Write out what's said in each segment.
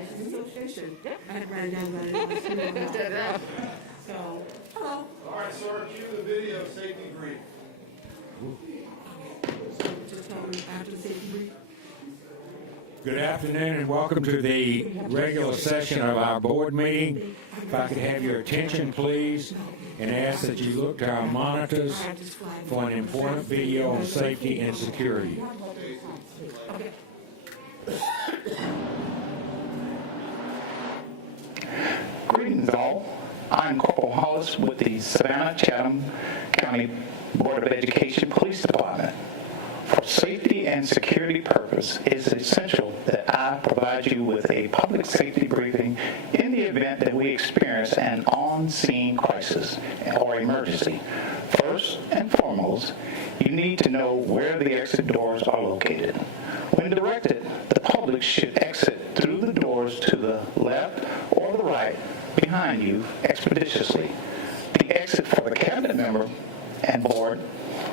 Association. Yep. I had to write it down, So, hello. All right, sir, cue the video safety brief. So, just tell me after the safety brief. Good afternoon and welcome to the regular session of our board meeting. If I could have your attention, please, and ask that you look to our monitors for an important video on safety and security. Greetings all. I'm Corporal Hollis with the Savannah-Chatham County Board of Education Police Department. For safety and security purpose, it is essential that I provide you with a public safety briefing in the event that we experience an on-scene crisis or emergency. First and foremost, you need to know where the exit doors are located. When directed, the public should exit through the doors to the left or the right behind you expeditiously. The exit for the cabinet member and board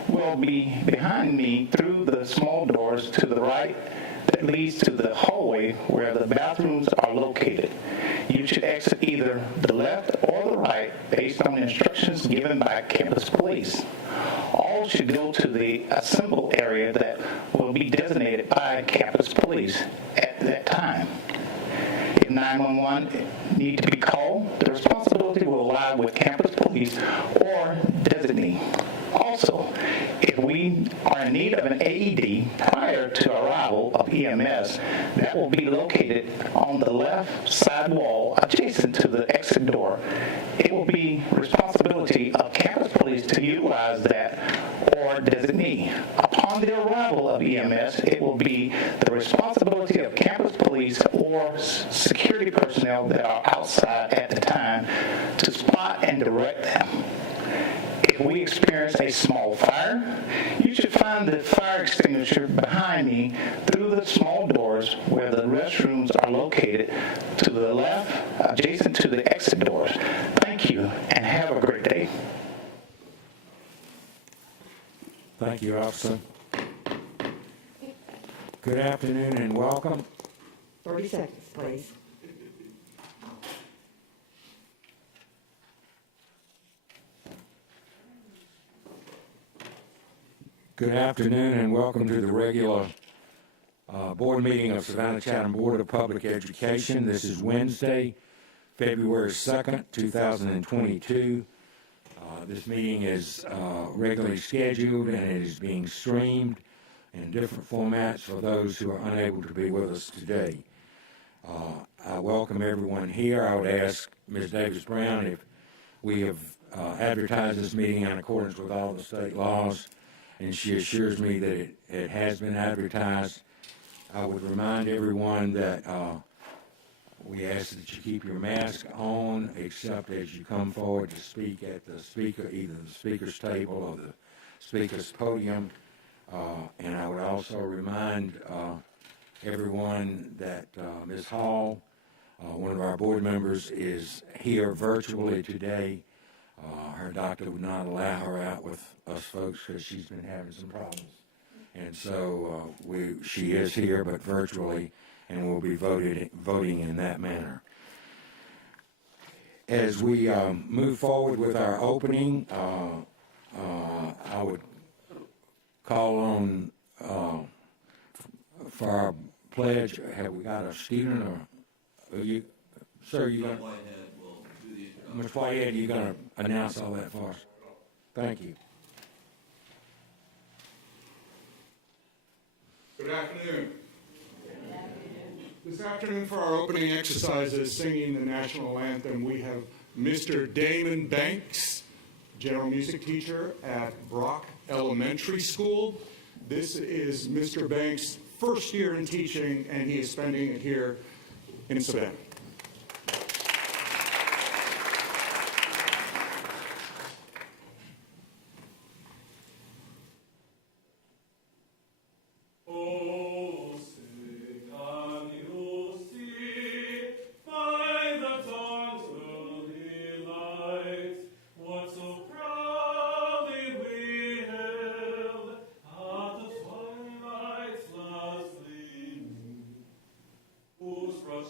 will be behind me through the small doors to the right that leads to the hallway where the bathrooms are located. You should exit either the left or the right based on instructions given by campus police. All should go to the assemble area that will be designated by campus police at that time. If 911 need to be called, the responsibility will lie with campus police or designee. Also, if we are in need of an AED prior to arrival of EMS, that will be located on the left side wall adjacent to the exit door. It will be responsibility of campus police to utilize that or designee. Upon the arrival of EMS, it will be the responsibility of campus police or security personnel that are outside at the time to spot and direct them. If we experience a small fire, you should find the fire extinguisher behind me through the small doors where the restrooms are located to the left, adjacent to the exit doors. Thank you, and have a great day. Thank you, officer. Good afternoon and welcome. 30 seconds, please. Good afternoon and welcome to the regular board meeting of Savannah-Chatham Board of Public Education. This is Wednesday, February 2nd, 2022. This meeting is regularly scheduled and it is being streamed in different formats for those who are unable to be with us today. I welcome everyone here. I would ask Ms. Davis-Brown if we have advertised this meeting in accordance with all the state laws, and she assures me that it has been advertised. I would remind everyone that we ask that you keep your mask on except as you come forward to speak at the speaker, either the speaker's table or the speaker's podium. And I would also remind everyone that Ms. Hall, one of our board members, is here virtually today. Her doctor would not allow her out with us folks because she's been having some problems. And so she is here, but virtually, and will be voting in that manner. As we move forward with our opening, I would call on for our pledge. Have we got a student or you, sir? You going? Ms. Whitehead, are you going to announce all that for us? Thank you. Good afternoon. This afternoon for our opening exercises, singing the national anthem, we have Mr. Damon Banks, general music teacher at Brock Elementary School. This is Mr. Banks' first year in teaching, and he is spending it here in Savannah. Whose rush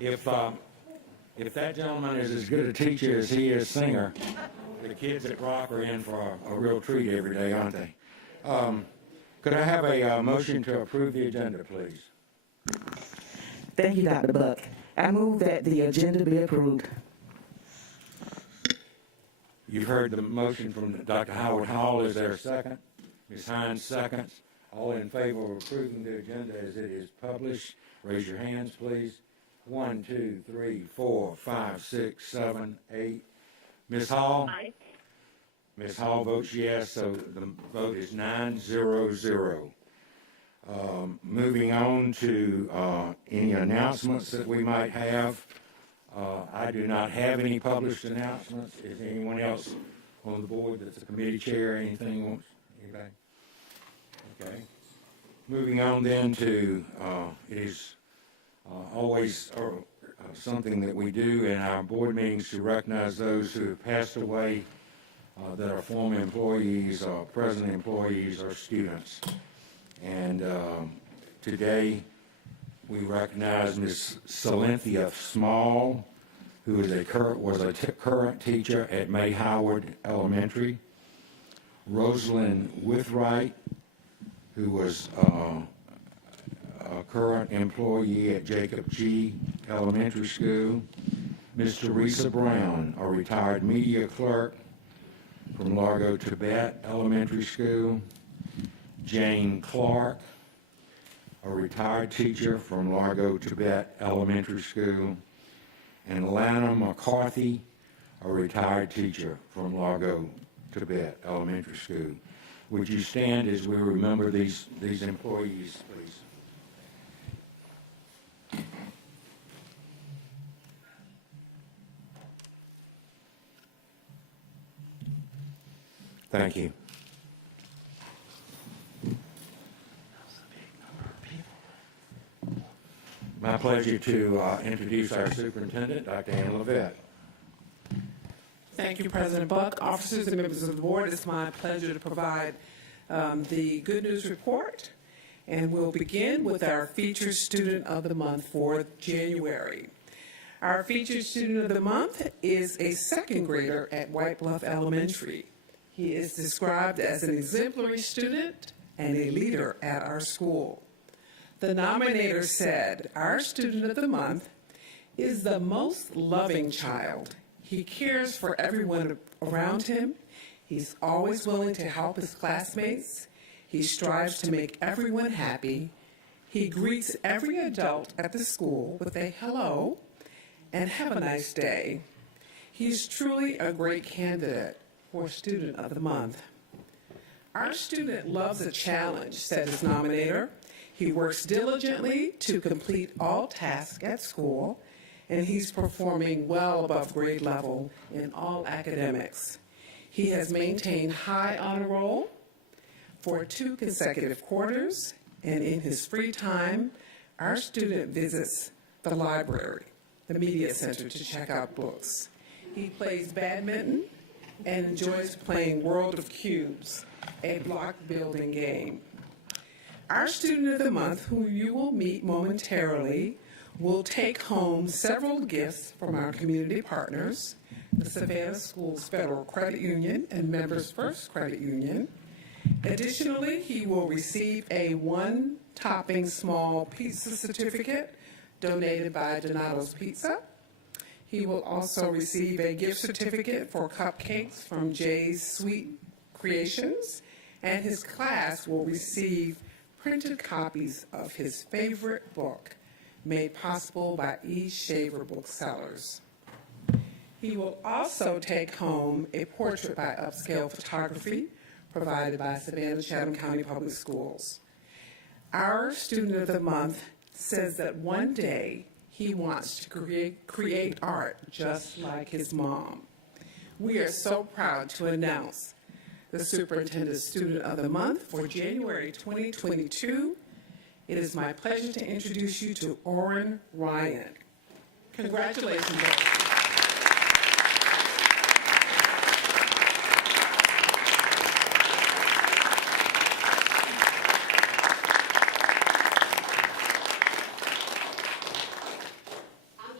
If that gentleman is as good a teacher as he is singer, the kids at Rock are in for a real treat every day, aren't they? Could I have a motion to approve the agenda, please? Thank you, Dr. Buck. I move that the agenda be approved. You've heard the motion from Dr. Howard Hall. Is there a second? Ms. Hines seconds. All in favor of approving the agenda as it is published, raise your hands, please. 1, 2, 3, 4, 5, 6, 7, 8. Ms. Hall? Aye. Ms. Hall votes yes, so the vote is 9-0-0. Moving on to any announcements that we might have. I do not have any published announcements. Is anyone else on the board that's a committee chair? Anything wants? Anybody? Okay. Moving on then to, it is always something that we do in our board meetings to recognize those who have passed away that are former employees or present employees or students. And today we recognize Ms. Cynthia Small, who is was a current teacher at May Howard Elementary. Rosalind Withright, who was a current employee at Jacob G. Elementary School. Ms. Teresa Brown, a retired media clerk from Largo Tibet Elementary School. Jane Clark, a retired teacher from Largo Tibet Elementary School. And Lana McCarthy, a retired teacher from Largo Tibet Elementary School. Would you stand as we remember these employees, please? Thank you. My pleasure to introduce our superintendent, Dr. Ann Levette. Thank you, President Buck. Officers and members of the board, it's my pleasure to provide the good news report. And we'll begin with our featured student of the month for January. Our featured student of the month is a second grader at White Bluff Elementary. He is described as an exemplary student and a leader at our school. The nominator said, "Our student of the month is the most loving child. He cares for everyone around him. He's always willing to help his classmates. He strives to make everyone happy. He greets every adult at the school with a hello and have a nice day. He's truly a great candidate for student of the month." Our student loves a challenge, said his nominator. He works diligently to complete all tasks at school, and he's performing well above grade level in all academics. He has maintained high honor roll for 2 consecutive quarters, and in his free time, our student visits the library, the media center, to check out books. He plays badminton and enjoys playing World of Cubes, a block building game. Our student of the month, who you will meet momentarily, will take home several gifts from our community partners, the Savannah Schools Federal Credit Union and Members First Credit Union. Additionally, he will receive a 1-topping small pizza certificate donated by Donato's Pizza. He will also receive a gift certificate for cupcakes from Jay's Sweet Creations, and his class will receive printed copies of his favorite book, made possible by E. Shaver Booksellers. He will also take home a portrait by Upscale Photography provided by Savannah Chatham County Public Schools. Our student of the month says that one day he wants to create art just like his mom. We are so proud to announce the Superintendent Student of the Month for January 2022. It is my pleasure to introduce you to Oren Ryan. Congratulations, Oren. I'm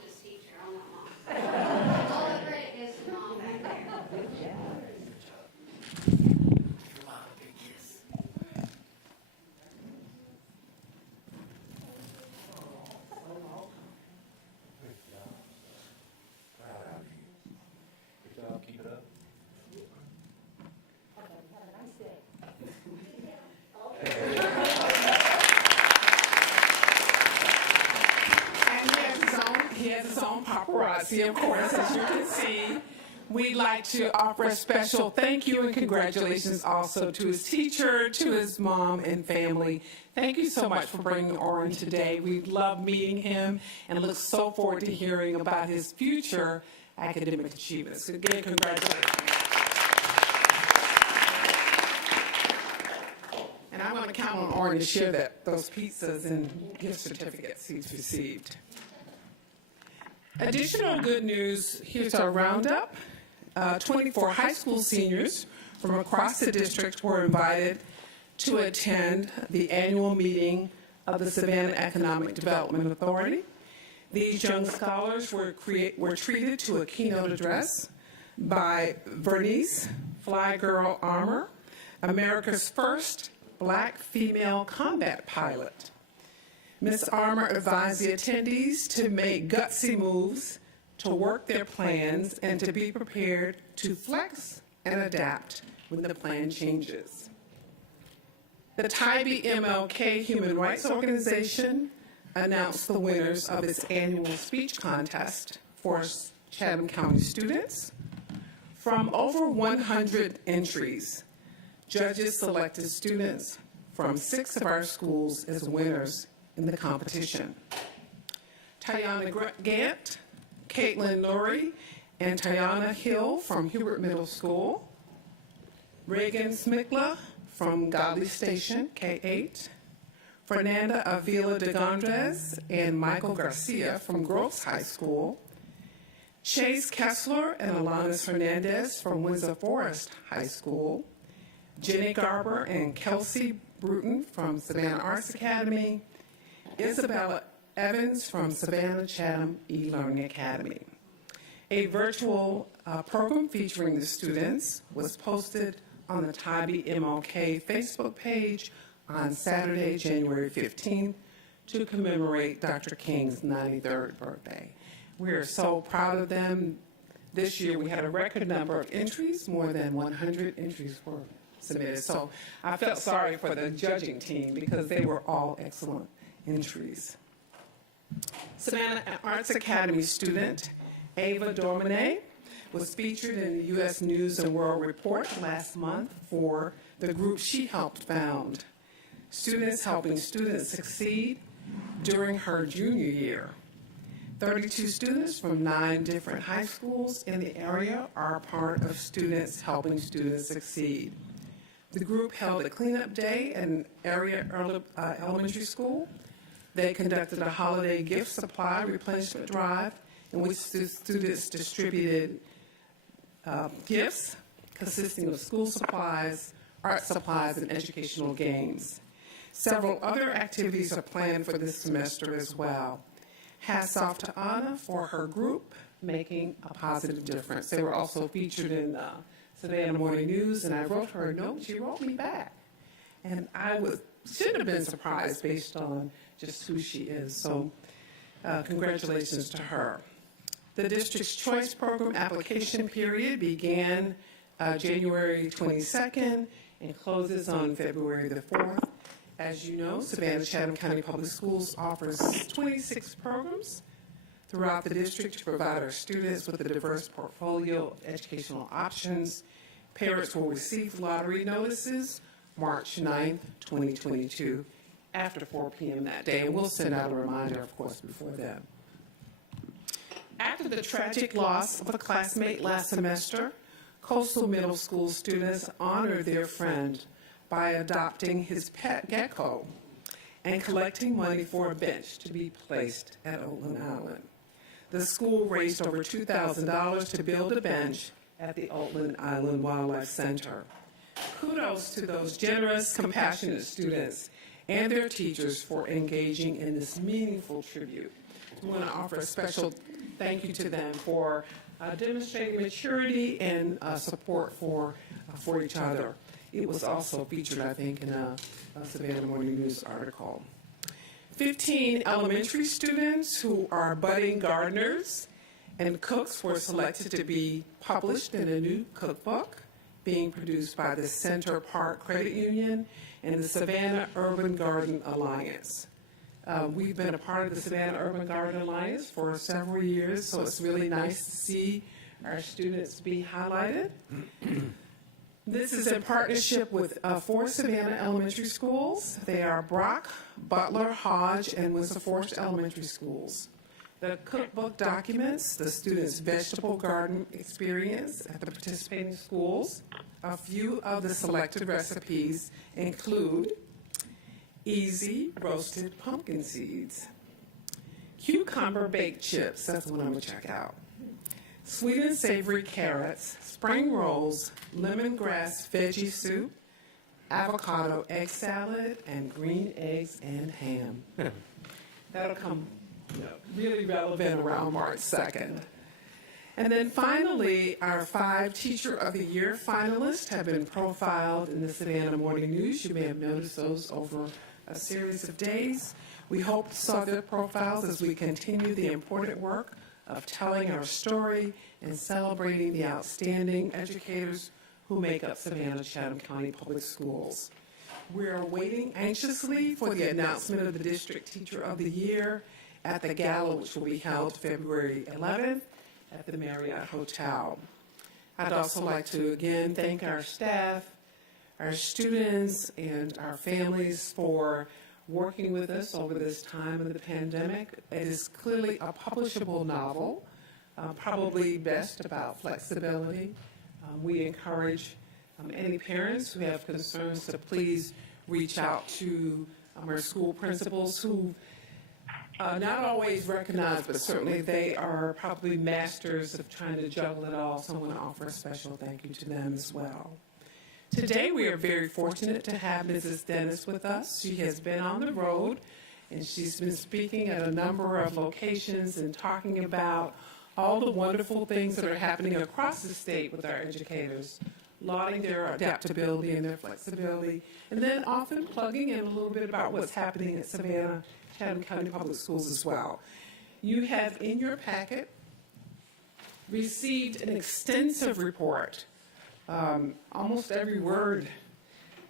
Grazie, of course, as you can see. We'd like to offer a special thank you and congratulations also to his teacher, to his mom and family. Thank you so much for bringing Oren today. We love meeting him and look so forward to hearing about his future academic achievements. So again, congratulations. And I'm going to count on Oren to share those pizzas and gift certificates he's received. Additional good news, here's our roundup. 24 high school seniors from across the district were invited to attend the annual meeting of the Savannah Economic Development Authority. These young scholars were treated to a keynote address by Vernice Fly Girl Armour, America's first Black female combat pilot. Ms. Armour advised the attendees to make gutsy moves, to work their plans, and to be prepared to flex and adapt when the plan changes. The Tybee MLK Human Rights Organization announced the winners of its annual speech contest for Chatham County students. From over 100 entries, judges selected students from 6 of our schools as winners in the competition. Tayana Gant, Caitlin Lurie, and Tayana Hill from Hubert Middle School, Reagan Smikla from Godley Station, K-8, Fernanda Avila de Gondres and Michael Garcia from Groves High School, Chase Kessler and Alanis Hernandez from Windsor Forest High School, Jenny Garber and Kelsey Bruton from Savannah Arts Academy, Isabella Evans from Savannah Chatham E-Learning Academy. A virtual program featuring the students was posted on the Tybee MLK Facebook page on Saturday, January 15th, to commemorate Dr. King's 93rd birthday. We are so proud of them. This year we had a record number of entries, more than 100 entries were submitted. So I felt sorry for the judging team because they were all excellent entries. Savannah Arts Academy student Ava Dormine was featured in the U.S. News and World Report last month for the group she helped found, Students Helping Students Succeed, during her junior year. 32 students from 9 different high schools in the area are part of Students Helping Students Succeed. The group held a cleanup day at an area elementary school. They conducted a holiday gift supply replenishment drive in which students distributed gifts consisting of school supplies, art supplies, and educational games. Several other activities are planned for this semester as well. Hats off to Anna for her group making a positive difference. They were also featured in Savannah Morning News, and I wrote her a note. She wrote me back. And I shouldn't have been surprised based on just who she is. So congratulations to her. The District's Choice Program application period began January 22nd and closes on February the 4th. As you know, Savannah Chatham County Public Schools offers 26 programs throughout the district to provide our students with a diverse portfolio of educational options. Parents will receive lottery notices March 9th, 2022, after 4 p.m. that day, and we'll send out a reminder, of course, before then. After the tragic loss of a classmate last semester, Coastal Middle School students honored their friend by adopting his pet gecko and collecting money for a bench to be placed at Oatland Island. The school raised over $2,000 to build a bench at the Oatland Island Wildlife Center. Kudos to those generous, compassionate students and their teachers for engaging in this meaningful tribute. We want to offer a special thank you to them for demonstrating maturity and support for each other. It was also featured, I think, in a Savannah Morning News article. 15 elementary students who are budding gardeners and cooks were selected to be published in a new cookbook being produced by the Center Park Credit Union and the Savannah Urban Garden Alliance. We've been a part of the Savannah Urban Garden Alliance for several years, so it's really nice to see our students be highlighted. This is in partnership with 4 Savannah elementary schools. They are Brock, Butler, Hodge, and Windsor Forest elementary schools. The cookbook documents the students' vegetable garden experience at the participating schools. A few of the selected recipes include easy roasted pumpkin seeds, cucumber baked chips, that's what I'm gonna check out, sweet and savory carrots, spring rolls, lemongrass veggie soup, avocado egg salad, and green eggs and ham. That'll come really relevant around March 2nd. And then finally, our 5 Teacher of the Year finalists have been profiled in the Savannah Morning News. You may have noticed those over a series of days. We hope you saw their profiles as we continue the important work of telling our story and celebrating the outstanding educators who make up Savannah Chatham County Public Schools. We're waiting anxiously for the announcement of the District Teacher of the Year at the gala, which will be held February 11th at the Marriott Hotel. I'd also like to again thank our staff, our students, and our families for working with us over this time of the pandemic. It is clearly a publishable novel, probably best about flexibility. We encourage any parents who have concerns to please reach out to our school principals who not always recognize, but certainly they are probably masters of trying to juggle it all. So I want to offer a special thank you to them as well. Today we are very fortunate to have Mrs. Dennis with us. She has been on the road and she's been speaking at a number of locations and talking about all the wonderful things that are happening across the state with our educators, lauding their adaptability and their flexibility, and then often plugging in a little bit about what's happening at Savannah Chatham County Public Schools as well. You have in your packet received an extensive report, almost every word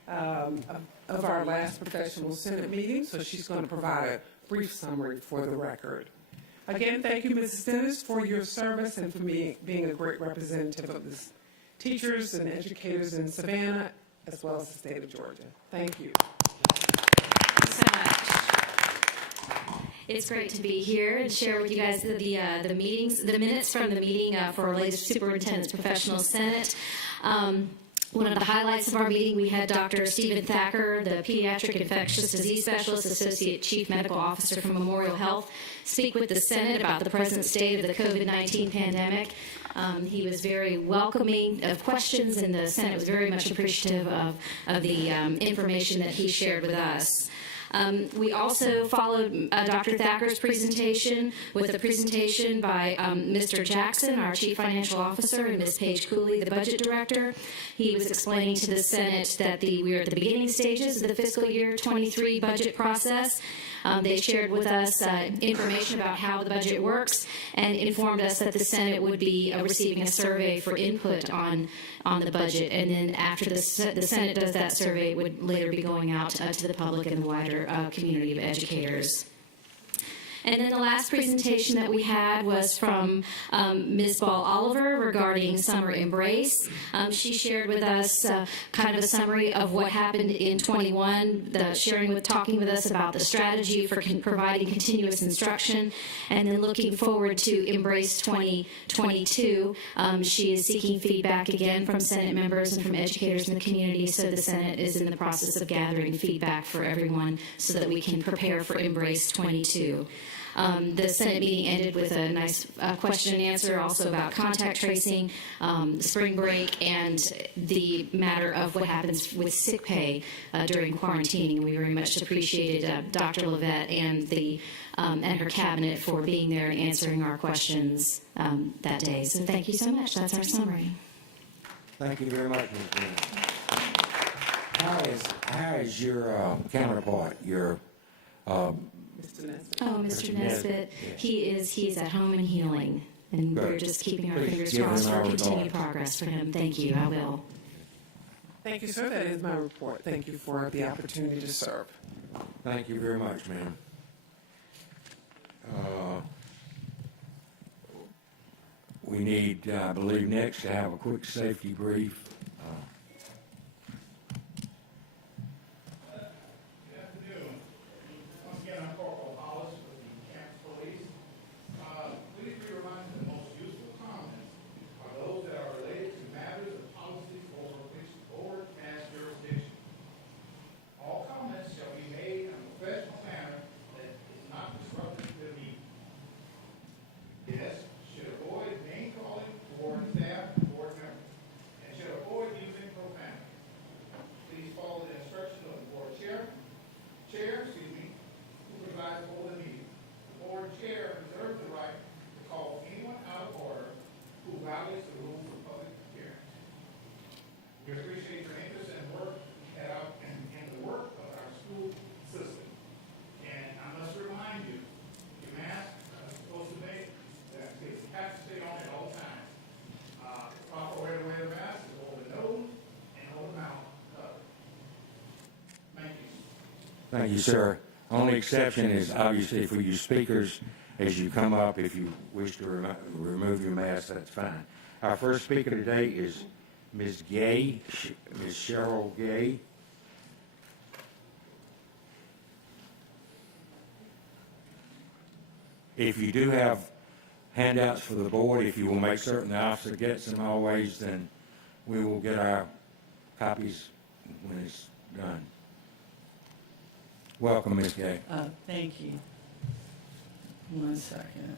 of our last professional Senate meeting, so she's going to provide a brief summary for the record. Again, thank you, Mrs. Dennis, for your service and for being a great representative of the teachers and educators in Savannah, as well as the state of Georgia. Thank you. Thank you so much. It's great to be here and share with you guys the meetings, the minutes from the meeting for our latest Superintendent's Professional Senate. One of the highlights of our meeting, we had Dr. Stephen Thacker, the Pediatric Infectious Disease Specialist, Associate Chief Medical Officer from Memorial Health, speak with the Senate about the present state of the COVID-19 pandemic. He was very welcoming of questions, and the Senate was very much appreciative of the information that he shared with us. We also followed Dr. Thacker's presentation with a presentation by Mr. Jackson, our Chief Financial Officer, and Ms. Paige Cooley, the Budget Director. He was explaining to the Senate that we are at the beginning stages of the fiscal year 23 budget process. They shared with us information about how the budget works and informed us that the Senate would be receiving a survey for input on the budget. And then after the Senate does that survey, it would later be going out to the public and the wider community of educators. And then the last presentation that we had was from Ms. Ball Oliver regarding Summer Embrace. She shared with us kind of a summary of what happened in 21, talking with us about the strategy for providing continuous instruction, and then looking forward to Embrace 2022. She is seeking feedback again from Senate members and from educators in the community, so the Senate is in the process of gathering feedback for everyone so that we can prepare for Embrace 22. The Senate meeting ended with a nice question and answer also about contact tracing, spring break, and the matter of what happens with sick pay during quarantining. We very much appreciated Dr. Levette and her cabinet for being there and answering our questions that day. So thank you so much. That's our summary. Thank you very much, Ms. Dennis. How is your counterpart, your Mr. Nesbitt. Oh, Mr. Nesbitt, he is at home and healing, and Good. we're just keeping our Please fingers give him crossed for our continued regard. progress for him. Thank you, I will. Thank you, sir. That is my report. Thank you for the opportunity to serve. Thank you very much, ma'am. We need, I believe, next to have a quick safety brief. Good afternoon. Once again, I'm Corporal Hollis with the Campus Police. Please be reminded that the most useful comments are those that are related to matters of policy or board past jurisdiction. All comments shall be made in a professional manner that is not disruptive to the meeting. Guests should avoid name calling toward staff and board members and should avoid using profanity. Please follow the instructions of the board chair, who presides over the meeting. The board chair reserves the right to call anyone out of order who violates the rules of public hearing. We appreciate your interest and work in the work of our school system. And I must remind you, your mask is supposed to make, that you have to stay on at all times. The proper way to wear the mask is over the nose and over the mouth covered. Thank you. Thank you, sir. Only exception is obviously for you speakers, as you come up, if you wish to remove your mask, that's fine. Our first speaker today is Ms. Gay, Ms. Cheryl Gay. If you do have handouts for the board, if you will make certain the officer gets them always, then we will get our copies when it's done. Welcome, Ms. Gay. Thank you. 1 second.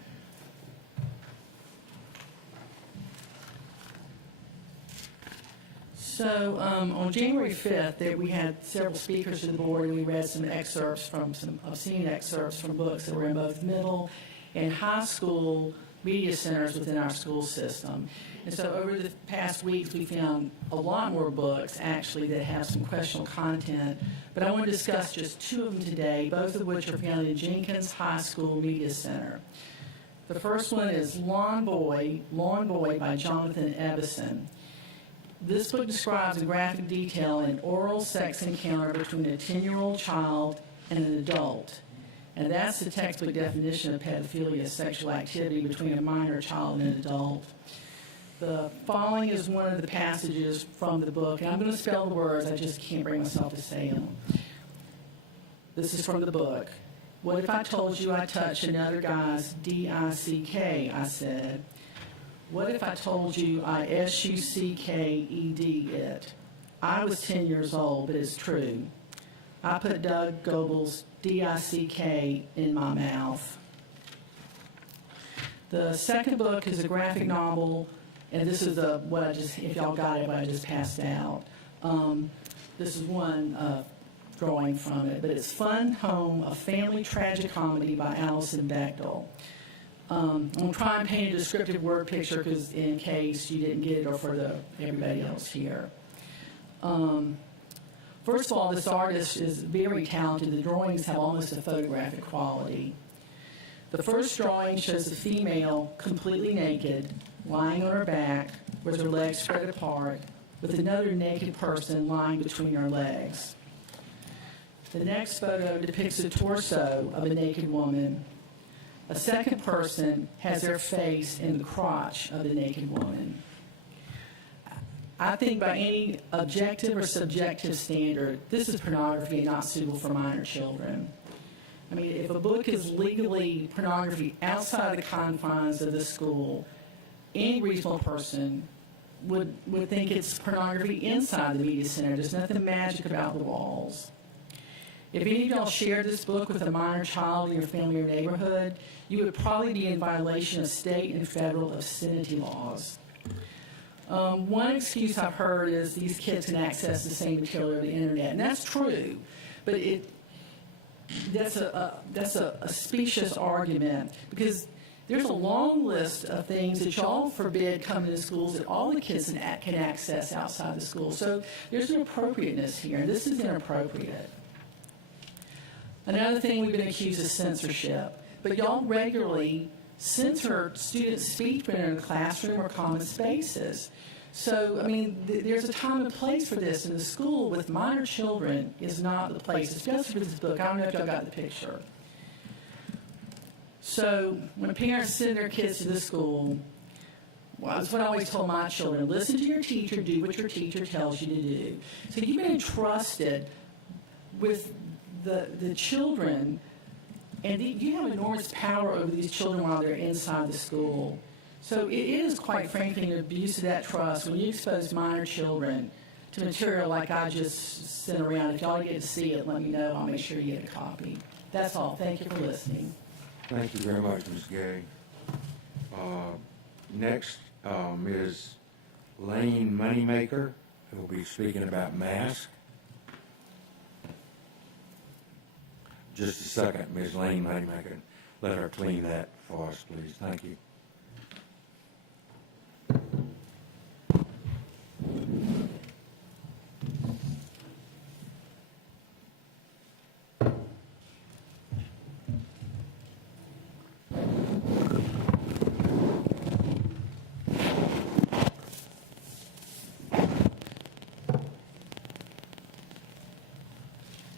So on January 5th, we had several speakers to the board, and we read some obscene excerpts from books that were in both middle and high school media centers within our school system. And so over the past weeks, we found a lot more books, actually, that have some questionable content. But I want to discuss just 2 of them today, both of which are found in Jenkins High School Media Center. The first one is Lawn Boy by Jonathan Ebbison. This book describes in graphic detail an oral sex encounter between a 10-year-old child and an adult. And that's the textbook definition of pedophilia, sexual activity between a minor child and an adult. The following is one of the passages from the book, and I'm going to spell the words, I just can't bring myself to say them. This is from the book. What if I told you I touched another guy's D-I-C-K, I said. What if I told you I S-U-C-K-E-D it? I was 10 years old, but it's true. I put Doug Goebel's D-I-C-K in my mouth. The second book is a graphic novel, and this is if y'all got it, what I just passed out. This is one drawing from it, but it's Fun Home, a family tragicomedy by Alison Bechdel. I'm going to try and paint a descriptive word picture because in case you didn't get it or for everybody else here. First of all, this artist is very talented. The drawings have almost a photographic quality. The first drawing shows the female completely naked, lying on her back with her legs spread apart, with another naked person lying between her legs. The next photo depicts the torso of a naked woman. A second person has their face in the crotch of the naked woman. I think by any objective or subjective standard, this is pornography and not suitable for minor children. I mean, if a book is legally pornography outside the confines of the school, any reasonable person would think it's pornography inside the media center. There's nothing magic about the walls. If any of y'all shared this book with a minor child in your family or neighborhood, you would probably be in violation of state and federal obscenity laws. One excuse I've heard is these kids can access the same material over the internet, and that's true, but that's a specious argument because there's a long list of things that y'all forbid coming to schools that all the kids can access outside the school. So there's an appropriateness here, and this is inappropriate. Another thing we've been accused of censorship, but y'all regularly censor students' speech when they're in the classroom or common spaces. So, I mean, there's a time and place for this, and the school with minor children is not the place, especially for this book. I don't know if y'all got the picture. So when parents send their kids to the school, well, that's what I always told my children: listen to your teacher, do what your teacher tells you to do. So you've been entrusted with the children, and you have enormous power over these children while they're inside the school. So it is, quite frankly, an abuse of that trust when you expose minor children to material like I just sent around. If y'all get to see it, let me know. I'll make sure you get a copy. That's all. Thank you for listening. Thank you very much, Ms. Gay. Next, Ms. Lane Moneymaker, who will be speaking about masks. Just a second, Ms. Lane Moneymaker. Let her clean that for us, please. Thank you.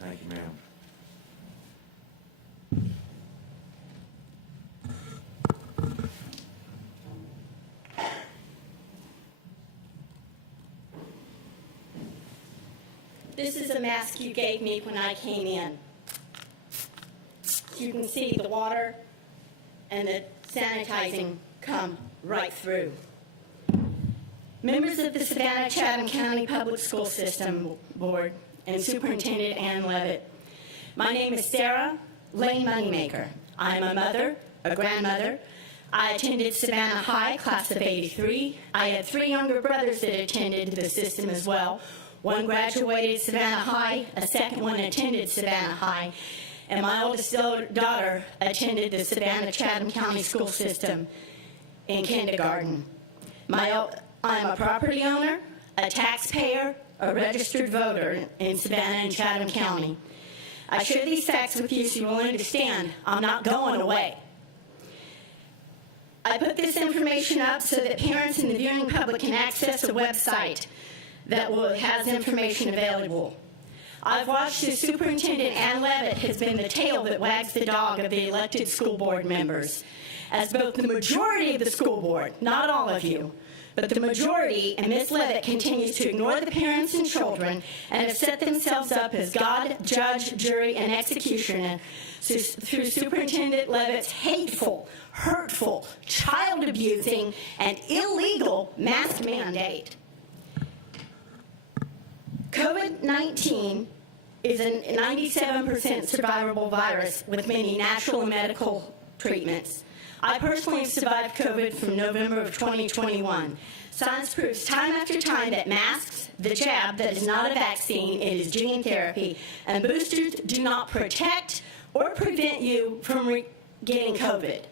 Thank you, ma'am. This is a mask you gave me when I came in. You can see the water and the sanitizing come right through. Members of the Savannah-Chatham County Public School System Board and Superintendent Ann Levitt, my name is Sarah Lane Moneymaker. I'm a mother, a grandmother. I attended Savannah High, class of '83. I had 3 younger brothers that attended the system as well. One graduated Savannah High, a second one attended Savannah High, and my oldest daughter attended the Savannah-Chatham County School System in kindergarten. I'm a property owner, a taxpayer, a registered voter in Savannah and Chatham County. I share these facts with you so you will understand I'm not going away. I put this information up so that parents and the viewing public can access a website that has information available. I've watched as Superintendent Ann Levitt has been the tail that wags the dog of the elected school board members, as both the majority of the school board, not all of you, but the majority, and Ms. Levitt continues to ignore the parents and children and have set themselves up as God, judge, jury, and executioner through Superintendent Levitt's hateful, hurtful, child-abusing, and illegal mask mandate. COVID-19 is a 97% survivable virus with many natural and medical treatments. I personally have survived COVID from November of 2021. Science proves time after time that masks, the jab that is not a vaccine, it is gene therapy, and boosters do not protect or prevent you from getting COVID.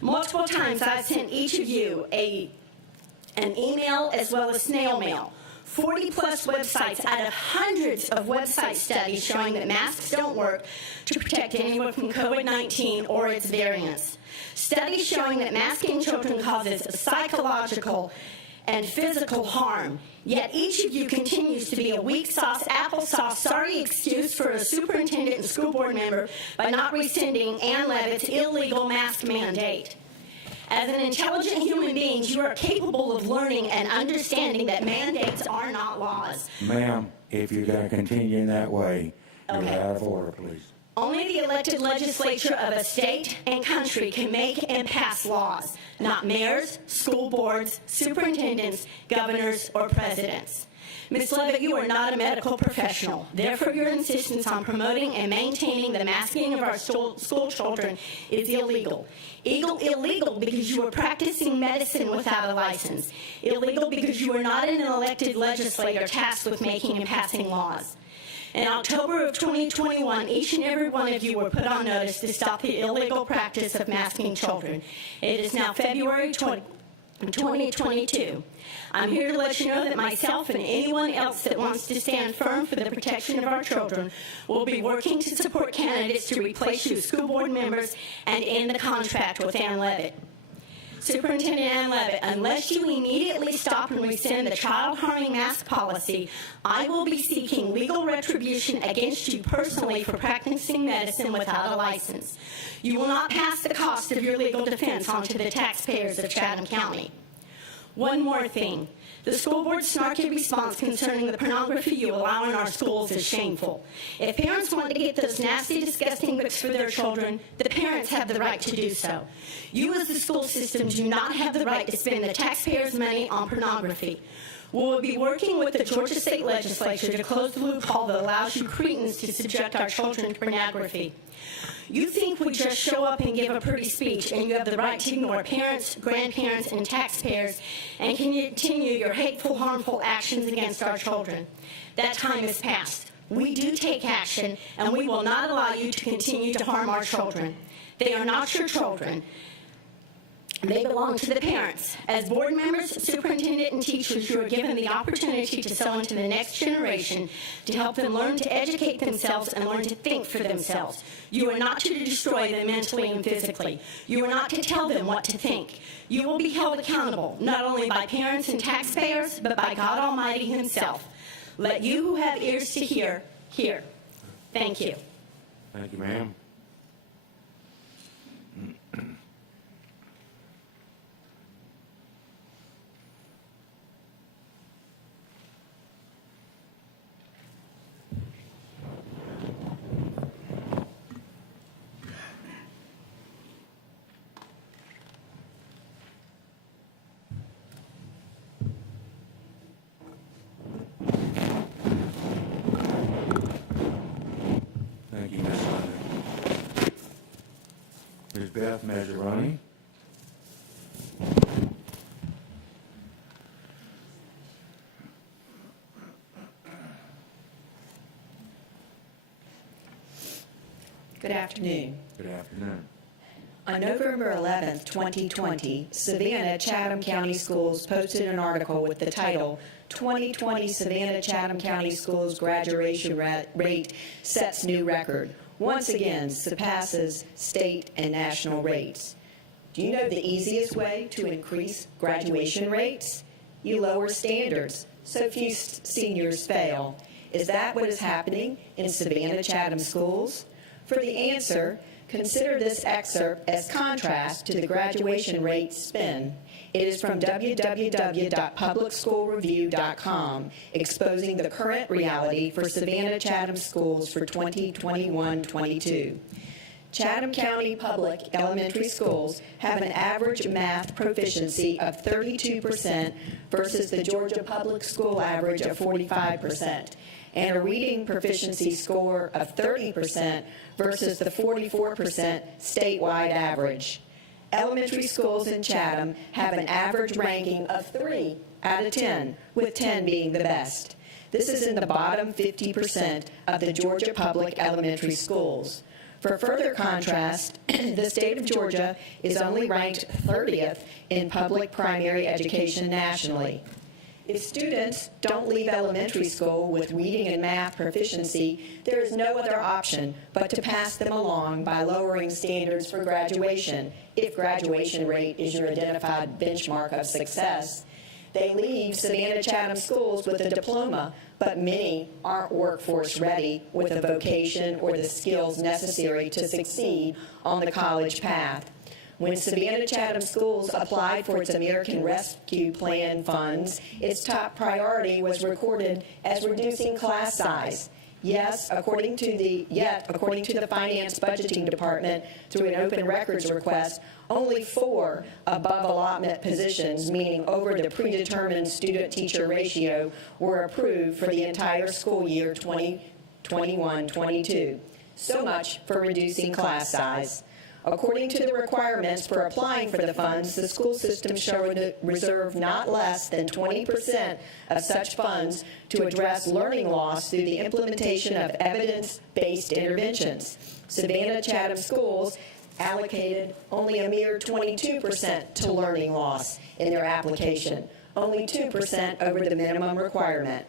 Multiple times I've sent each of you an email as well as snail mail. 40-plus websites out of hundreds of website studies showing that masks don't work to protect anyone from COVID-19 or its variants. Studies showing that masking children causes psychological and physical harm. Yet each of you continues to be a weak sauce, applesauce, sorry excuse for a superintendent and school board member by not rescinding Ann Levitt's illegal mask mandate. As an intelligent human being, you are capable of learning and understanding that mandates are not laws. Ma'am, if you're going to continue in that way, you're out of order, please. Only the elected legislature of a state and country can make and pass laws, not mayors, school boards, superintendents, governors, or presidents. Ms. Levitt, you are not a medical professional. Therefore, your insistence on promoting and maintaining the masking of our school children is illegal. Illegal because you are practicing medicine without a license. Illegal because you are not an elected legislator tasked with making and passing laws. In October of 2021, each and every one of you were put on notice to stop the illegal practice of masking children. It is now February 2022. I'm here to let you know that myself and anyone else that wants to stand firm for the protection of our children will be working to support candidates to replace you as school board members and end the contract with Ann Levitt. Superintendent Ann Levitt, unless you immediately stop and rescind the child-harming mask policy, I will be seeking legal retribution against you personally for practicing medicine without a license. You will not pass the cost of your legal defense onto the taxpayers of Chatham County. One more thing. The school board's snarky response concerning the pornography you allow in our schools is shameful. If parents want to get those nasty, disgusting books for their children, the parents have the right to do so. You as the school system do not have the right to spend the taxpayers' money on pornography. We will be working with the Georgia State Legislature to close the loophole that allows you cretins to subject our children to pornography. You think we just show up and give a pretty speech and you have the right to ignore parents, grandparents, and taxpayers and continue your hateful, harmful actions against our children. That time is past. We do take action, and we will not allow you to continue to harm our children. They are not your children. They belong to the parents. As board members, superintendent, and teachers, you are given the opportunity to sow into the next generation to help them learn to educate themselves and learn to think for themselves. You are not to destroy them mentally and physically. You are not to tell them what to think. You will be held accountable, not only by parents and taxpayers, but by God Almighty himself. Let you who have ears to hear, hear. Thank you. Thank you, ma'am. Thank you, Ms. Leonard. Ms. Beth Mazzaroni. Good afternoon. Good afternoon. On November 11th, 2020, Savannah-Chatham County Schools posted an article with the title, 2020 Savannah-Chatham County Schools Graduation Rate Sets New Record. Once again, surpasses state and national rates. Do you know the easiest way to increase graduation rates? You lower standards, so few seniors fail. Is that what is happening in Savannah-Chatham schools? For the answer, consider this excerpt as contrast to the graduation rate spin. It is from www.publicschoolreview.com, exposing the current reality for Savannah-Chatham schools for 2021-22. Chatham County Public Elementary Schools have an average math proficiency of 32% versus the Georgia Public School average of 45%, and a reading proficiency score of 30% versus the 44% statewide average. Elementary schools in Chatham have an average ranking of 3 out of 10, with 10 being the best. This is in the bottom 50% of the Georgia public elementary schools. For further contrast, the state of Georgia is only ranked 30th in public primary education nationally. If students don't leave elementary school with reading and math proficiency, there is no other option but to pass them along by lowering standards for graduation, if graduation rate is your identified benchmark of success. They leave Savannah-Chatham schools with a diploma, but many aren't workforce ready with a vocation or the skills necessary to succeed on the college path. When Savannah-Chatham schools applied for its American Rescue Plan funds, its top priority was recorded as reducing class size. Yes, according to the Finance Budgeting Department, through an open records request, only 4 above allotment positions, meaning over the predetermined student-teacher ratio, were approved for the entire school year 2021-22. So much for reducing class size. According to the requirements for applying for the funds, the school system shall reserve not less than 20% of such funds to address learning loss through the implementation of evidence-based interventions. Savannah-Chatham schools allocated only a mere 22% to learning loss in their application, only 2% over the minimum requirement.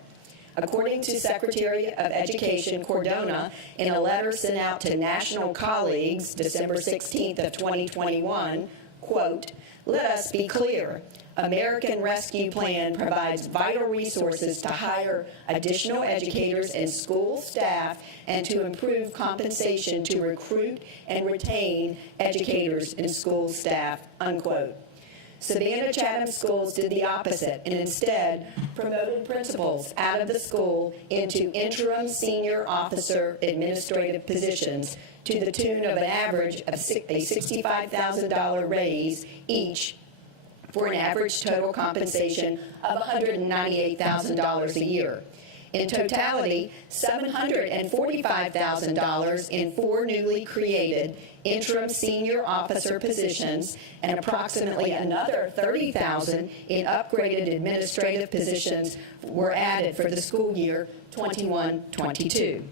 According to Secretary of Education Cordona, in a letter sent out to national colleagues December 16th of 2021, quote, Let us be clear. American Rescue Plan provides vital resources to hire additional educators and school staff and to improve compensation to recruit and retain educators and school staff, unquote. Savannah Chatham Schools did the opposite and instead promoted principals out of the school into interim senior officer administrative positions to the tune of an average of a $65,000 raise each for an average total compensation of $198,000 a year. In totality, $745,000 in 4 newly created interim senior officer positions and approximately another $30,000 in upgraded administrative positions were added for the school year 21-22.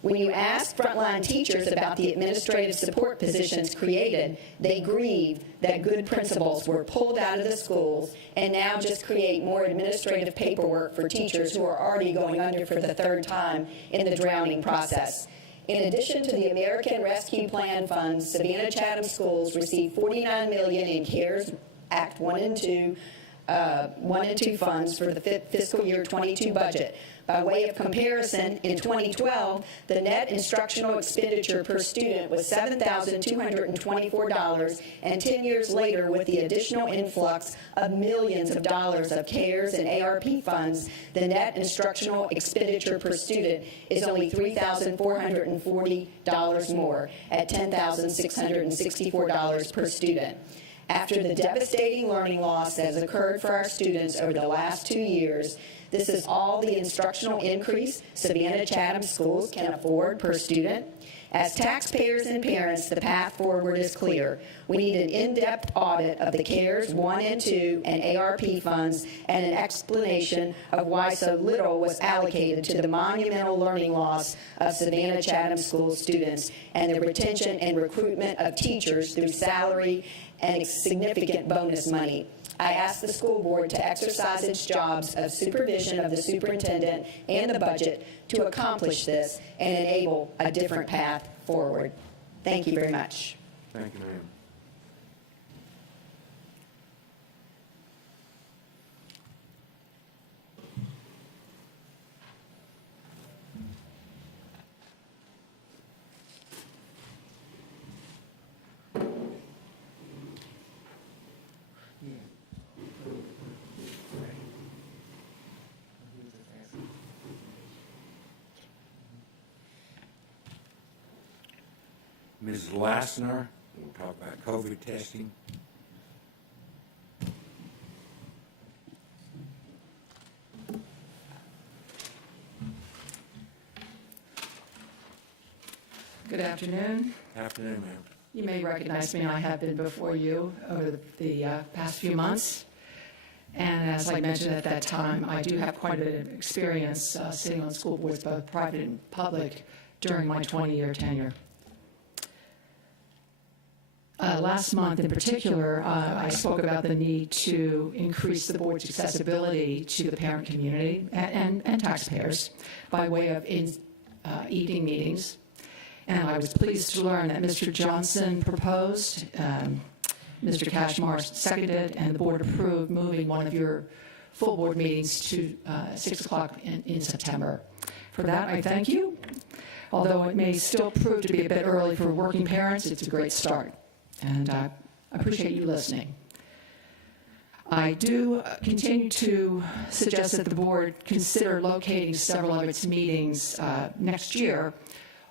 When you ask frontline teachers about the administrative support positions created, they grieve that good principals were pulled out of the schools and now just create more administrative paperwork for teachers who are already going under for the 3rd time in the drowning process. In addition to the American Rescue Plan funds, Savannah Chatham Schools received $49 million in CARES Act 1 and 2 funds for the fiscal year 22 budget. By way of comparison, in 2012, the net instructional expenditure per student was $7,224, and 10 years later, with the additional influx of millions of dollars of CARES and ARP funds, the net instructional expenditure per student is only $3,440 more, at $10,664 per student. After the devastating learning loss that has occurred for our students over the last 2 years, this is all the instructional increase Savannah Chatham Schools can afford per student. As taxpayers and parents, the path forward is clear. We need an in-depth audit of the CARES 1 and 2 and ARP funds and an explanation of why so little was allocated to the monumental learning loss of Savannah Chatham School students and the retention and recruitment of teachers through salary and significant bonus money. I ask the school board to exercise its jobs of supervision of the superintendent and the budget to accomplish this and enable a different path forward. Thank you very much. Thank you, ma'am. Mrs. Lassner, we'll talk about COVID testing. Good afternoon. Afternoon, ma'am. You may recognize me. I have been before you over the past few months. And as I mentioned at that time, I do have quite a bit of experience sitting on school boards, both private and public, during my 20-year tenure. Last month in particular, I spoke about the need to increase the board's accessibility to the parent community and taxpayers by way of evening meetings. And I was pleased to learn that Mr. Johnson proposed, Mr. Cashmar seconded, and the board approved moving one of your full board meetings to 6 o'clock in September. For that, I thank you. Although it may still prove to be a bit early for working parents, it's a great start. And I appreciate you listening. I do continue to suggest that the board consider locating several of its meetings next year,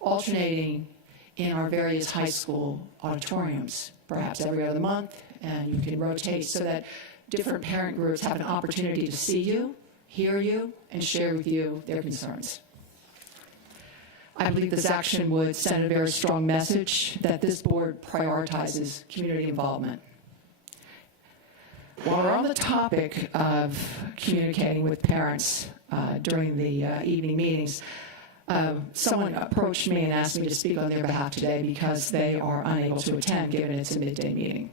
alternating in our various high school auditoriums, perhaps every other month, and you can rotate so that different parent groups have an opportunity to see you, hear you, and share with you their concerns. I believe this action would send a very strong message that this board prioritizes community involvement. While we're on the topic of communicating with parents during the evening meetings, someone approached me and asked me to speak on their behalf today because they are unable to attend, given it's a midday meeting.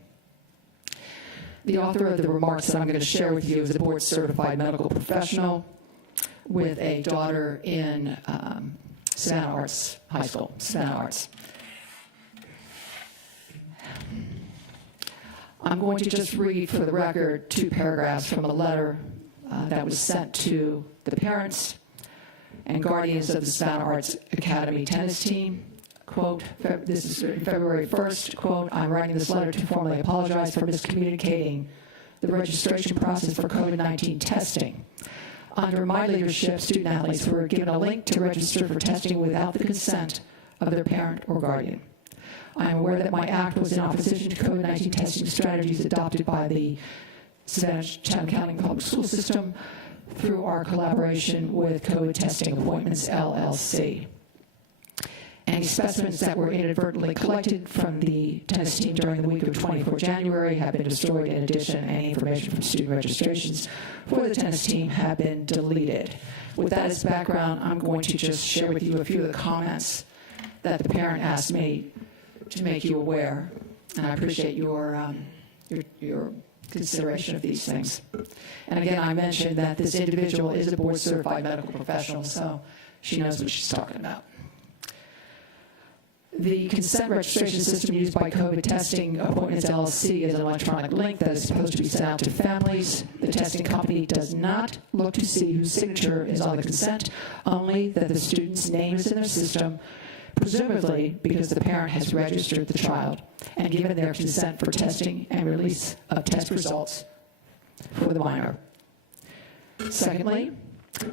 The author of the remarks that I'm going to share with you is a board-certified medical professional with a daughter in Savannah Arts High School, Savannah Arts. I'm going to just read for the record 2 paragraphs from a letter that was sent to the parents and guardians of the Savannah Arts Academy tennis team. Quote, this is February 1st, quote, I'm writing this letter to formally apologize for miscommunicating the registration process for COVID-19 testing. Under my leadership, student athletes were given a link to register for testing without the consent of their parent or guardian. I am aware that my act was in opposition to COVID-19 testing strategies adopted by the Savannah-Chatham County Public School System through our collaboration with COVID Testing Appointments, LLC. Any specimens that were inadvertently collected from the tennis team during the week of 24 January have been destroyed. In addition, any information from student registrations for the tennis team have been deleted. With that as background, I'm going to just share with you a few of the comments that the parent asked me to make you aware, and I appreciate your consideration of these things. And again, I mentioned that this individual is a board-certified medical professional, so she knows what she's talking about. The consent registration system used by COVID Testing Appointments LLC is an electronic link that is supposed to be sent out to families. The testing company does not look to see whose signature is on the consent, only that the student's name is in their system, presumably because the parent has registered the child and given their consent for testing and release of test results for the minor. Secondly,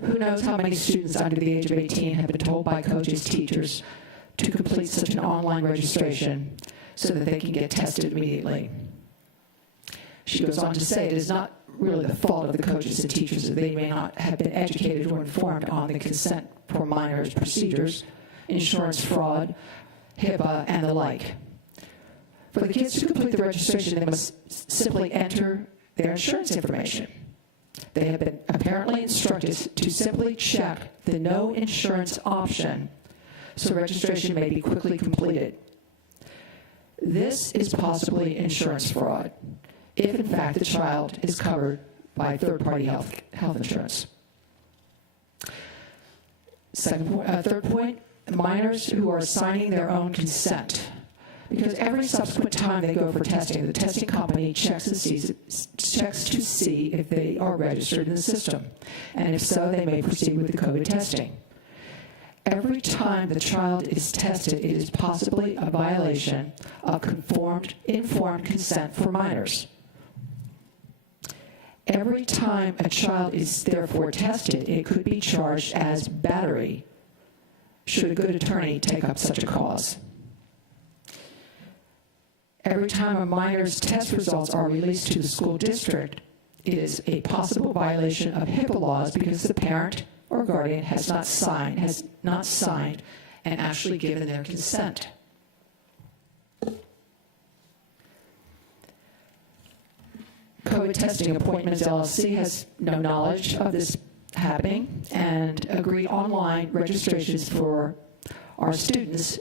who knows how many students under the age of 18 have been told by coaches, teachers, to complete such an online registration so that they can get tested immediately. She goes on to say it is not really the fault of the coaches and teachers that they may not have been educated or informed on the consent for minors procedures, insurance fraud, HIPAA, and the like. For the kids to complete the registration, they must simply enter their insurance information. They have been apparently instructed to simply check the no insurance option so registration may be quickly completed. This is possibly insurance fraud, if in fact the child is covered by third-party health insurance. Third point, minors who are signing their own consent. Because every subsequent time they go for testing, the testing company checks to see if they are registered in the system. And if so, they may proceed with the COVID testing. Every time the child is tested, it is possibly a violation of informed consent for minors. Every time a child is therefore tested, it could be charged as battery, should a good attorney take up such a cause. Every time a minor's test results are released to the school district, it is a possible violation of HIPAA laws because the parent or guardian has not signed and actually given their consent. COVID Testing Appointments LLC has no knowledge of this happening and agreed online registrations for our students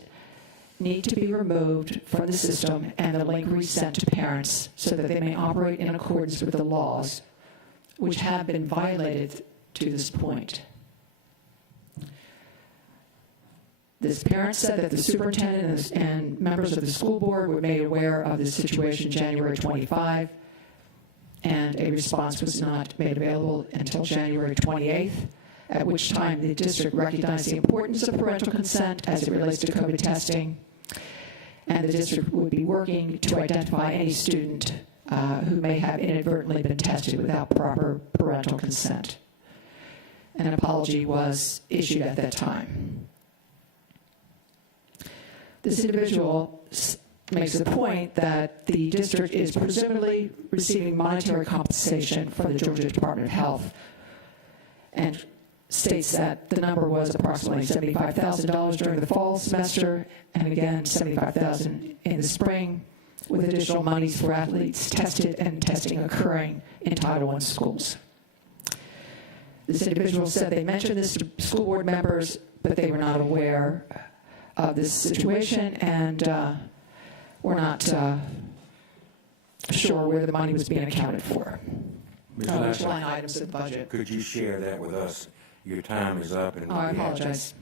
need to be removed from the system and the link resent to parents so that they may operate in accordance with the laws which have been violated to this point. This parent said that the superintendent and members of the school board were made aware of the situation January 25, and a response was not made available until January 28th, at which time the district recognized the importance of parental consent as it relates to COVID testing, and the district would be working to identify any student who may have inadvertently been tested without proper parental consent. An apology was issued at that time. This individual makes the point that the district is presumably receiving monetary compensation from the Georgia Department of Health and states that the number was approximately $75,000 during the fall semester and again $75,000 in the spring, with additional monies for athletes tested and testing occurring in Title I schools. This individual said they mentioned this to school board members, but they were not aware of this situation and were not sure where the money was being accounted for. Ms. Which Lester, line items of the budget. could you share that with us? Your time is up. And I apologize.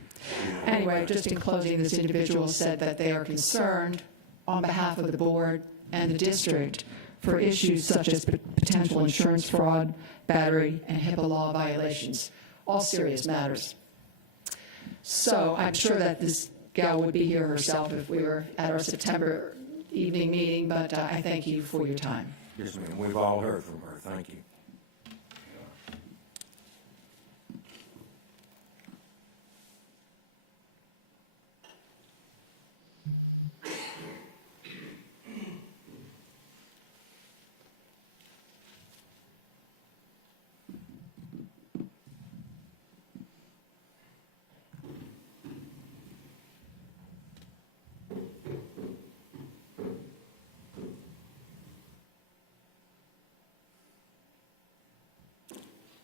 Anyway, just in closing, this individual said that they are concerned on behalf of the board and the district for issues such as potential insurance fraud, battery, and HIPAA law violations, all serious matters. So I'm sure that this gal would be here herself if we were at our September evening meeting, but I thank you for your time. Yes, ma'am. We've all heard from her. Thank you.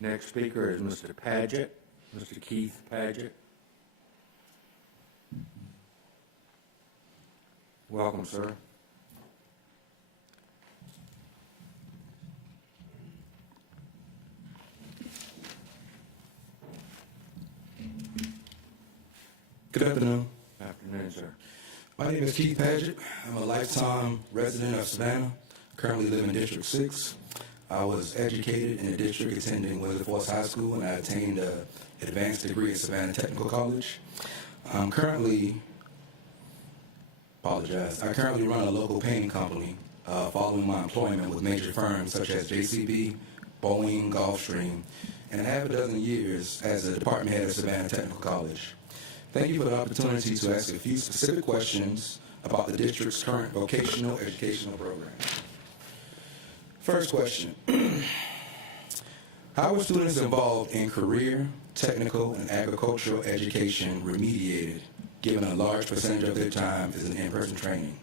Next speaker is Mr. Paget, Mr. Keith Paget. Welcome, sir. Good afternoon. Afternoon, sir. My name is Keith Paget. I'm a lifetime resident of Savannah, currently live in District 6. I was educated in the district attending Windsor Forest High School, and I attained an advanced degree at Savannah Technical College. I currently run a local painting company following my employment with major firms such as JCB, Boeing, Gulfstream, and half a dozen years as a department head at Savannah Technical College. Thank you for the opportunity to ask a few specific questions about the district's current vocational educational program. First question. How are students involved in career, technical, and agricultural education remediated, given a large percentage of their time is in in-person training?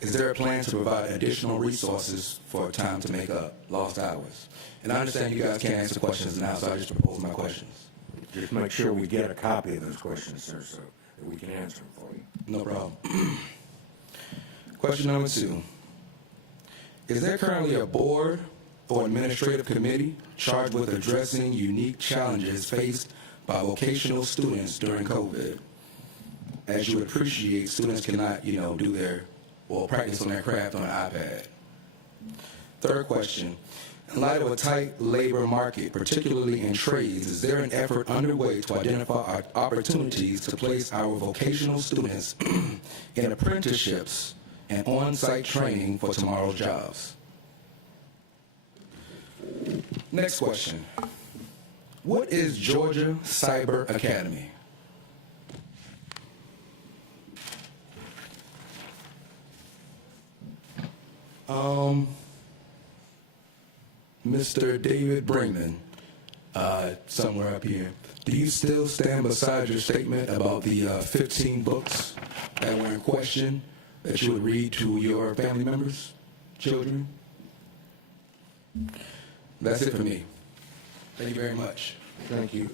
Is there a plan to provide additional resources for time to make up lost hours? And I understand you guys can't answer questions now, so I just propose my questions. Just make sure we get a copy of those questions, sir, so that we can answer them for you. No problem. Question number 2. Is there currently a board or administrative committee charged with addressing unique challenges faced by vocational students during COVID? As you would appreciate, students cannot, do their, practice on their craft on an iPad. Third question. In light of a tight labor market, particularly in trades, is there an effort underway to identify opportunities to place our vocational students in apprenticeships and on-site training for tomorrow's jobs? Next question. What is Georgia Cyber Academy? Mr. David Brinkman, somewhere up here, do you still stand beside your statement about the 15 books that were in question that you would read to your family members, children? That's it for me. Thank you very much. Thank you.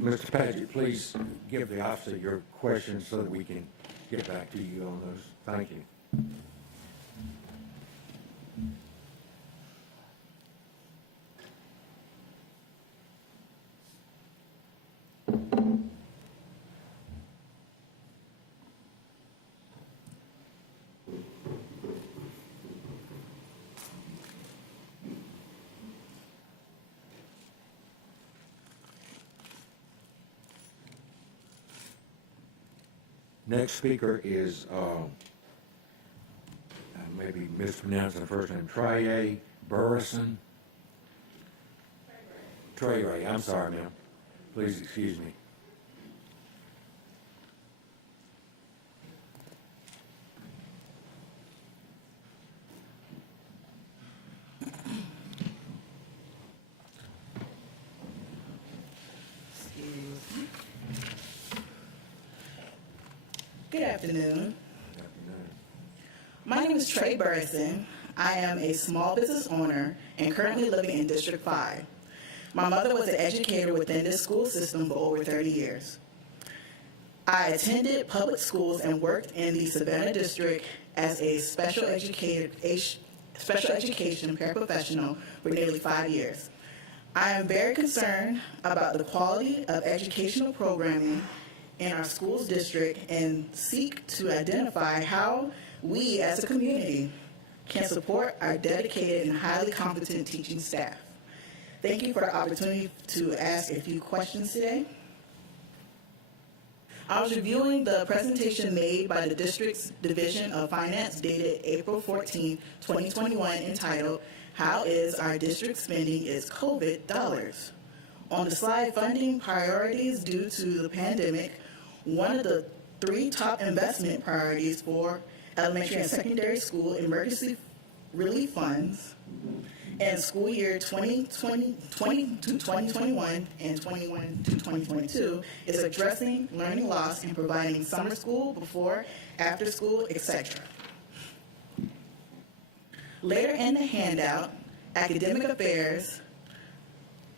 Mr. Paget, please give the officer your questions so that we can get back to you on those. Thank you. Next speaker is, maybe mispronouncing the first name, Trey Burrison. Trey, I'm sorry, ma'am. Please excuse me. Good afternoon. My name is Trey Burrison. I am a small business owner and currently living in District 5. My mother was an educator within this school system for over 30 years. I attended public schools and worked in the Savannah district as a special education paraprofessional for nearly 5 years. I am very concerned about the quality of educational programming in our schools district and seek to identify how we as a community can support our dedicated and highly competent teaching staff. Thank you for the opportunity to ask a few questions today. I was reviewing the presentation made by the district's Division of Finance dated April 14, 2021, entitled, "How is our district spending its COVID dollars?" On the slide, funding priorities due to the pandemic, one of the 3 top investment priorities for elementary and secondary school emergency relief funds in school year 2020 to 2021 and 21 to 2022 is addressing learning loss and providing summer school, before, after school, etc. Later in the handout, Academic Affairs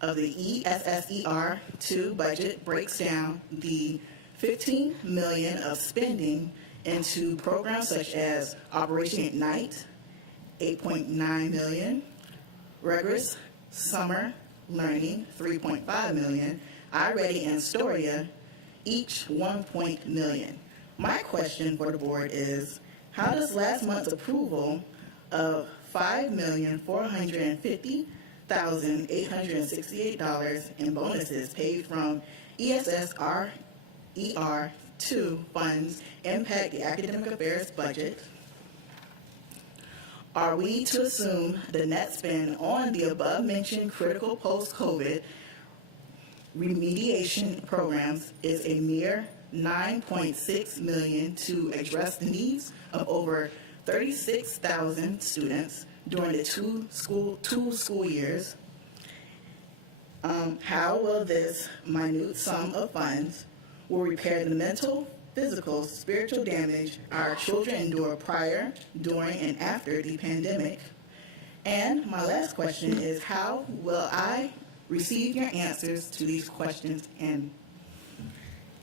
of the ESSER 2 budget breaks down the $15 million of spending into programs such as Operation Ignite, $8.9 million, Rigorous Summer Learning, $3.5 million, iReady and Storia, each $1 million. My question for the board is, how does last month's approval of $5,450,868 in bonuses paid from ESSER 2 funds impact the Academic Affairs budget? Are we to assume the net spend on the above-mentioned critical post-COVID remediation programs is a mere $9.6 million to address the needs of over 36,000 students during the two school years? How will this minute sum of funds will repair the mental, physical, spiritual damage our children endure prior, during, and after the pandemic? And my last question is, how will I receive your answers to these questions in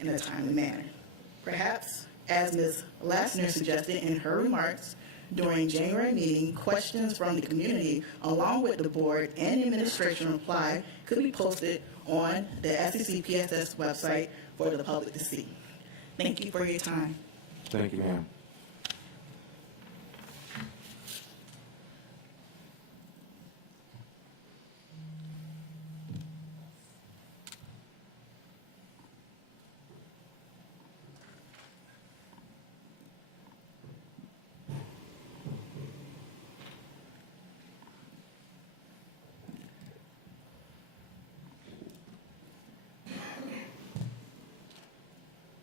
a timely manner? Perhaps, as Ms. Lassner suggested in her remarks during January meeting, questions from the community along with the board and administration reply could be posted on the SEC-PSS website for the public to see. Thank you for your time. Thank you, ma'am.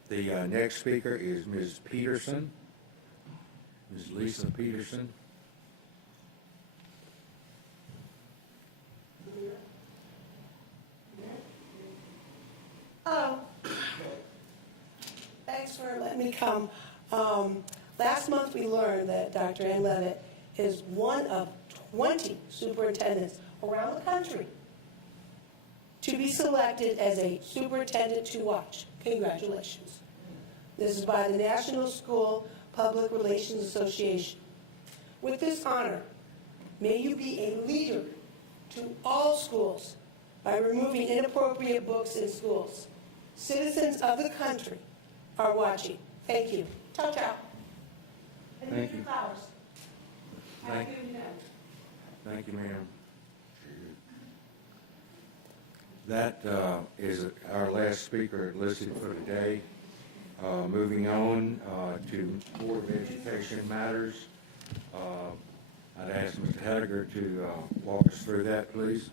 The next speaker is Ms. Peterson, Ms. Lisa Peterson. Hello. Thanks for letting me come. Last month we learned that Dr. Ann Levitt is one of 20 superintendents around the country to be selected as a superintendent to watch. Congratulations. This is by the National School Public Relations Association. With this honor, may you be a leader to all schools by removing inappropriate books in schools. Citizens of the country are watching. Thank you. Ciao, ciao. And Thank you. Flowers. Thank Happy New Year. Thank you, ma'am. That is our last speaker listed for today. Moving on to Board of Education matters. I'd ask Mr. Hediger to walk us through that, please.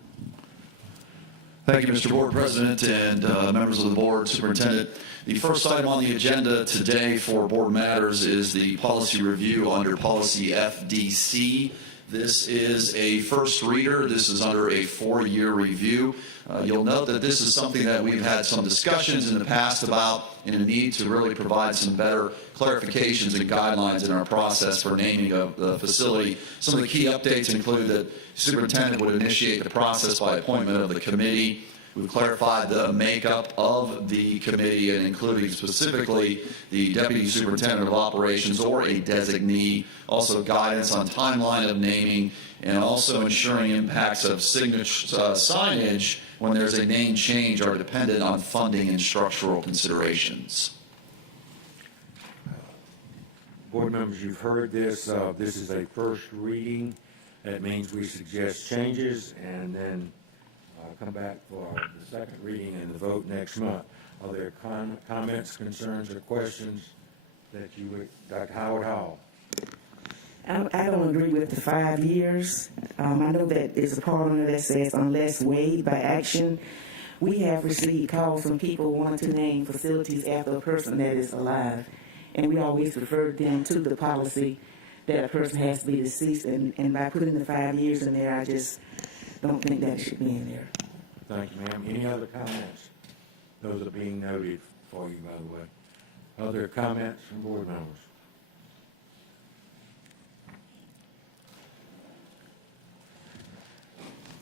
Thank you, Mr. Board President and members of the board, Superintendent. The first item on the agenda today for board matters is the policy review under policy FDC. This is a first reader. This is under a 4-year review. You'll note that this is something that we've had some discussions in the past about, and a need to really provide some better clarifications and guidelines in our process for naming the facility. Some of the key updates include that the superintendent would initiate the process by appointment of the committee. We've clarified the makeup of the committee, and including specifically the deputy superintendent of operations or a designee, also guidance on timeline of naming, and also ensuring impacts of signage when there's a name change are dependent on funding and structural considerations. Board members, you've heard this. This is a first reading. That means we suggest changes and then come back for the second reading and the vote next month. Are there comments, concerns, or questions that you would, Dr. Howard Hall? I don't agree with the 5 years. I know that there's a part on it that says unless waived by action. We have received calls from people wanting to name facilities after a person that is alive, and we always refer them to the policy that a person has to be deceased, and by putting the 5 years in there, I just don't think that should be in there. Thank you, ma'am. Any other comments? Those are being noted for you, by the way. Other comments from board members?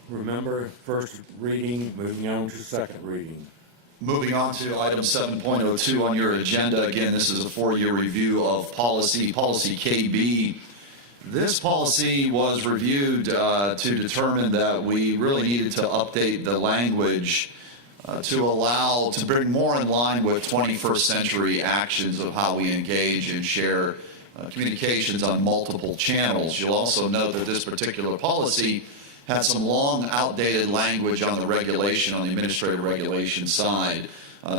Remember, first reading, moving on to second reading. Moving on to item 7.02 on your agenda. Again, this is a 4-year review of policy KB. This policy was reviewed to determine that we really needed to update the language to bring more in line with 21st century actions of how we engage and share communications on multiple channels. You'll also note that this particular policy had some long outdated language on the regulation, on the administrative regulation side.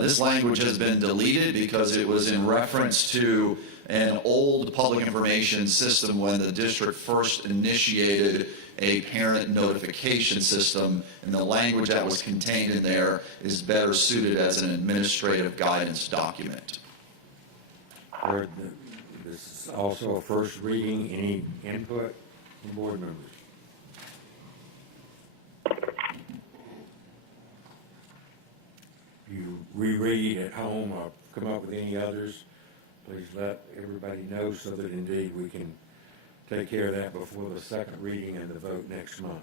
This language has been deleted because it was in reference to an old public information system when the district first initiated a parent notification system, and the language that was contained in there is better suited as an administrative guidance document. This is also a first reading. Any input from board members? If you reread at home or come up with any others, please let everybody know so that indeed we can take care of that before the second reading and the vote next month.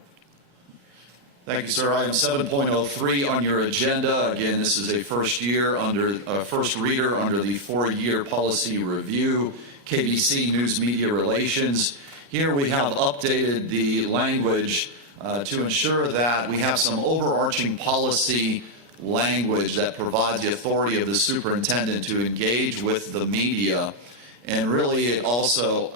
Thank you, sir. Item 7.03 on your agenda. Again, this is a first reader under the 4-year policy review, KBC News Media Relations. Here we have updated the language to ensure that we have some overarching policy language that provides the authority of the superintendent to engage with the media. And really it also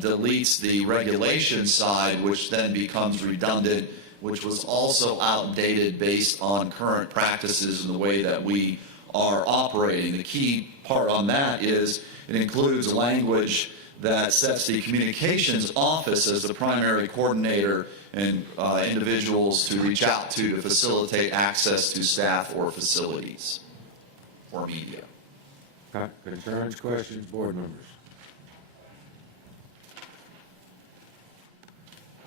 deletes the regulation side, which then becomes redundant, which was also outdated based on current practices and the way that we are operating. The key part on that is it includes language that sets the communications office as the primary coordinator and individuals to reach out to facilitate access to staff or facilities or media. Concerns, questions, board members?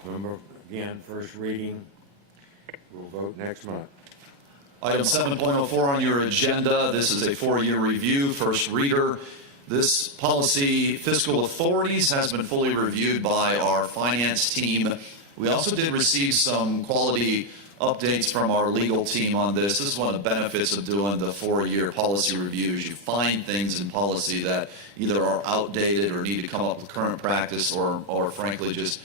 Remember, again, first reading. We'll vote next month. Item 7.04 on your agenda. This is a 4-year review, first reader. This policy, fiscal authorities, has been fully reviewed by our finance team. We also did receive some quality updates from our legal team on this. This is one of the benefits of doing the 4-year policy reviews. You find things in policy that either are outdated or need to come up with current practice or frankly just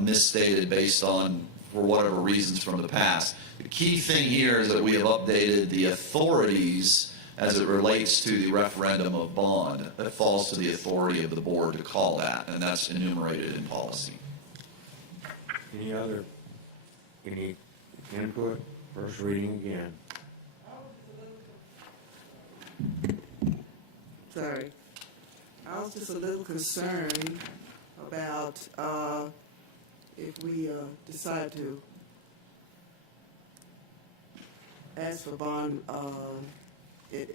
misstated based on, for whatever reasons from the past. The key thing here is that we have updated the authorities as it relates to the referendum of bond. That falls to the authority of the board to call that, and that's enumerated in policy. Any input? First reading again. Sorry. I was just a little concerned about if we decide to ask for bond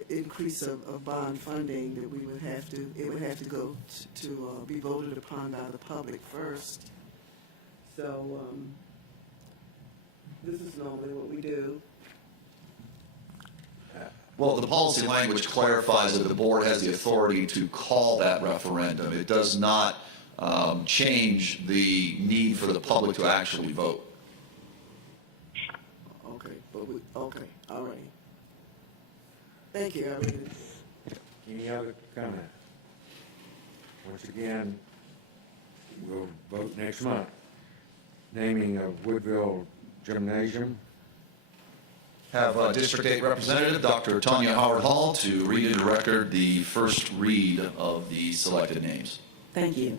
increase of bond funding, that it would have to go to be voted upon by the public first. So this is normally what we do. Well, the policy language clarifies that the board has the authority to call that referendum. It does not change the need for the public to actually vote. Okay, okay, all right. Thank you. Any other comment? Once again, we'll vote next month. Naming of Woodville Gymnasium. Have District 8 Representative Dr. Tanya Howard Hall to read into record the first read of the selected names. Thank you.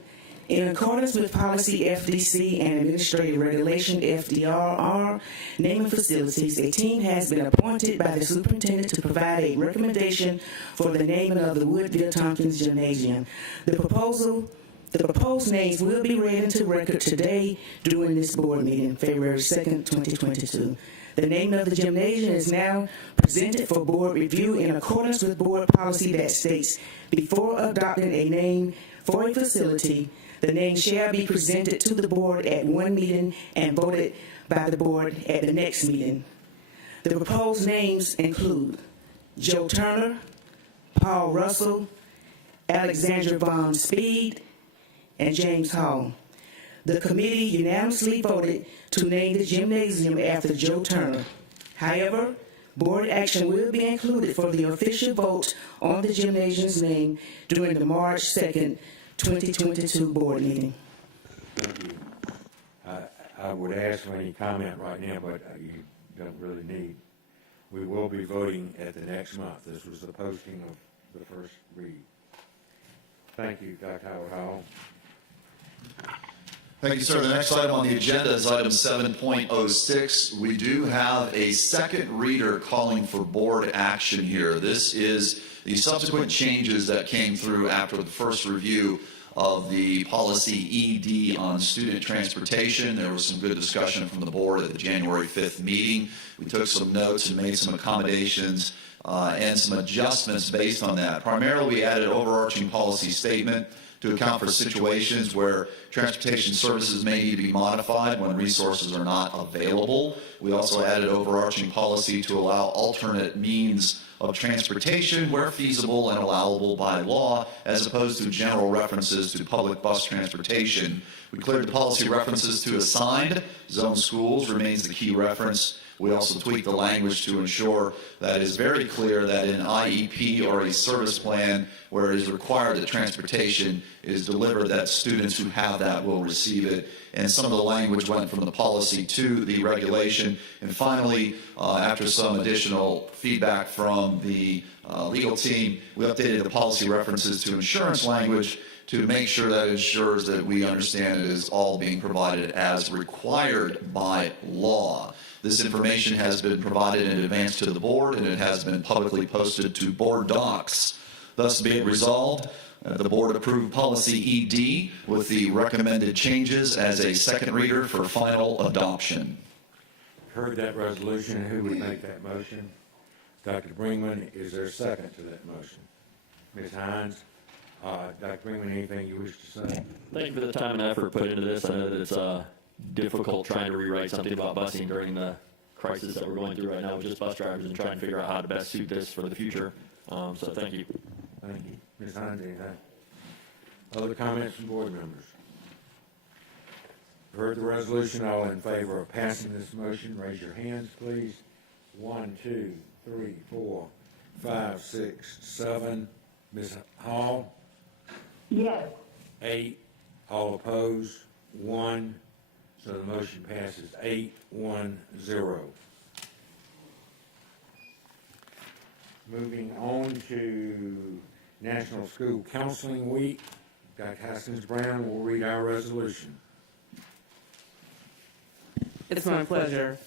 In accordance with policy FDC and administrative regulation FDRR, naming facilities, a team has been appointed by the superintendent to provide a recommendation for the naming of the Woodville Tompkins Gymnasium. The proposed names will be read into record today during this board meeting, February 2nd, 2022. The name of the gymnasium is now presented for board review in accordance with board policy that states, before adopting a name for a facility, the name shall be presented to the board at one meeting and voted by the board at the next meeting. The proposed names include Joe Turner, Paul Russell, Alexandra Von Speed, and James Hall. The committee unanimously voted to name the gymnasium after Joe Turner. However, board action will be included for the official vote on the gymnasium's name during the March 2nd, 2022 board meeting. Thank you. I would ask for any comment right now, but you don't really need. We will be voting at the next month. This was the posting of the first read. Thank you, Dr. Howard Hall. Thank you, sir. The next item on the agenda is item 7.06. We do have a second reader calling for board action here. This is the subsequent changes that came through after the first review of the policy ED on student transportation. There was some good discussion from the board at the January 5th meeting. We took some notes and made some accommodations and some adjustments based on that. Primarily, we added an overarching policy statement to account for situations where transportation services may need to be modified when resources are not available. We also added overarching policy to allow alternate means of transportation where feasible and allowable by law, as opposed to general references to public bus transportation. We cleared the policy references to assigned zone schools remains the key reference. We also tweaked the language to ensure that it is very clear that in IEP or a service plan where it is required that transportation is delivered, that students who have that will receive it. And some of the language went from the policy to the regulation. And finally, after some additional feedback from the legal team, we updated the policy references to insurance language to make sure that it ensures that we understand it is all being provided as required by law. This information has been provided in advance to the board, and it has been publicly posted to board docs. Thus be it resolved, the board approved policy ED with the recommended changes as a second reader for final adoption. Heard that resolution. Who would make that motion? Dr. Brinkman, is there a second to that motion? Ms. Hines? Dr. Brinkman, anything you wish to say? Thank you for the time and effort put into this. I know that it's difficult trying to rewrite something about busing during the crisis that we're going through right now with just bus drivers and trying to figure out how to best suit this for the future. So thank you. Thank you. Ms. Hines, anything? Other comments from board members? Heard the resolution. All in favor of passing this motion, raise your hands, please. 1, 2, 3, 4, 5, 6, 7. Ms. Hall? Yes. 8. All opposed? 1. So the motion passes 8-1-0. Moving on to National School Counseling Week, Dr. Haskins Brown will read our resolution. It's my pleasure.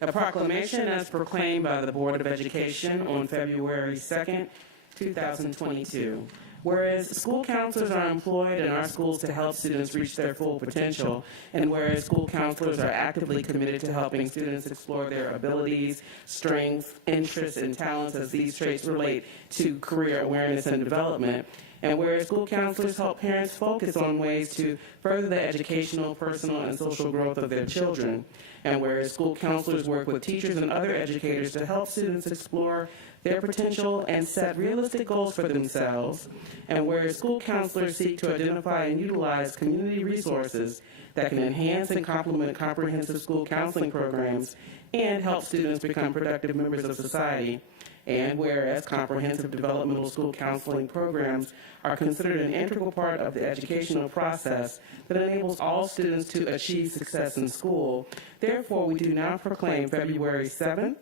A proclamation as proclaimed by the Board of Education on February 2nd, 2022. Whereas school counselors are employed in our schools to help students reach their full potential, and whereas school counselors are actively committed to helping students explore their abilities, strengths, interests, and talents as these traits relate to career awareness and development, and whereas school counselors help parents focus on ways to further the educational, personal, and social growth of their children, and whereas school counselors work with teachers and other educators to help students explore their potential and set realistic goals for themselves, and whereas school counselors seek to identify and utilize community resources that can enhance and complement comprehensive school counseling programs and help students become productive members of society, and whereas comprehensive developmental school counseling programs are considered an integral part of the educational process that enables all students to achieve success in school, therefore we do now proclaim February 7th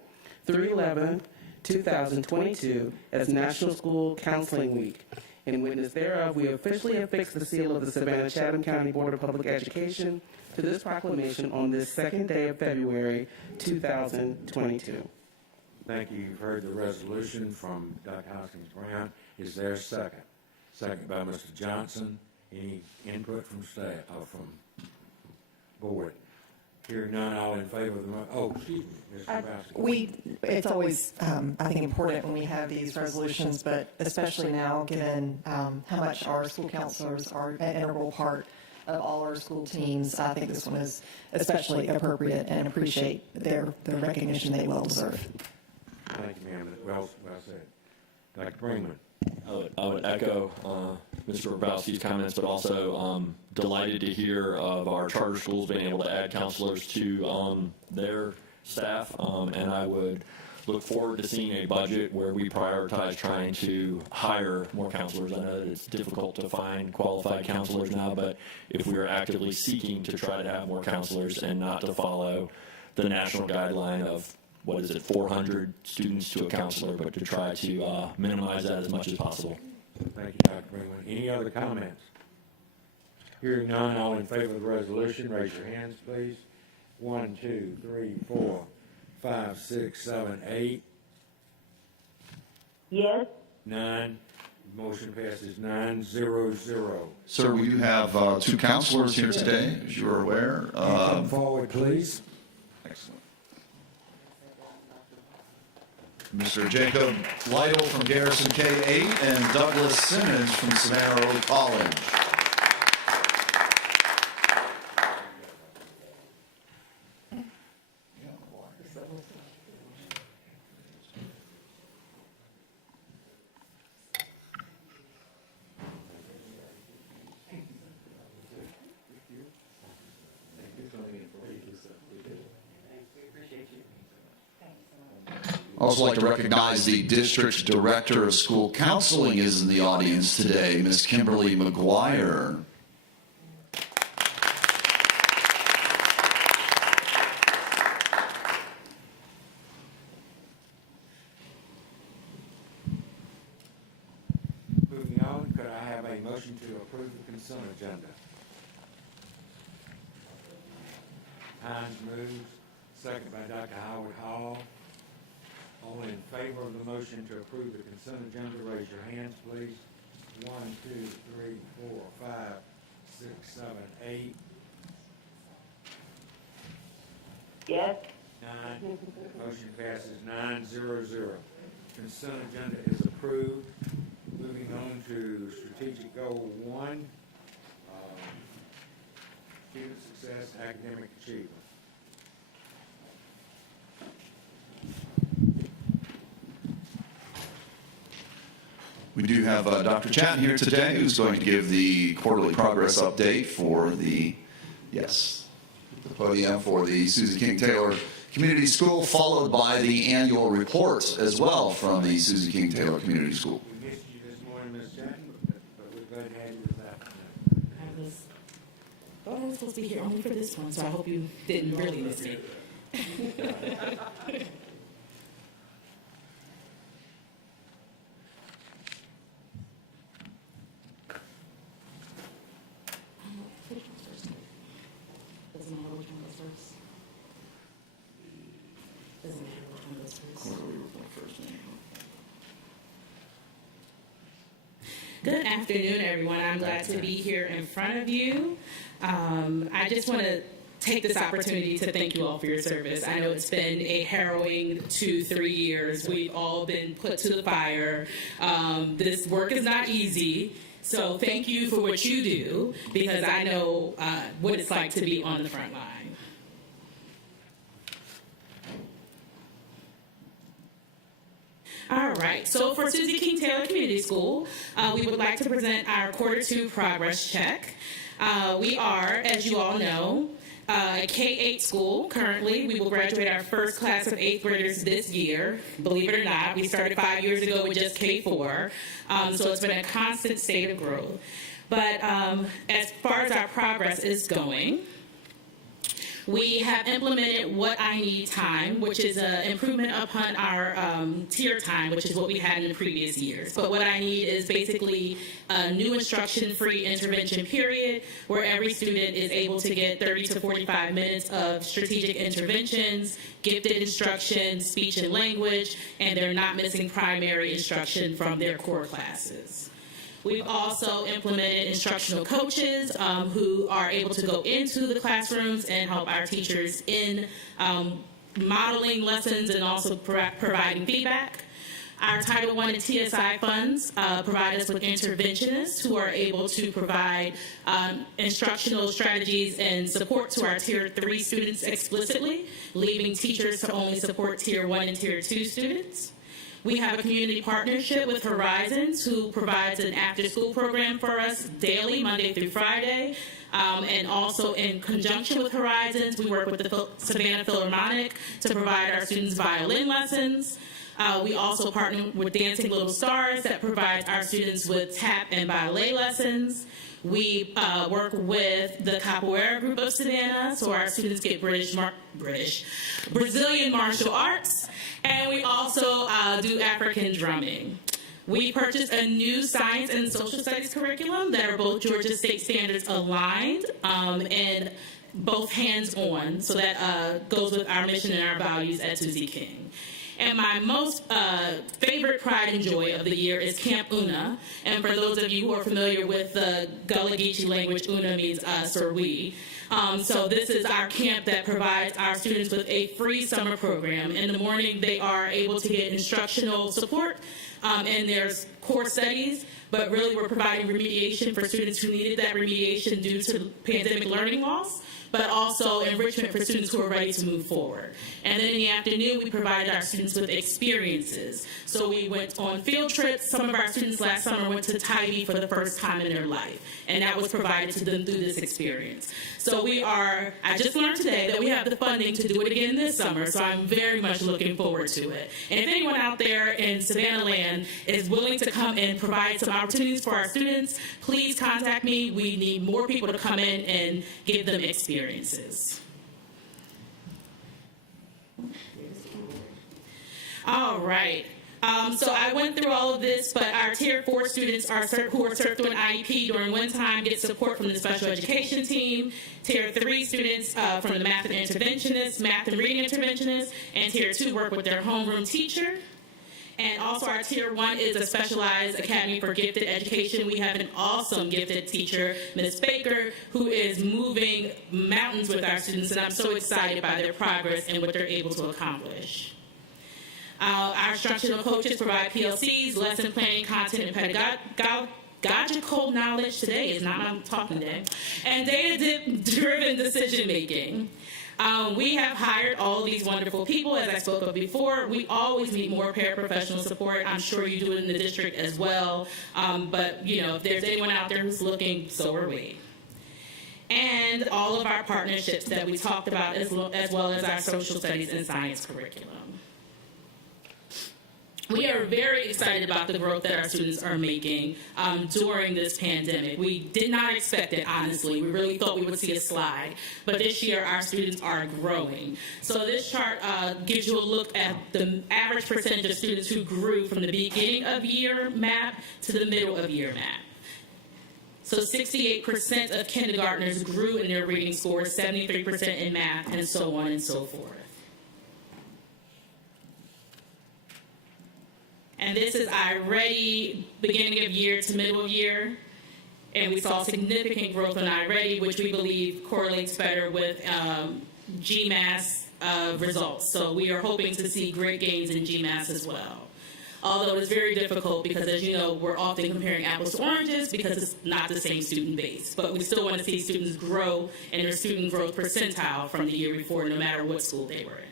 through 11th, 2022 as National School Counseling Week. In witness thereof, we officially affix the seal of the Savannah-Chatham County Board of Public Education to this proclamation on this second day of February 2022. Thank you. You've heard the resolution from Dr. Hoskins Brown. Is there a second? Second by Mr. Johnson. Any input from staff or from board? Hearing none, all in favor of the motion. Oh, excuse me, Mr. Bowski. It's always, I think, important when we have these resolutions, but especially now, given how much our school counselors are an integral part of all our school teams, I think this one is especially appropriate and appreciate the recognition they well deserve. Thank you, ma'am. Well said. Dr. Brinkman. I would echo Mr. Rabowski's comments, but also delighted to hear of our charter schools being able to add counselors to their staff, and I would look forward to seeing a budget where we prioritize trying to hire more counselors. I know that it's difficult to find qualified counselors now, but if we are actively seeking to try to have more counselors and not to follow the national guideline of 400 students to a counselor, but to try to minimize that as much as possible. Thank you, Dr. Brinkman. Any other comments? Hearing none, all in favor of the resolution, raise your hands, please. 1, 2, 3, 4, 5, 6, 7, 8. Yes. 9. Motion passes 9-0-0. Sir, we do have two counselors here today, as you are aware. Come forward, please. Excellent. Mr. Jacob Lytle from Garrison K-8 and Douglas Simmons from Savannah Early College. I'd also like to recognize the District Director of School Counseling is in the audience today, Ms. Kimberly McGuire. Moving on, could I have a motion to approve the consent agenda? Hines moves, second by Dr. Howard Hall. All in favor of the motion to approve the consent agenda, raise your hands, please. 1, 2, 3, 4, 5, 6, 7, 8. Yes. 9. Motion passes 9-0-0. Consent agenda is approved. Moving on to strategic goal 1, student success, academic achievement. We do have Dr. Chatton here today, who's going to give the quarterly progress update for the podium for the Susie King Taylor Community School, followed by the annual report as well from the Susie King Taylor Community School. We missed you this morning, Ms. Chatton, but we're glad to have you this afternoon. I was supposed to be here only for this one, so I hope you didn't really miss me. Doesn't matter which one goes first. Doesn't matter which one goes first. Good afternoon, everyone. I'm glad to be here in front of you. I just want to take this opportunity to thank you all for your service. I know it's been a harrowing 2-3 years. We've all been put to the fire. This work is not easy. So thank you for what you do, because I know what it's like to be on the front line. All right, so for Susie King Taylor Community School, we would like to present our Q2 progress check. We are, as you all know, a K-8 school. Currently, we will graduate our first class of 8th graders this year. Believe it or not, we started 5 years ago with just K-4, so it's been a constant state of growth. But as far as our progress is going, We have implemented What I Need Time, which is an improvement upon our tier time, which is what we had in the previous years. But what I need is basically a new instruction-free intervention period where every student is able to get 30 to 45 minutes of strategic interventions, gifted instruction, speech and language, and they're not missing primary instruction from their core classes. We've also implemented instructional coaches who are able to go into the classrooms and help our teachers in modeling lessons and also providing feedback. Our Title I and TSI funds provide us with interventionists who are able to provide instructional strategies and support to our Tier 3 students explicitly, leaving teachers to only support Tier 1 and Tier 2 students. We have a community partnership with Horizons, who provides an after-school program for us daily, Monday through Friday. And also in conjunction with Horizons, we work with the Savannah Philharmonic to provide our students violin lessons. We also partner with Dancing Little Stars that provides our students with tap and ballet lessons. We work with the Capoeira group of Savannah, so our students get Brazilian martial arts. And we also do African drumming. We purchased a new science and social studies curriculum that are both Georgia State standards aligned and both hands-on, so that goes with our mission and our values at Susie King. And my most favorite pride and joy of the year is Camp Una. And for those of you who are familiar with the Gullah Geechee language, Una means us or we. So this is our camp that provides our students with a free summer program. In the morning, they are able to get instructional support in their core studies, but really we're providing remediation for students who needed that remediation due to pandemic learning loss, but also enrichment for students who are ready to move forward. And then in the afternoon, we provided our students with experiences. So we went on field trips. Some of our students last summer went to Tybee for the first time in their life, and that was provided to them through this experience. So I just learned today that we have the funding to do it again this summer, so I'm very much looking forward to it. And if anyone out there in Savannah land is willing to come and provide some opportunities for our students, please contact me. We need more people to come in and give them experiences. All right. So I went through all of this, but our Tier 4 students who are served through an IEP during one time get support from the special education team. Tier 3 students from the math and interventionist, math and reading interventionist, and Tier 2 work with their homeroom teacher. And also our Tier 1 is a specialized academy for gifted education. We have an awesome gifted teacher, Ms. Baker, who is moving mountains with our students, and I'm so excited by their progress and what they're able to accomplish. Our instructional coaches provide PLCs, lesson planning, content, and pedagogical knowledge. Today is not my talking day. And data-driven decision-making. We have hired all of these wonderful people, as I spoke of before. We always need more paraprofessional support. I'm sure you do it in the district as well. But, if there's anyone out there who's looking, so are we. And all of our partnerships that we talked about, as well as our social studies and science curriculum. We are very excited about the growth that our students are making during this pandemic. We did not expect it, honestly. We really thought we would see a slide. But this year, our students are growing. So this chart gives you a look at the average percentage of students who grew from the beginning of year map to the middle of year map. So 68% of kindergartners grew in their reading scores, 73% in math, and so on and so forth. And this is iReady, beginning of year to middle of year. And we saw significant growth in iReady, which we believe correlates better with GMAS results. So we are hoping to see great gains in GMAS as well. Although it's very difficult because, as you know, we're often comparing apples to oranges because it's not the same student base. But we still want to see students grow in their student growth percentile from the year before, no matter what school they were in.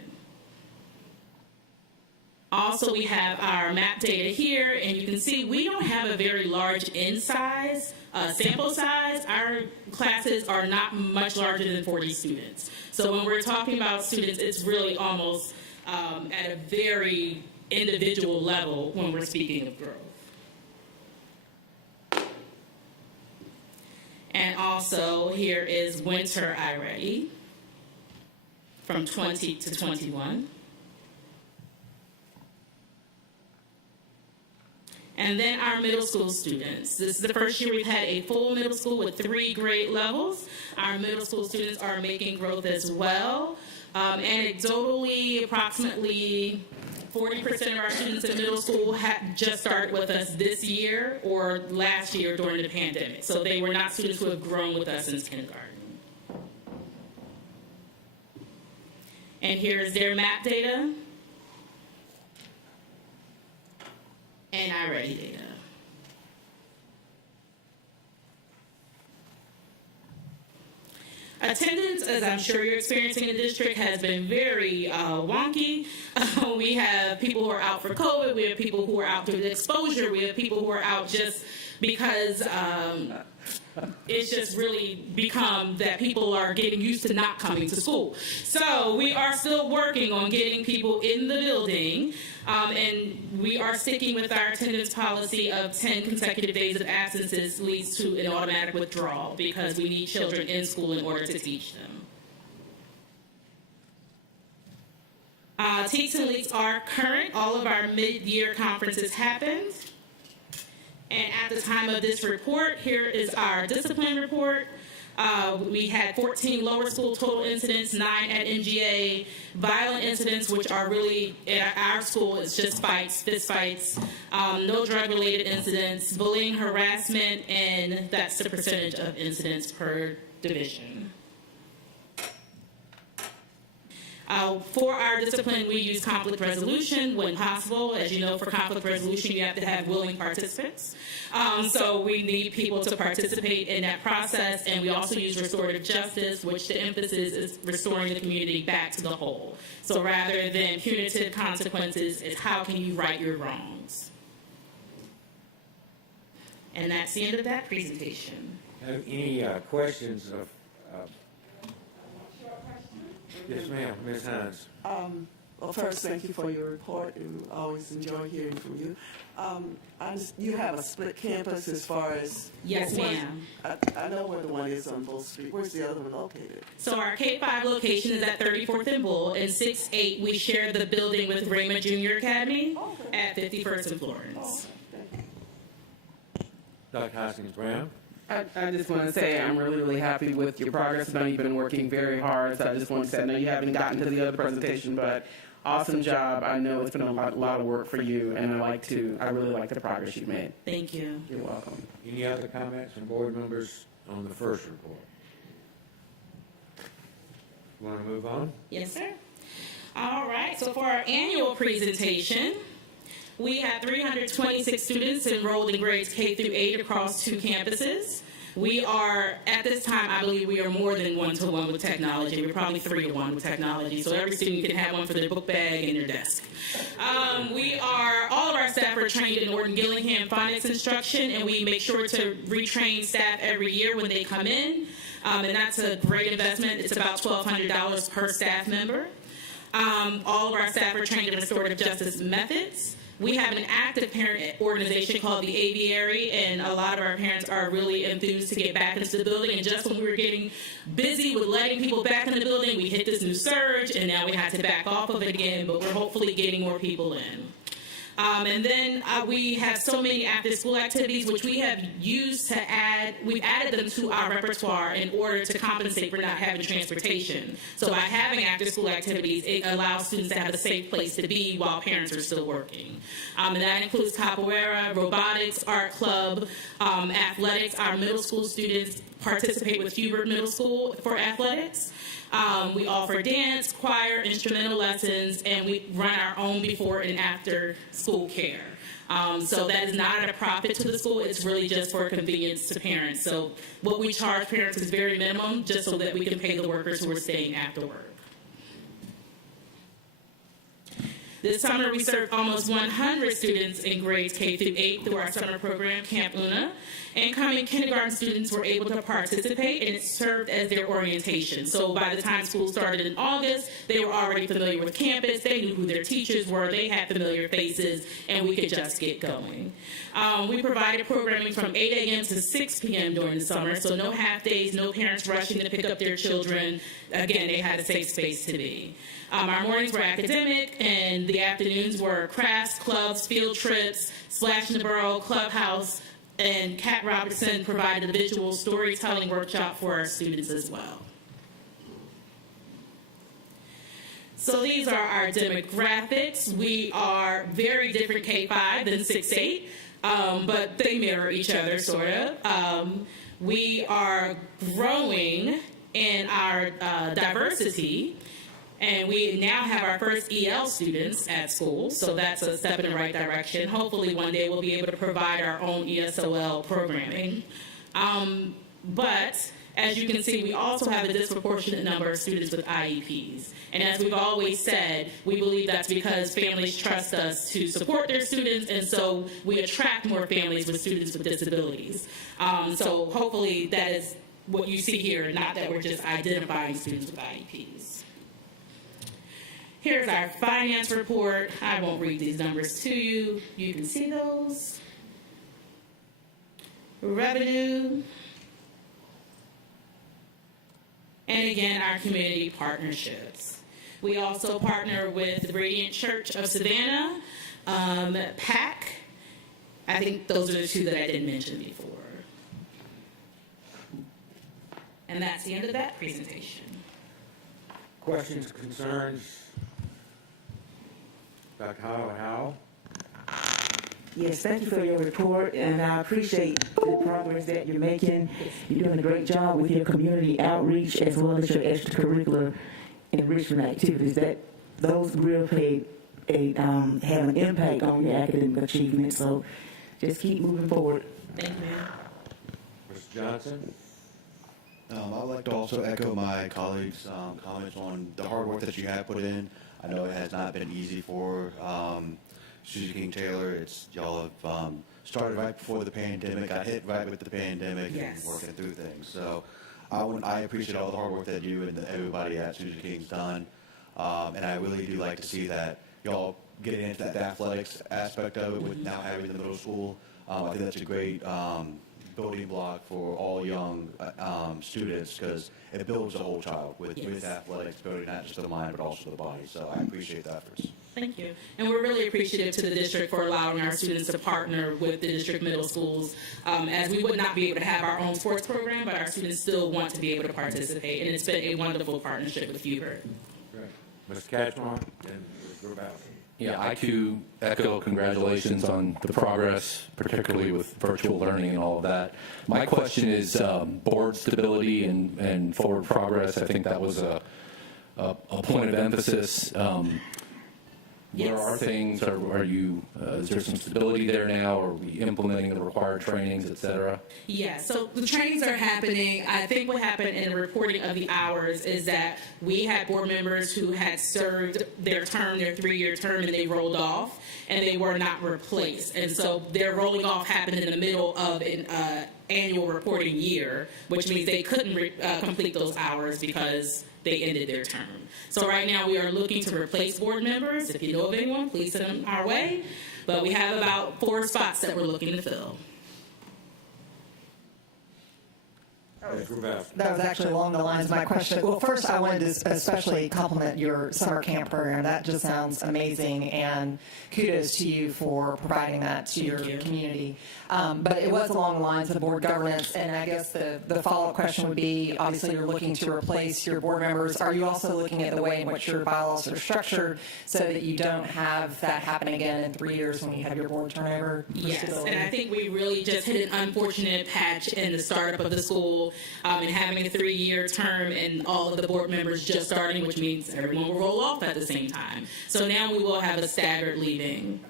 Also, we have our map data here, and you can see we don't have a very large sample size. Our classes are not much larger than 40 students. So when we're talking about students, it's really almost at a very individual level when we're speaking of growth. And also, here is winter iReady. from 20 to 21. And then our middle school students. This is the first year we've had a full middle school with 3 grade levels. Our middle school students are making growth as well. Anecdotally, approximately 40% of our students in middle school just started with us this year or last year during the pandemic. So they were not students who have grown with us since kindergarten. And here's their MAP data and iReady data. Attendance, as I'm sure you're experiencing in the district, has been very wonky. We have people who are out for COVID. We have people who are out due to exposure. We have people who are out just because it's just really become that people are getting used to not coming to school. So we are still working on getting people in the building, and we are sticking with our attendance policy of 10 consecutive days of absences leads to an automatic withdrawal because we need children in school in order to teach them. Teaks and leaks are current. All of our mid-year conferences happened. And at the time of this report, here is our discipline report. We had 14 lower school total incidents, 9 at MGA, violent incidents, which are really, at our school, it's just fights, fist fights, no drug-related incidents, bullying, harassment, and that's the percentage of incidents per division. For our discipline, we use conflict resolution when possible. As you know, for conflict resolution, you have to have willing participants. So we need people to participate in that process, and we also use restorative justice, which the emphasis is restoring the community back to the whole. So rather than punitive consequences, it's how can you right your wrongs. And that's the end of that presentation. Any questions of... Yes, ma'am, Ms. Hines. Well, first, thank you for your report, and always enjoy hearing from you. You have a split campus as far as... Yes, ma'am. I know where the one is on Bull Street. Where's the other one located? So our K-5 location is at 34th and Bull, and 6-8 we share the building with Raymond Junior Academy at 51st and Florence. Dr. Hoskins-Brown. I just want to say I'm really, really happy with your progress. I know you've been working very hard, so I just want to say I know you haven't gotten to the other presentation, but awesome job. I know it's been a lot of work for you, and I really like the progress you've made. Thank you. You're welcome. Any other comments from board members on the first report? You want to move on? Yes, sir. All right, so for our annual presentation, we had 326 students enrolled in grades K through 8 across 2 campuses. We are, at this time, I believe we are more than 1-to-1 with technology. We're probably 3-to-1 with technology, so every student can have one for their book bag and their desk. All of our staff are trained in Orton Gillingham phonics instruction, and we make sure to retrain staff every year when they come in, and that's a great investment. It's about $1,200 per staff member. All of our staff are trained in restorative justice methods. We have an active parent organization called the Aviary, and a lot of our parents are really enthused to get back into the building. And just when we were getting busy with letting people back in the building, we hit this new surge, and now we had to back off of it again, but we're hopefully getting more people in. And then we have so many after-school activities, which we have used to we've added them to our repertoire in order to compensate for not having transportation. So by having after-school activities, it allows students to have a safe place to be while parents are still working. And that includes capoeira, robotics, art club, athletics. Our middle school students participate with Hubert Middle School for athletics. We offer dance, choir, instrumental lessons, and we run our own before and after school care. So that is not at a profit to the school. It's really just for convenience to parents. So what we charge parents is very minimum, just so that we can pay the workers who are staying after work. This summer, we served almost 100 students in grades K through 8 through our summer program, Camp Una. Incoming kindergarten students were able to participate, and it served as their orientation. So by the time school started in August, they were already familiar with campus. They knew who their teachers were. They had familiar faces, and we could just get going. We provided programming from 8 a.m. to 6 p.m. during the summer, so no half days, no parents rushing to pick up their children. Again, they had a safe space to be. Our mornings were academic, and the afternoons were crafts, clubs, field trips, Splash in the Burrow, Clubhouse, and Kat Robertson provided a visual storytelling workshop for our students as well. So these are our demographics. We are very different K-5 than 6-8, but they mirror each other, sort of. We are growing in our diversity. And we now have our first EL students at school, so that's a step in the right direction. Hopefully one day we'll be able to provide our own ESOL programming. But as you can see, we also have a disproportionate number of students with IEPs. And as we've always said, we believe that's because families trust us to support their students, and so we attract more families with students with disabilities. So hopefully that is what you see here, not that we're just identifying students with IEPs. Here's our finance report. I won't read these numbers to you. You can see those. Revenue. And again, our community partnerships. We also partner with the Radiant Church of Savannah, PAC. I think those are the two that I didn't mention before. And that's the end of that presentation. Questions, concerns? Dr. Howell? Yes, thank you for your report, and I appreciate the progress that you're making. You're doing a great job with your community outreach as well as your extracurricular enrichment activities. Those really have an impact on your academic achievement, so just keep moving forward. Thank you. Mr. Johnson? I would like to also echo my colleagues' comments on the hard work that you have put in. I know it has not been easy for Susie King Taylor. Y'all have started right before the pandemic, got hit right with the pandemic, yes, and working through things. So I appreciate all the hard work that you and everybody at Susie King's done. And I really do like to see that y'all getting into that athletics aspect of it with now having the middle school. I think that's a great building block for all young students, because it builds the whole child with athletics, building not just the mind but also the body. So I appreciate the efforts. Thank you. And we're really appreciative to the district for allowing our students to partner with the district middle schools, as we would not be able to have our own sports program, but our students still want to be able to participate, and it's been a wonderful partnership with Hubert. Great. Ms. Catchmark and Ms. Grabowski. Yeah, I too echo congratulations on the progress, particularly with virtual learning and all of that. My question is board stability and forward progress. I think that was a point of emphasis. Where are things? Are you? Is there some stability there now? Are we implementing the required trainings, et cetera? Yeah, so the trainings are happening. I think what happened in the reporting of the hours is that we had board members who had served their term, their 3-year term, and they rolled off, and they were not replaced. And so their rolling off happened in the middle of an annual reporting year, which means they couldn't complete those hours because they ended their term. So right now we are looking to replace board members. If you know of anyone, please send them our way. But we have about 4 spots that we're looking to fill. That was actually along the lines of my question. Well, first, I wanted to especially compliment your summer camp program. That just sounds amazing, and kudos to you for providing that to your community. But it was along the lines of board governance, and I guess the follow-up question would be, obviously you're looking to replace your board members. Are you also looking at the way in which your bylaws are structured so that you don't have that happen again in 3 years when you have your board turnover? Yes, and I think we really just hit an unfortunate patch in the startup of the school, and having a 3-year term and all of the board members just starting, which means everyone will roll off at the same time. So now we will have a staggered leaving.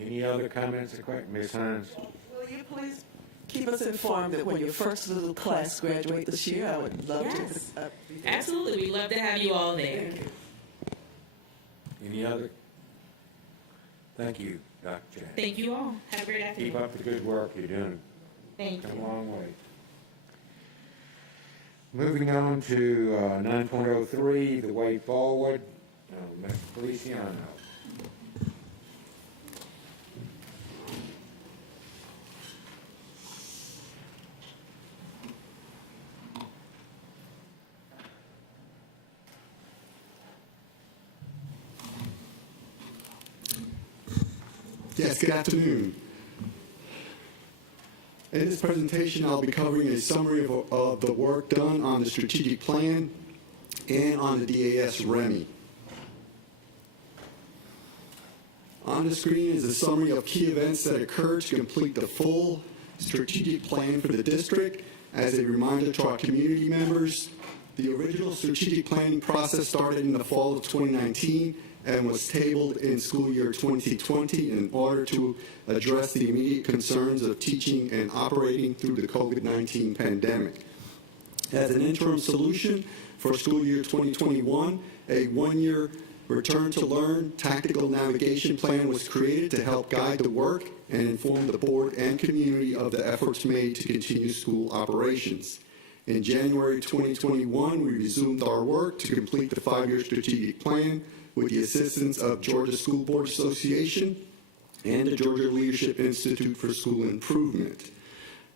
Any other comments or questions? Ms. Hines? Will you please keep us informed that when your first little class graduate this year? I would love to. Absolutely. We'd love to have you all there. Any other? Thank you, Dr. James. Thank you all. Have a great afternoon. Keep up the good work you're doing. Thank Come you. a long way. Moving on to 9.03, the way forward. Mr. Feliciano. Yes, good afternoon. In this presentation, I'll be covering a summary of the work done on the strategic plan and on the DAS REMI. On the screen is a summary of key events that occurred to complete the full strategic plan for the district. As a reminder to our community members, the original strategic planning process started in the fall of 2019 and was tabled in school year 2020 in order to address the immediate concerns of teaching and operating through the COVID-19 pandemic. As an interim solution for school year 2021, a one-year Return to Learn tactical navigation plan was created to help guide the work and inform the board and community of the efforts made to continue school operations. In January 2021, we resumed our work to complete the 5-year strategic plan with the assistance of Georgia School Board Association and the Georgia Leadership Institute for School Improvement.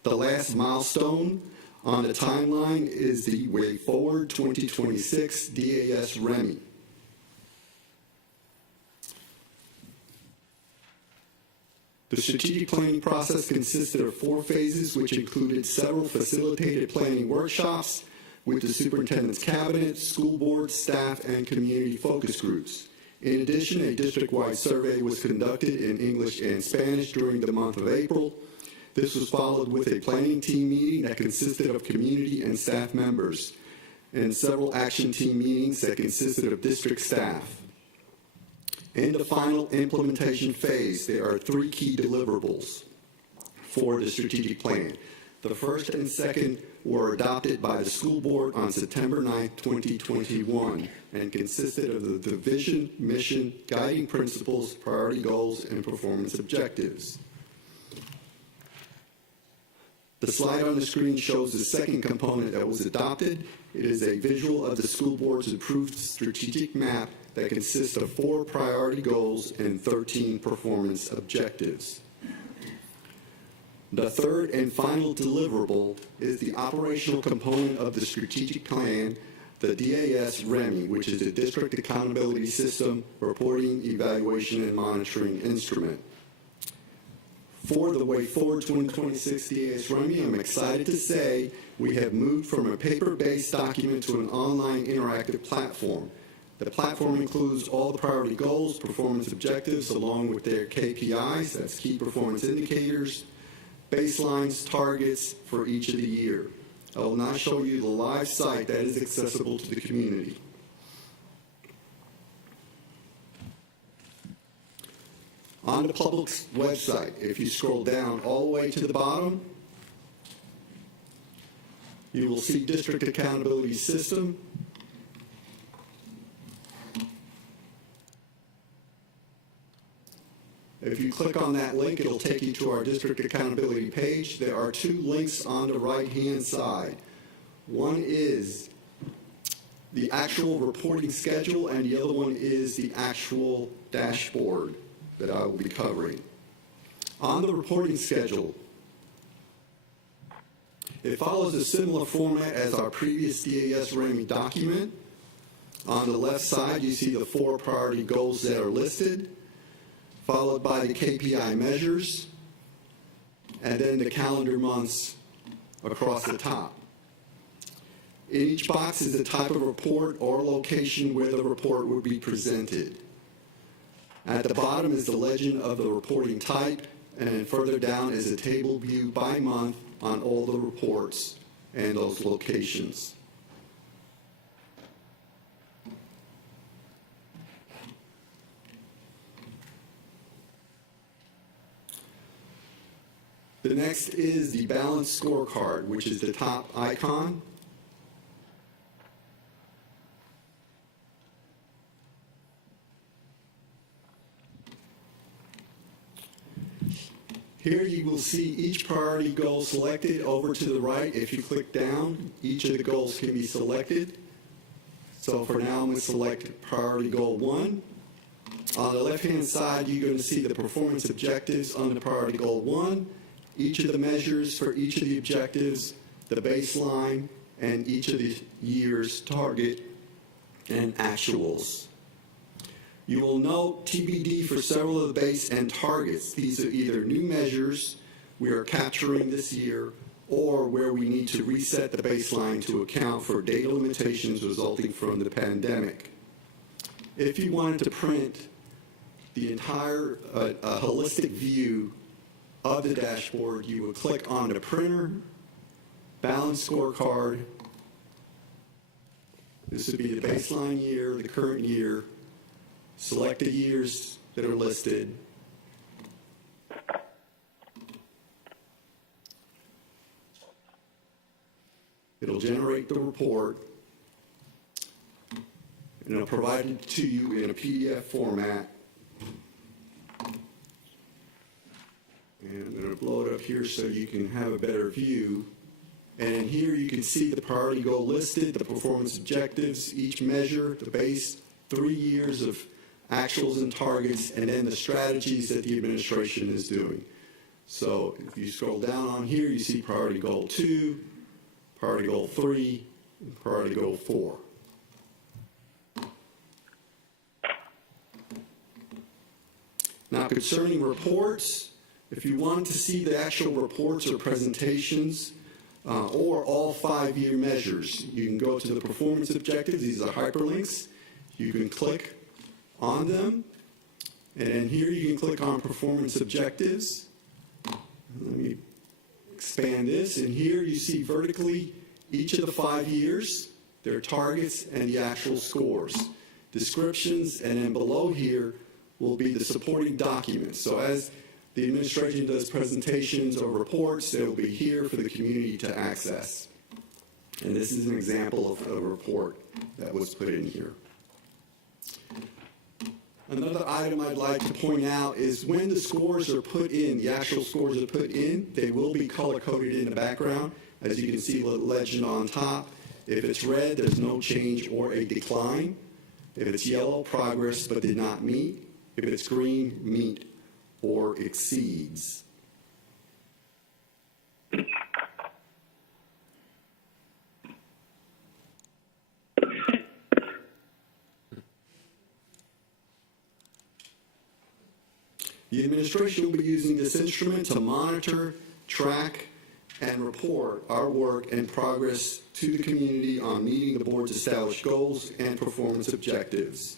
The last milestone on the timeline is the Way Forward 2026 DAS REMI. The strategic planning process consisted of 4 phases, which included several facilitated planning workshops with the superintendent's cabinet, school board, staff, and community focus groups. In addition, a district-wide survey was conducted in English and Spanish during the month of April. This was followed with a planning team meeting that consisted of community and staff members, and several action team meetings that consisted of district staff. In the final implementation phase, there are 3 key deliverables for the strategic plan. The first and second were adopted by the school board on September 9, 2021, and consisted of the vision, mission, guiding principles, priority goals, and performance objectives. The slide on the screen shows the second component that was adopted. It is a visual of the school board's approved strategic map that consists of 4 priority goals and 13 performance objectives. The third and final deliverable is the operational component of the strategic plan, the DAS REMI, which is the District Accountability System Reporting, Evaluation, and Monitoring Instrument. For the Way Forward 2026 DAS REMI, I'm excited to say we have moved from a paper-based document to an online interactive platform. The platform includes all the priority goals, performance objectives, along with their KPIs, that's key performance indicators, baselines, targets for each of the year. I will now show you the live site that is accessible to the community. On the public's website, if you scroll down all the way to the bottom, you will see District Accountability System. If you click on that link, it'll take you to our district accountability page. There are 2 links on the right-hand side. One is the actual reporting schedule, and the other one is the actual dashboard that I will be covering. On the reporting schedule, it follows a similar format as our previous DAS REMI document. On the left side, you see the 4 priority goals that are listed, followed by the KPI measures, and then the calendar months across the top. In each box is the type of report or location where the report would be presented. At the bottom is the legend of the reporting type, and then further down is a table view by month on all the reports and those locations. The next is the balanced scorecard, which is the top icon. Here you will see each priority goal selected. Over to the right, if you click down, each of the goals can be selected. So for now, I'm going to select priority goal 1. On the left-hand side, you're going to see the performance objectives under priority goal 1, each of the measures for each of the objectives, the baseline, and each of the year's target and actuals. You will note TBD for several of the base and targets. These are either new measures we are capturing this year or where we need to reset the baseline to account for data limitations resulting from the pandemic. If you wanted to print the entire holistic view of the dashboard, you would click on the printer, balance scorecard. This would be the baseline year, the current year, select the years that are listed. It'll generate the report, and it'll provide it to you in a PDF format. And I'm going to blow it up here so you can have a better view. And here you can see the priority goal listed, the performance objectives, each measure, the base, 3 years of actuals and targets, and then the strategies that the administration is doing. So if you scroll down on here, you see priority goal 2, priority goal 3, and priority goal 4. Now concerning reports, if you want to see the actual reports or presentations or all 5-year measures, you can go to the performance objectives. These are hyperlinks. You can click on them, and then here you can click on performance objectives. Let me expand this, and here you see vertically each of the 5 years, their targets, and the actual scores, descriptions, and then below here will be the supporting documents. So as the administration does presentations or reports, they will be here for the community to access. And this is an example of a report that was put in here. Another item I'd like to point out is when the scores are put in, the actual scores are put in, they will be color-coded in the background. As you can see the legend on top. If it's red, there's no change or a decline. If it's yellow, progress but did not meet. If it's green, meet or exceeds. The administration will be using this instrument to monitor, track, and report our work and progress to the community on meeting the board's established goals and performance objectives.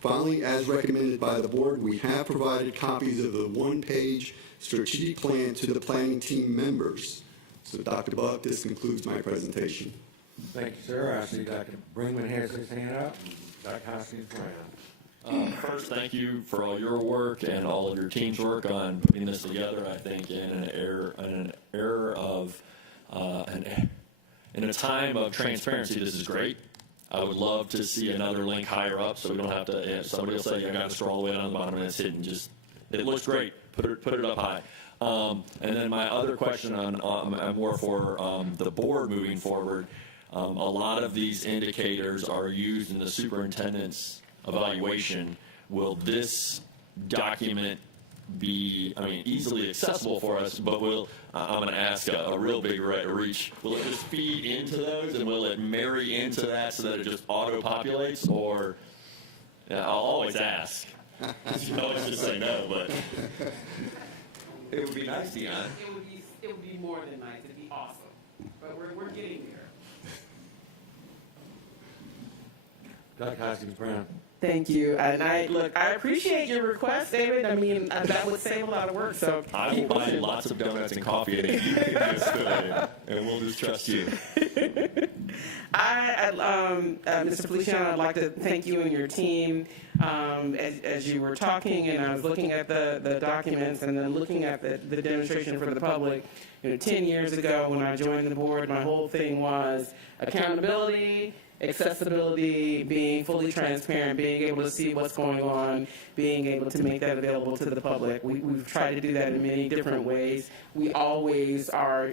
Finally, as recommended by the board, we have provided copies of the one-page strategic plan to the planning team members. So, Dr. Buck, this concludes my presentation. Thank you, sir. I see Dr. Brinkman has his hand up. Dr. Hoskins Brown. First, thank you for all your work and all of your team's work on putting this together. I think in a time of transparency, this is great. I would love to see another link higher up, so we don't have to. Somebody will say, "I got to scroll all the way down to the bottom," and it's hidden. Just it looks great. Put it up high. And then my other question on more for the board moving forward. A lot of these indicators are used in the superintendent's evaluation. Will this document be, easily accessible for us, but I'm going to ask a real big reach, will it just feed into those, and will it marry into that so that it just auto-populates, or, I'll always ask. You can always just say no, but it would be nice, Dion. It would be more than nice, it'd be awesome, but we're getting there. Dr. Hoskins Brown. Thank you. And I appreciate your request, David. That would save a lot of work. So I will buy lots of donuts and coffee, and you can just fill it in, and we'll just trust you. Mr. Feliciano, I'd like to thank you and your team. As you were talking, and I was looking at the documents, and then looking at the demonstration for the public. 10 years ago, when I joined the board, my whole thing was accountability accessibility, being fully transparent, being able to see what's going on, being able to make that available to the public. We've tried to do that in many different ways. We always are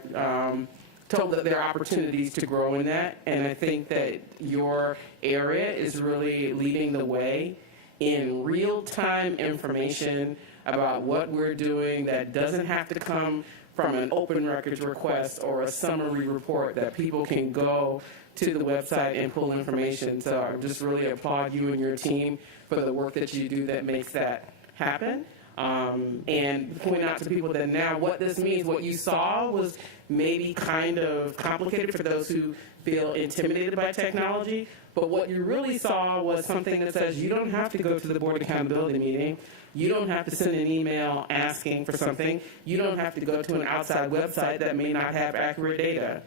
told that there are opportunities to grow in that, and I think that your area is really leading the way in real-time information about what we're doing that doesn't have to come from an open records request or a summary report, that people can go to the website and pull information. So I just really applaud you and your team for the work that you do that makes that happen. And point out to people that now what this means, what you saw was maybe kind of complicated for those who feel intimidated by technology, but what you really saw was something that says you don't have to go to the board accountability meeting, you don't have to send an email asking for something, you don't have to go to an outside website that may not have accurate data.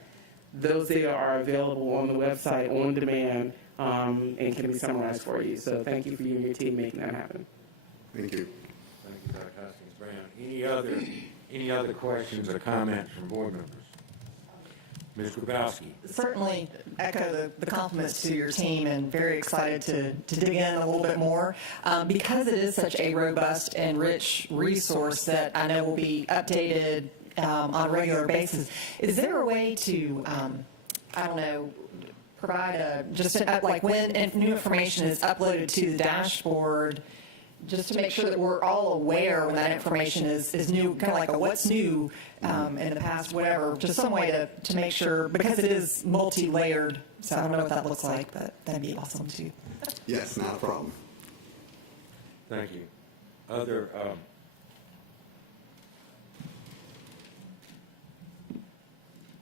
Those data are available on the website on demand and can be summarized for you. So thank you for you and your team making that happen. Thank you. Thank you, Dr. Hoskins-Brown. Any other questions or comments from board members? Ms. Grabowski. Certainly echo the compliments to your team, and very excited to dig in a little bit more because it is such a robust and rich resource that I know will be updated on a regular basis. Is there a way to, I don't know, provide like when new information is uploaded to the dashboard, just to make sure that we're all aware when that information is new, kind of like a what's new in the past, whatever, just some way to make sure, because it is multi-layered, so I don't know what that looks like, but that'd be awesome too. Yes, not a problem. Thank you. Other,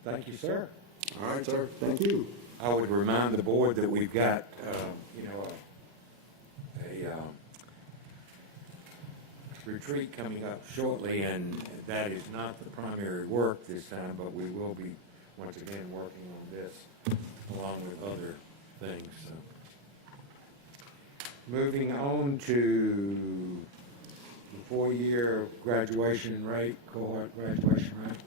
thank you, sir. All right, sir. Thank you. I would remind the board that we've got, retreat coming up shortly, and that is not the primary work this time, but we will be once again working on this along with other things. So. Moving on to the 4-year graduation rate, cohort graduation rate.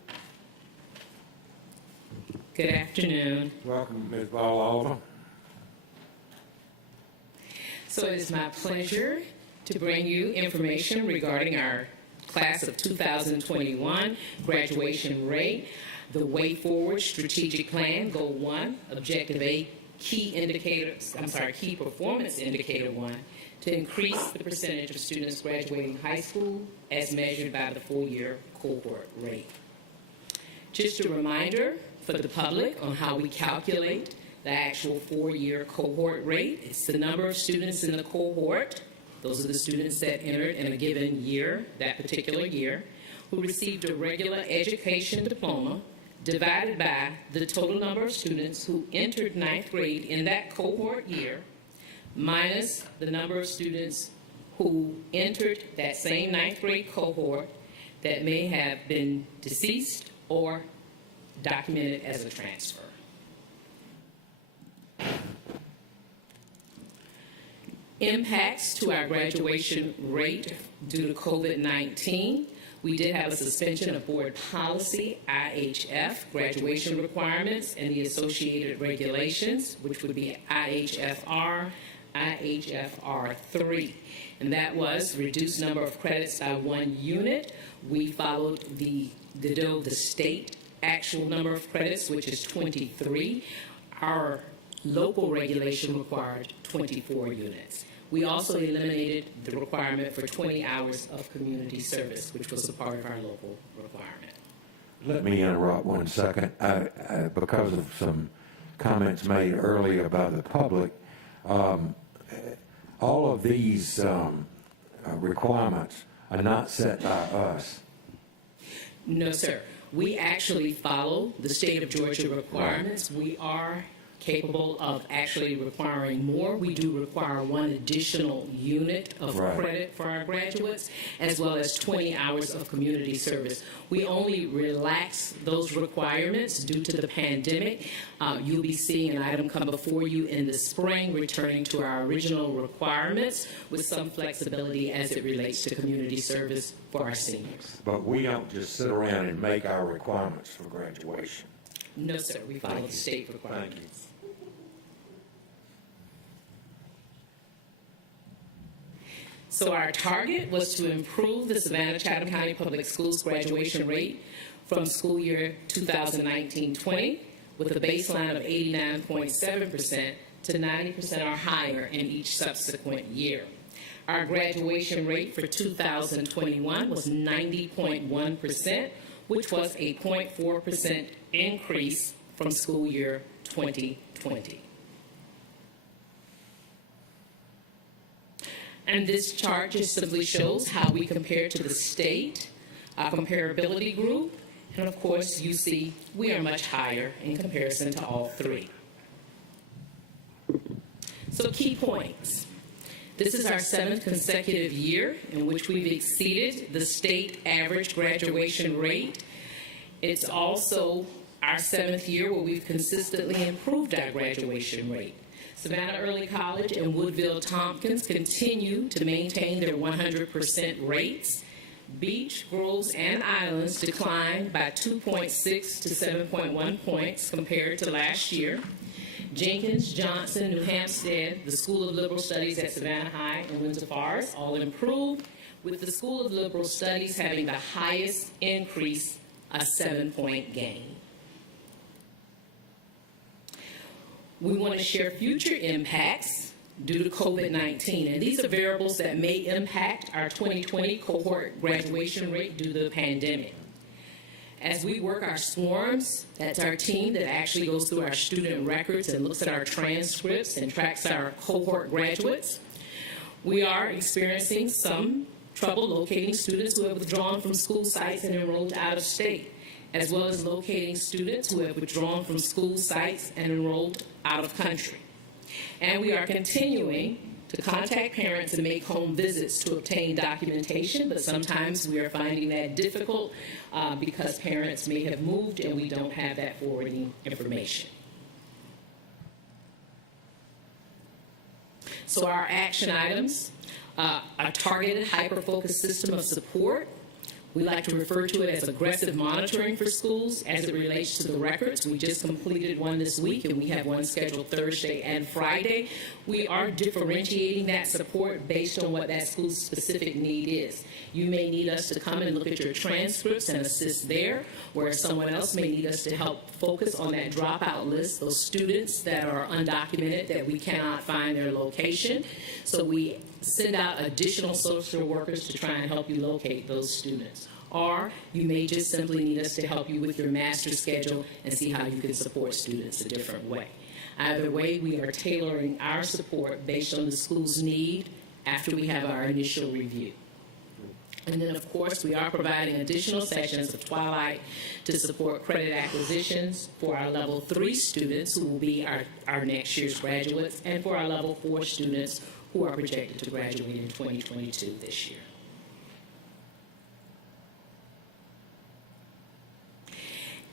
Good afternoon. Welcome, Ms. Ball-Alva. So it is my pleasure to bring you information regarding our class of 2021 graduation rate, the Way Forward Strategic Plan, Goal 1, Objective 8, Key Performance Indicator 1, to increase the percentage of students graduating high school as measured by the 4-year cohort rate. Just a reminder for the public on how we calculate the actual 4-year cohort rate. It's the number of students in the cohort. Those are the students that entered in a given year, that particular year, who received a regular education diploma, divided by the total number of students who entered 9th grade in that cohort year, minus the number of students who entered that same 9th grade cohort that may have been deceased or documented as a transfer. Impacts to our graduation rate due to COVID-19. We did have a suspension of board policy, IHF, graduation requirements, and the associated regulations, which would be IHFR, IHFR 3. And that was reduced number of credits by 1 unit. We followed the state actual number of credits, which is 23. Our local regulation required 24 units. We also eliminated the requirement for 20 hours of community service, which was a part of our local requirement. Let me interrupt 1 second. Because of some comments made earlier by the public, all of these requirements are not set by us. No, sir. We actually follow the state of Georgia requirements. We are capable of actually requiring more. We do require 1 additional unit of credit for our graduates, as well as 20 hours of community service. We only relax those requirements due to the pandemic. You'll be seeing an item come before you in the spring, returning to our original requirements with some flexibility as it relates to community service for our seniors. But we don't just sit around and make our requirements for graduation. No, sir. We follow the state requirements. Thank you. So our target was to improve the Savannah-Chatham County Public Schools graduation rate from school year 2019-20 with a baseline of 89.7% to 90% or higher in each subsequent year. Our graduation rate for 2021 was 90.1%, which was a 0.4% increase from school year 2020. And this chart just simply shows how we compare to the state, our comparability group, and of course you see we are much higher in comparison to all three. So key points. This is our 7th consecutive year in which we've exceeded the state average graduation rate. It's also our 7th year where we've consistently improved our graduation rate. Savannah Early College and Woodville Tompkins continue to maintain their 100% rates. Beach, Groves, and Islands declined by 2.6 to 7.1 points compared to last year. Jenkins, Johnson, New Hampstead, the School of Liberal Studies at Savannah High, and Windsor Forest all improved, with the School of Liberal Studies having the highest increase, a 7-point gain. We want to share future impacts due to COVID-19, and these are variables that may impact our 2020 cohort graduation rate due to the pandemic. As we work our swarms, that's our team that actually goes through our student records and looks at our transcripts and tracks our cohort graduates, we are experiencing some trouble locating students who have withdrawn from school sites and enrolled out of state, as well as locating students who have withdrawn from school sites and enrolled out of country. And we are continuing to contact parents and make home visits to obtain documentation, but sometimes we are finding that difficult because parents may have moved and we don't have that forwarding information. So our action items, a targeted hyper-focused system of support. We like to refer to it as aggressive monitoring for schools as it relates to the records. We just completed one this week, and we have one scheduled Thursday and Friday. We are differentiating that support based on what that school's specific need is. You may need us to come and look at your transcripts and assist there, whereas someone else may need us to help focus on that dropout list, those students that are undocumented that we cannot find their location. So we send out additional social workers to try and help you locate those students. Or you may just simply need us to help you with your master schedule and see how you can support students a different way. Either way, we are tailoring our support based on the school's need after we have our initial review. And then, of course, we are providing additional sessions of Twilight to support credit acquisitions for our Level 3 students who will be our next year's graduates, and for our Level 4 students who are projected to graduate in 2022 this year.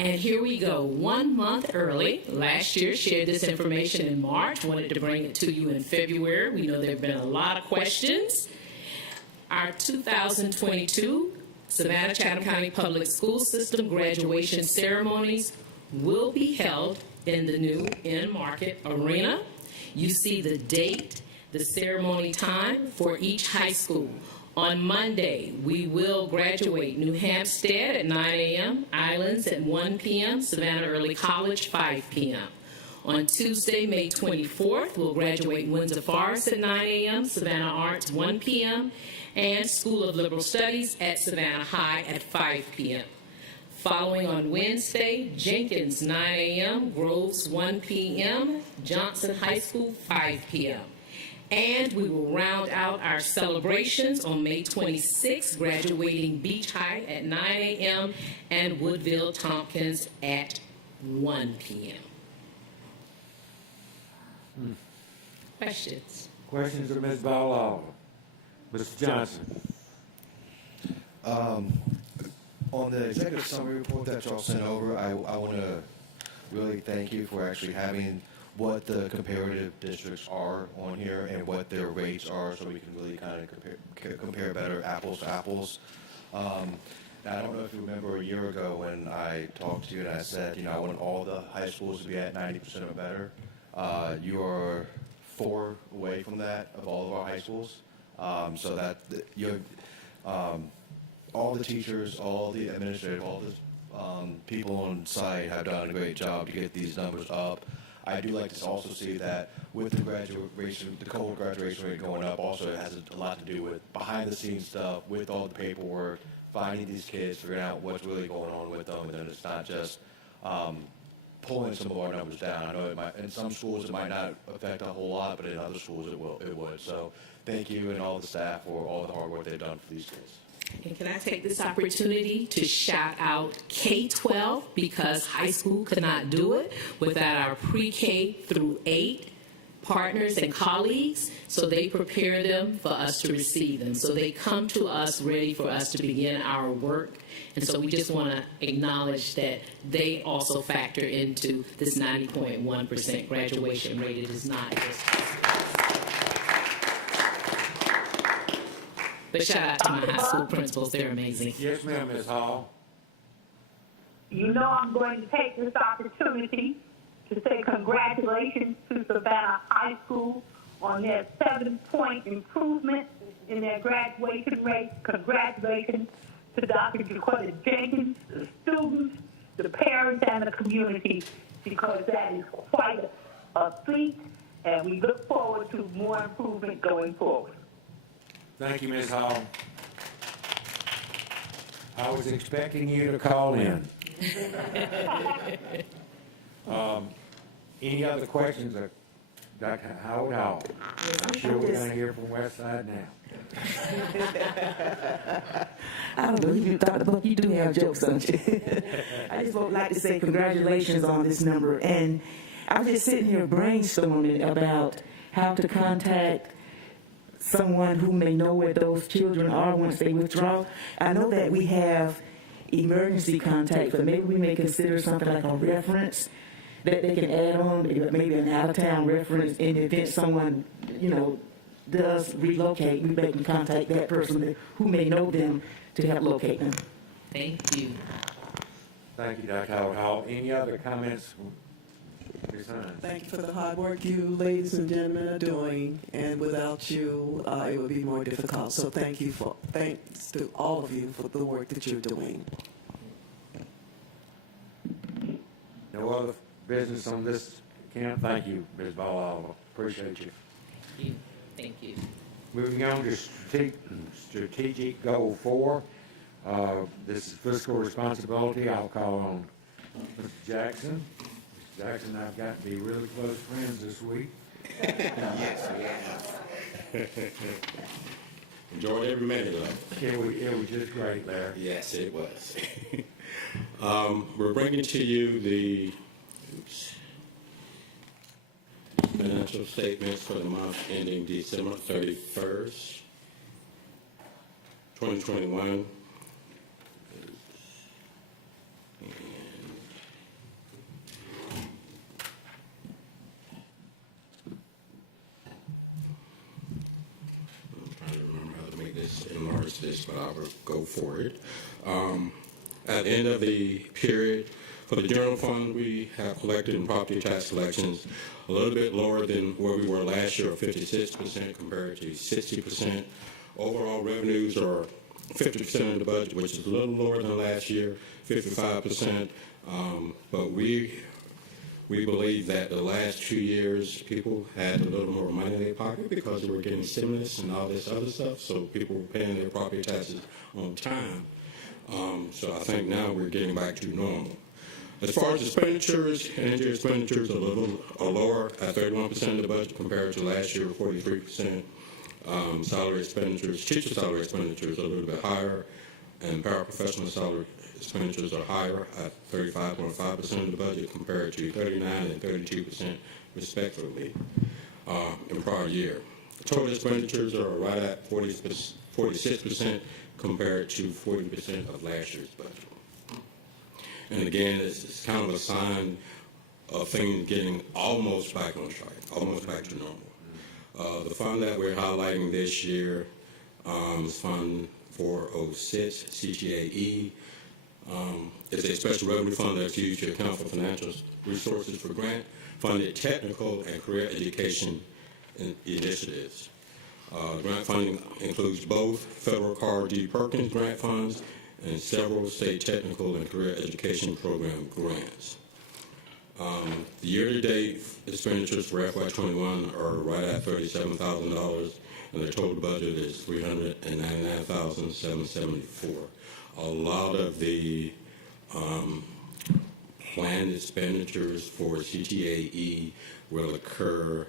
And here we go, 1 month early. Last year, shared this information in March, wanted to bring it to you in February. We know there have been a lot of questions. Our 2022 Savannah-Chatham County Public School System graduation ceremonies will be held in the new in-market arena. You see the date, the ceremony time for each high school. On Monday, we will graduate New Hampstead at 9 a.m., Islands at 1 p.m., Savannah Early College, 5 p.m. On Tuesday, May 24th, we'll graduate Windsor Forest at 9 a.m., Savannah Arts, 1 p.m., and School of Liberal Studies at Savannah High at 5 p.m. Following on Wednesday, Jenkins, 9 a.m., Groves, 1 p.m., Johnson High School, 5 p.m. And we will round out our celebrations on May 26th, graduating Beach High at 9 a.m. and Woodville Tompkins at 1 p.m. Questions? Questions of Ms. Ballala? Mr. Johnson. On the executive summary report that y'all sent over, I want to really thank you for actually having what the comparative districts are on here and what their rates are, so we can really kind of compare better apples to apples. Now, I don't know if you remember a year ago when I talked to you and I said, I want all the high schools to be at 90% or better. You are 4 away from that of all of our high schools. so that all the teachers, all the administrators, all the people on site have done a great job to get these numbers up. I do like to also see that with the graduation, the cohort graduation rate going up, also it has a lot to do with behind the scenes stuff, with all the paperwork, finding these kids, figuring out what's really going on with them, and then it's not just pulling some of our numbers down. I know it might, in some schools it might not affect a whole lot, but in other schools it would. So thank you and all the staff for all the hard work they've done for these kids. And can I take this opportunity to shout out K-12, because high school could not do it without our pre-K through 8 partners and colleagues, so they prepare them for us to receive them. So they come to us ready for us to begin our work. And so we just want to acknowledge that they also factor into this 90.1% graduation rate. It is not just... But shout out to my high school principals. They're amazing. Yes, ma'am, Ms. Hall. You know I'm going to take this opportunity to say congratulations to Savannah High School on their 7-point improvement in their graduation rate. Congratulations to Dr. Dakota Jenkins, the students, the parents, and the community, because that is quite a feat, and we look forward to more improvement going forward. Thank you, Ms. Hall. I was expecting you to call in. Any other questions of Dr. Howard Hall? I'm sure we're going to hear from West Side now. I don't know, you do have jokes, don't you? I just would like to say congratulations on this number. And I was just sitting here brainstorming about how to contact someone who may know where those children are once they withdraw. I know that we have emergency contact, but maybe we may consider something like a reference that they can add on, maybe an out-of-town reference in the event someone, does relocate. We may can contact that person who may know them to help locate them. Thank you. Thank you, Dr. Howard Hall. Any other comments? Ms. Hines? Thank you for the hard work you ladies and gentlemen are doing, and without you, it would be more difficult. So thanks to all of you for the work that you're doing. No other business on this account? Thank you, Ms. Ball. Appreciate you. Thank you. Moving on to strategic goal 4. This is fiscal responsibility. I'll call on Mr. Jackson. Mr. Jackson and I've got to be really close friends this week. Yes, we have. Enjoyed every minute of it. It was just great there. Yes, it was. We're bringing to you the financial statements for the month ending December 31st, 2021. Enlarge this, but I will go for it. At the end of the period, for the general fund, we have collected in property tax collections a little bit lower than where we were last year, 56% compared to 60%. Overall revenues are 50% of the budget, which is a little lower than last year, 55%. But we believe that the last 2 years, people had a little more money in their pocket because they were getting stimulus and all this other stuff, so people were paying their property taxes on time. So I think now we're getting back to normal. As far as expenditures, energy expenditures are lower at 31% of the budget compared to last year, 43%. Salary expenditures, teacher salary expenditures are a little bit higher, and paraprofessional salary expenditures are higher at 35.5% of the budget compared to 39 and 32% respectively in prior year. Total expenditures are right at 46% compared to 40% of last year's budget. And again, it's kind of a sign of things getting almost back on track, almost back to normal. The fund that we're highlighting this year is Fund 406, CGAE. It's a special revenue fund that's used to account for financial resources for grant-funded technical and career education initiatives. Grant funding includes both federal Carl D. Perkins grant funds and several state technical and career education program grants. The year-to-date expenditures for FY21 are right at $37,000, and the total budget is $399,774. A lot of the planned expenditures for CTAE will occur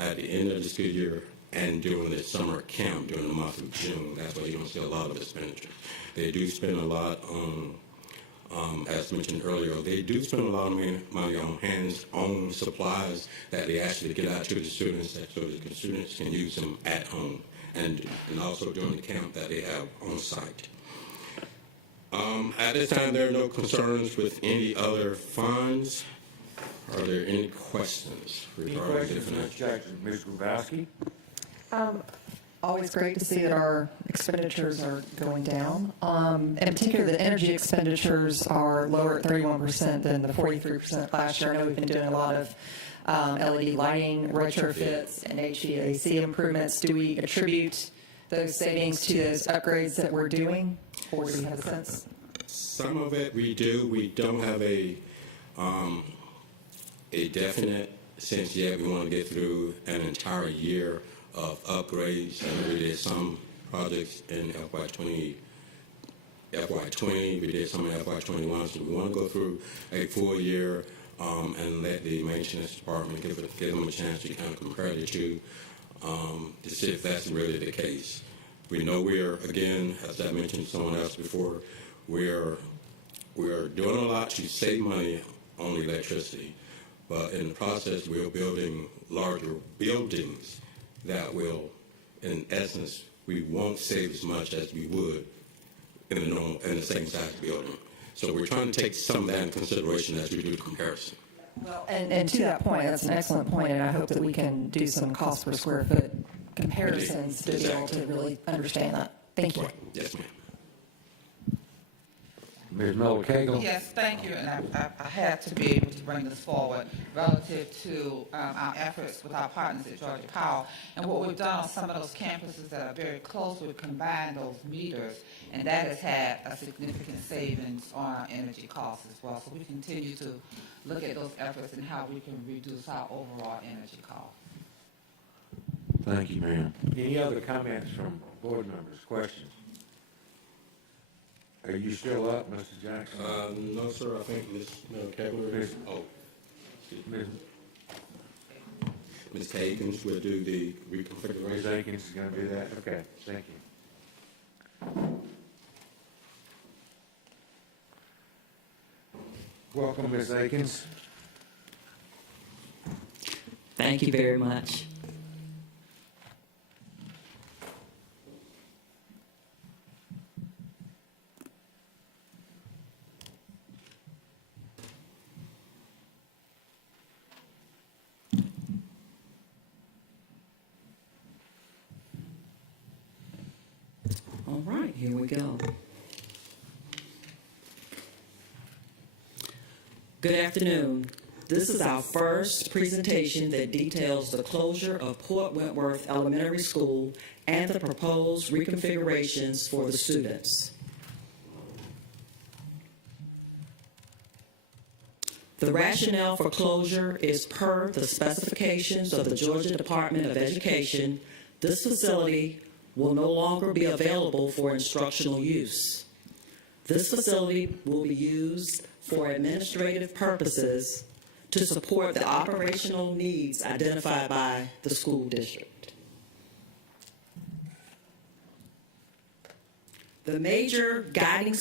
at the end of the school year and during the summer camp during the month of June. That's why you don't see a lot of expenditures. They do spend a lot on, as mentioned earlier, they do spend a lot of money on hands-on supplies that they actually get out to the students so the students can use them at home and also during the camp that they have on site. At this time, there are no concerns with any other funds. Are there any questions regarding the financial? Ms. Grabowski? Always great to see that our expenditures are going down. In particular, the energy expenditures are lower at 31% than the 43% last year. I know we've been doing a lot of LED lighting, retrofits, and HVAC improvements. Do we attribute those savings to those upgrades that we're doing, or do we have a sense? Some of it we do. We don't have a definite sense yet. We want to get through an entire year of upgrades. And we did some projects in FY20, we did some in FY21, so we want to go through a full year and let the maintenance department give them a chance to kind of compare the two to see if that's really the case. We know we're, again, as I mentioned to someone else before, we're doing a lot to save money on electricity, but in the process we're building larger buildings that will, in essence, we won't save as much as we would in the same size building. So we're trying to take some of that into consideration as we do the comparison. Well, and to that point, that's an excellent point, and I hope that we can do some cost per square foot comparisons to be able to really understand that. Thank you. Yes, ma'am. Ms. Miller-Cagle? Yes, thank you, and I had to be able to bring this forward relative to our efforts with our partners at Georgia Power. And what we've done on some of those campuses that are very close, we've combined those meters, and that has had a significant savings on our energy costs as well. So we continue to look at those efforts and how we can reduce our overall energy costs. Thank you, ma'am. Any other comments from board members, questions? Are you still up, Mr. Jackson? No, sir. I think Ms. Kegler is. Oh, Ms. Akins will do the reconfiguration. Ms. Akins is going to do that? Okay, thank you. Welcome, Ms. Akins. Thank you very much. All right, here we go. Good afternoon. This is our first presentation that details the closure of Port Wentworth Elementary School and the proposed reconfigurations for the students. The rationale for closure is per the specifications of the Georgia Department of Education. This facility will no longer be available for instructional use. This facility will be used for administrative purposes to support the operational needs identified by the school district. The major guiding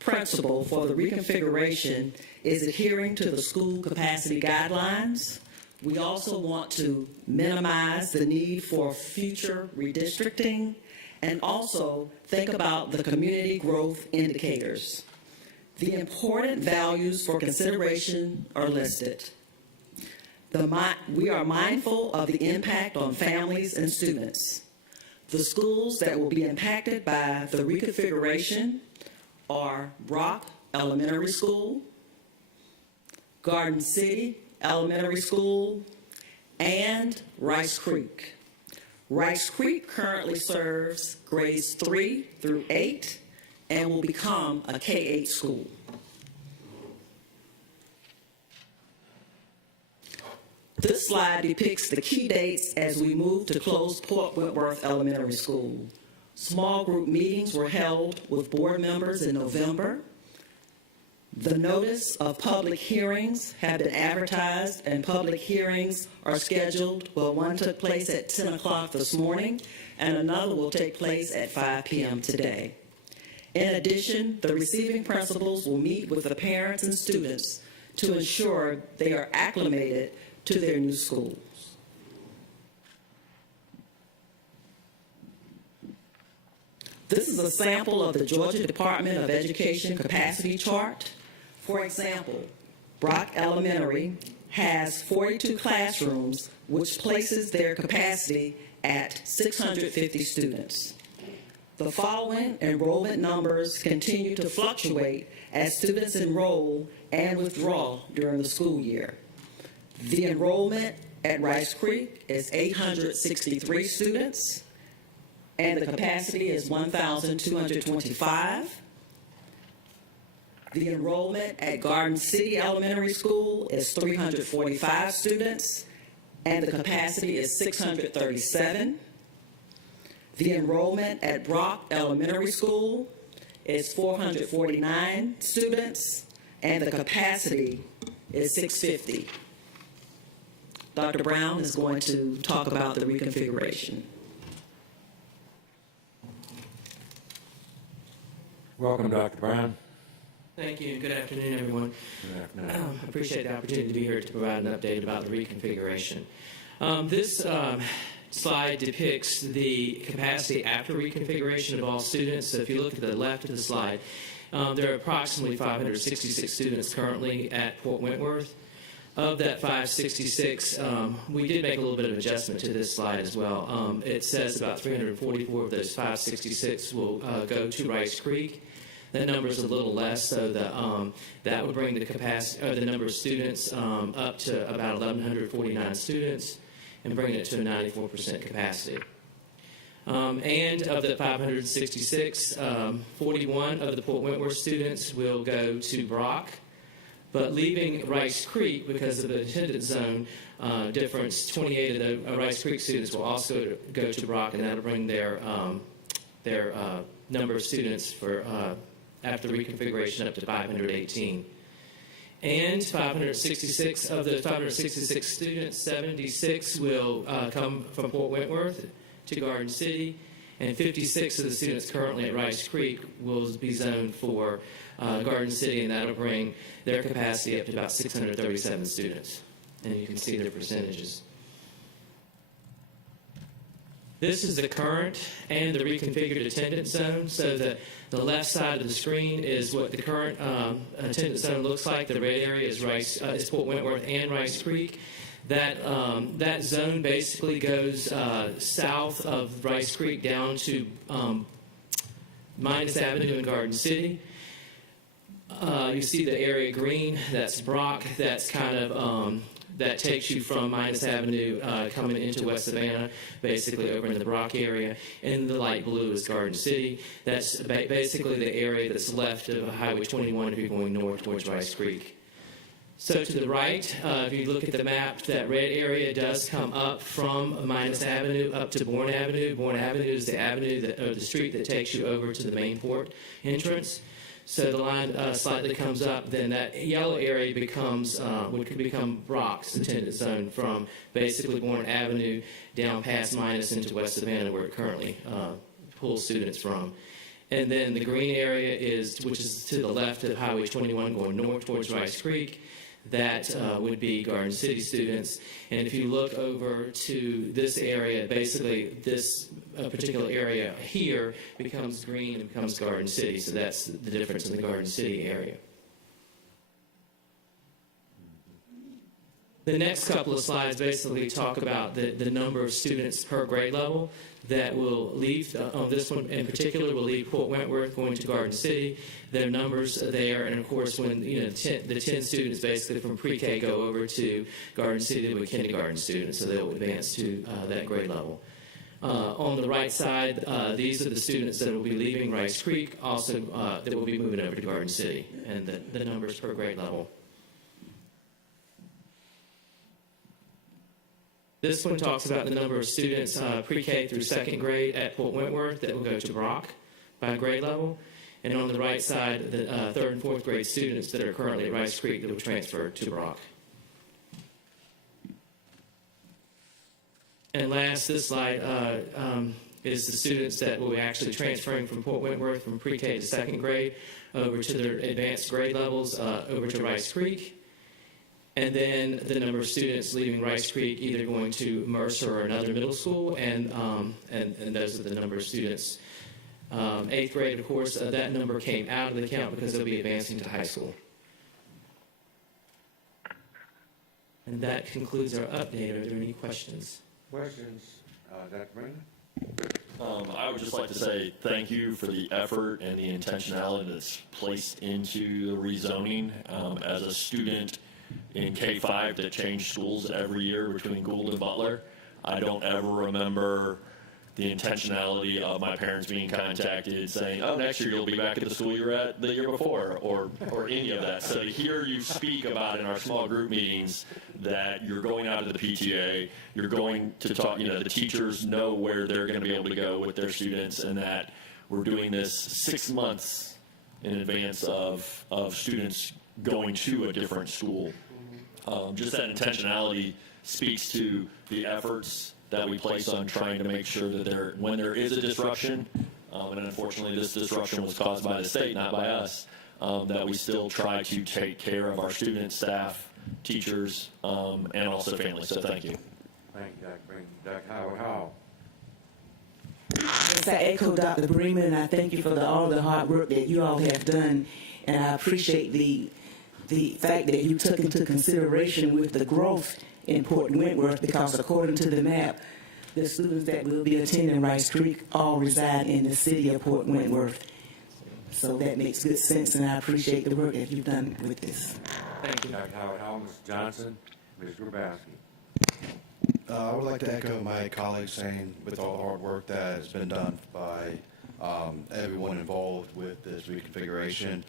principle for the reconfiguration is adhering to the school capacity guidelines. We also want to minimize the need for future redistricting and also think about the community growth indicators. The important values for consideration are listed. We are mindful of the impact on families and students. The schools that will be impacted by the reconfiguration are Rock Elementary School, Garden City Elementary School, and Rice Creek. Rice Creek currently serves grades 3 through 8 and will become a K-8 school. This slide depicts the key dates as we move to close Port Wentworth Elementary School. Small group meetings were held with board members in November. The notice of public hearings have been advertised, and public hearings are scheduled. Well, one took place at 10 o'clock this morning, and another will take place at 5 p.m. today. In addition, the receiving principals will meet with the parents and students to ensure they are acclimated to their new schools. This is a sample of the Georgia Department of Education capacity chart. For example, Brock Elementary has 42 classrooms, which places their capacity at 650 students. The following enrollment numbers continue to fluctuate as students enroll and withdraw during the school year. The enrollment at Rice Creek is 863 students, and the capacity is 1,225. The enrollment at Garden City Elementary School is 345 students, and the capacity is 637. The enrollment at Brock Elementary School is 449 students, and the capacity is 650. Dr. Brown is going to talk about the reconfiguration. Welcome, Dr. Brown. Thank you, and good afternoon, everyone. Good afternoon. I appreciate the opportunity to be here to provide an update about the reconfiguration. This slide depicts the capacity after reconfiguration of all students. So if you look at the left of the slide, there are approximately 566 students currently at Port Wentworth. Of that 566, we did make a little bit of adjustment to this slide as well. It says about 344 of those 566 will go to Rice Creek. That number is a little less, so that would bring the capacity, or the number of students up to about 1,149 students, and bring it to a 94% capacity. And of the 566, 41 of the Port Wentworth students will go to Brock. But leaving Rice Creek, because of the attendance zone difference, 28 of the Rice Creek students will also go to Brock, and that'll bring their number of students for after reconfiguration up to 518. And 566 of the 566 students, 76 will come from Port Wentworth to Garden City, and 56 of the students currently at Rice Creek will be zoned for Garden City, and that'll bring their capacity up to about 637 students. And you can see their percentages. This is the current and the reconfigured attendance zone. So the left side of the screen is what the current attendance zone looks like. The red area is Port Wentworth and Rice Creek. That zone basically goes south of Rice Creek down to Midas Avenue in Garden City. You see the area green, that's Brock, that's kind of, that takes you from Midas Avenue coming into West Savannah, basically over in the Brock area. And the light blue is Garden City. That's basically the area that's left of Highway 21 if you're going north towards Rice Creek. So to the right, if you look at the map, that red area does come up from Midas Avenue up to Bourne Avenue. Bourne Avenue is the avenue or the street that takes you over to the main port entrance. So the line slightly comes up, then that yellow area becomes, could become Brock's attendance zone from basically Bourne Avenue down past Midas into West Savannah, where it currently pulls students from. And then the green area which is to the left of Highway 21 going north towards Rice Creek. That would be Garden City students. And if you look over to this area, basically this particular area here becomes green and becomes Garden City. So that's the difference in the Garden City area. The next couple of slides basically talk about the number of students per grade level that will leave, on this one in particular, will leave Port Wentworth going to Garden City. Their numbers there, and of course when the 10 students basically from pre-K go over to Garden City, they'll be kindergarten students, so they'll advance to that grade level. On the right side, these are the students that will be leaving Rice Creek, also that will be moving over to Garden City, and the numbers per grade level. This one talks about the number of students pre-K through second grade at Port Wentworth that will go to Brock by grade level. And on the right side, the third and fourth grade students that are currently at Rice Creek that will transfer to Brock. And last, this slide is the students that will be actually transferring from Port Wentworth from pre-K to second grade over to their advanced grade levels over to Rice Creek. And then the number of students leaving Rice Creek either going to Mercer or another middle school, and those are the number of students. 8th grade, of course, that number came out of the count because they'll be advancing to high school. And that concludes our update. Are there any questions? Questions, Dr. Brandon? I would just like to say thank you for the effort and the intentionality that's placed into the rezoning. As a student in K-5 that changed schools every year between Gould and Butler, I don't ever remember the intentionality of my parents being contacted saying, oh, next year you'll be back at the school you were at the year before, or any of that. So to hear you speak about in our small group meetings that you're going out to the PTA, you're going to talk, the teachers know where they're going to be able to go with their students, and that we're doing this 6 months in advance of students going to a different school. Just that intentionality speaks to the efforts that we place on trying to make sure that when there is a disruption, and unfortunately this disruption was caused by the state, not by us, that we still try to take care of our students, staff, teachers, and also families. So thank you. Thank you, Dr. Brandon. Dr. Howard Hall. Yes, I echo Dr. Bremen, and I thank you for all the hard work that you all have done, and I appreciate the fact that you took into consideration with the growth in Port Wentworth, because according to the map, the students that will be attending Rice Creek all reside in the city of Port Wentworth. So that makes good sense, and I appreciate the work that you've done with this. Thank you, Dr. Howard Hall. Mr. Johnson, Ms. Grabowski. I would like to echo my colleagues saying with all the hard work that has been done by everyone involved with this reconfiguration.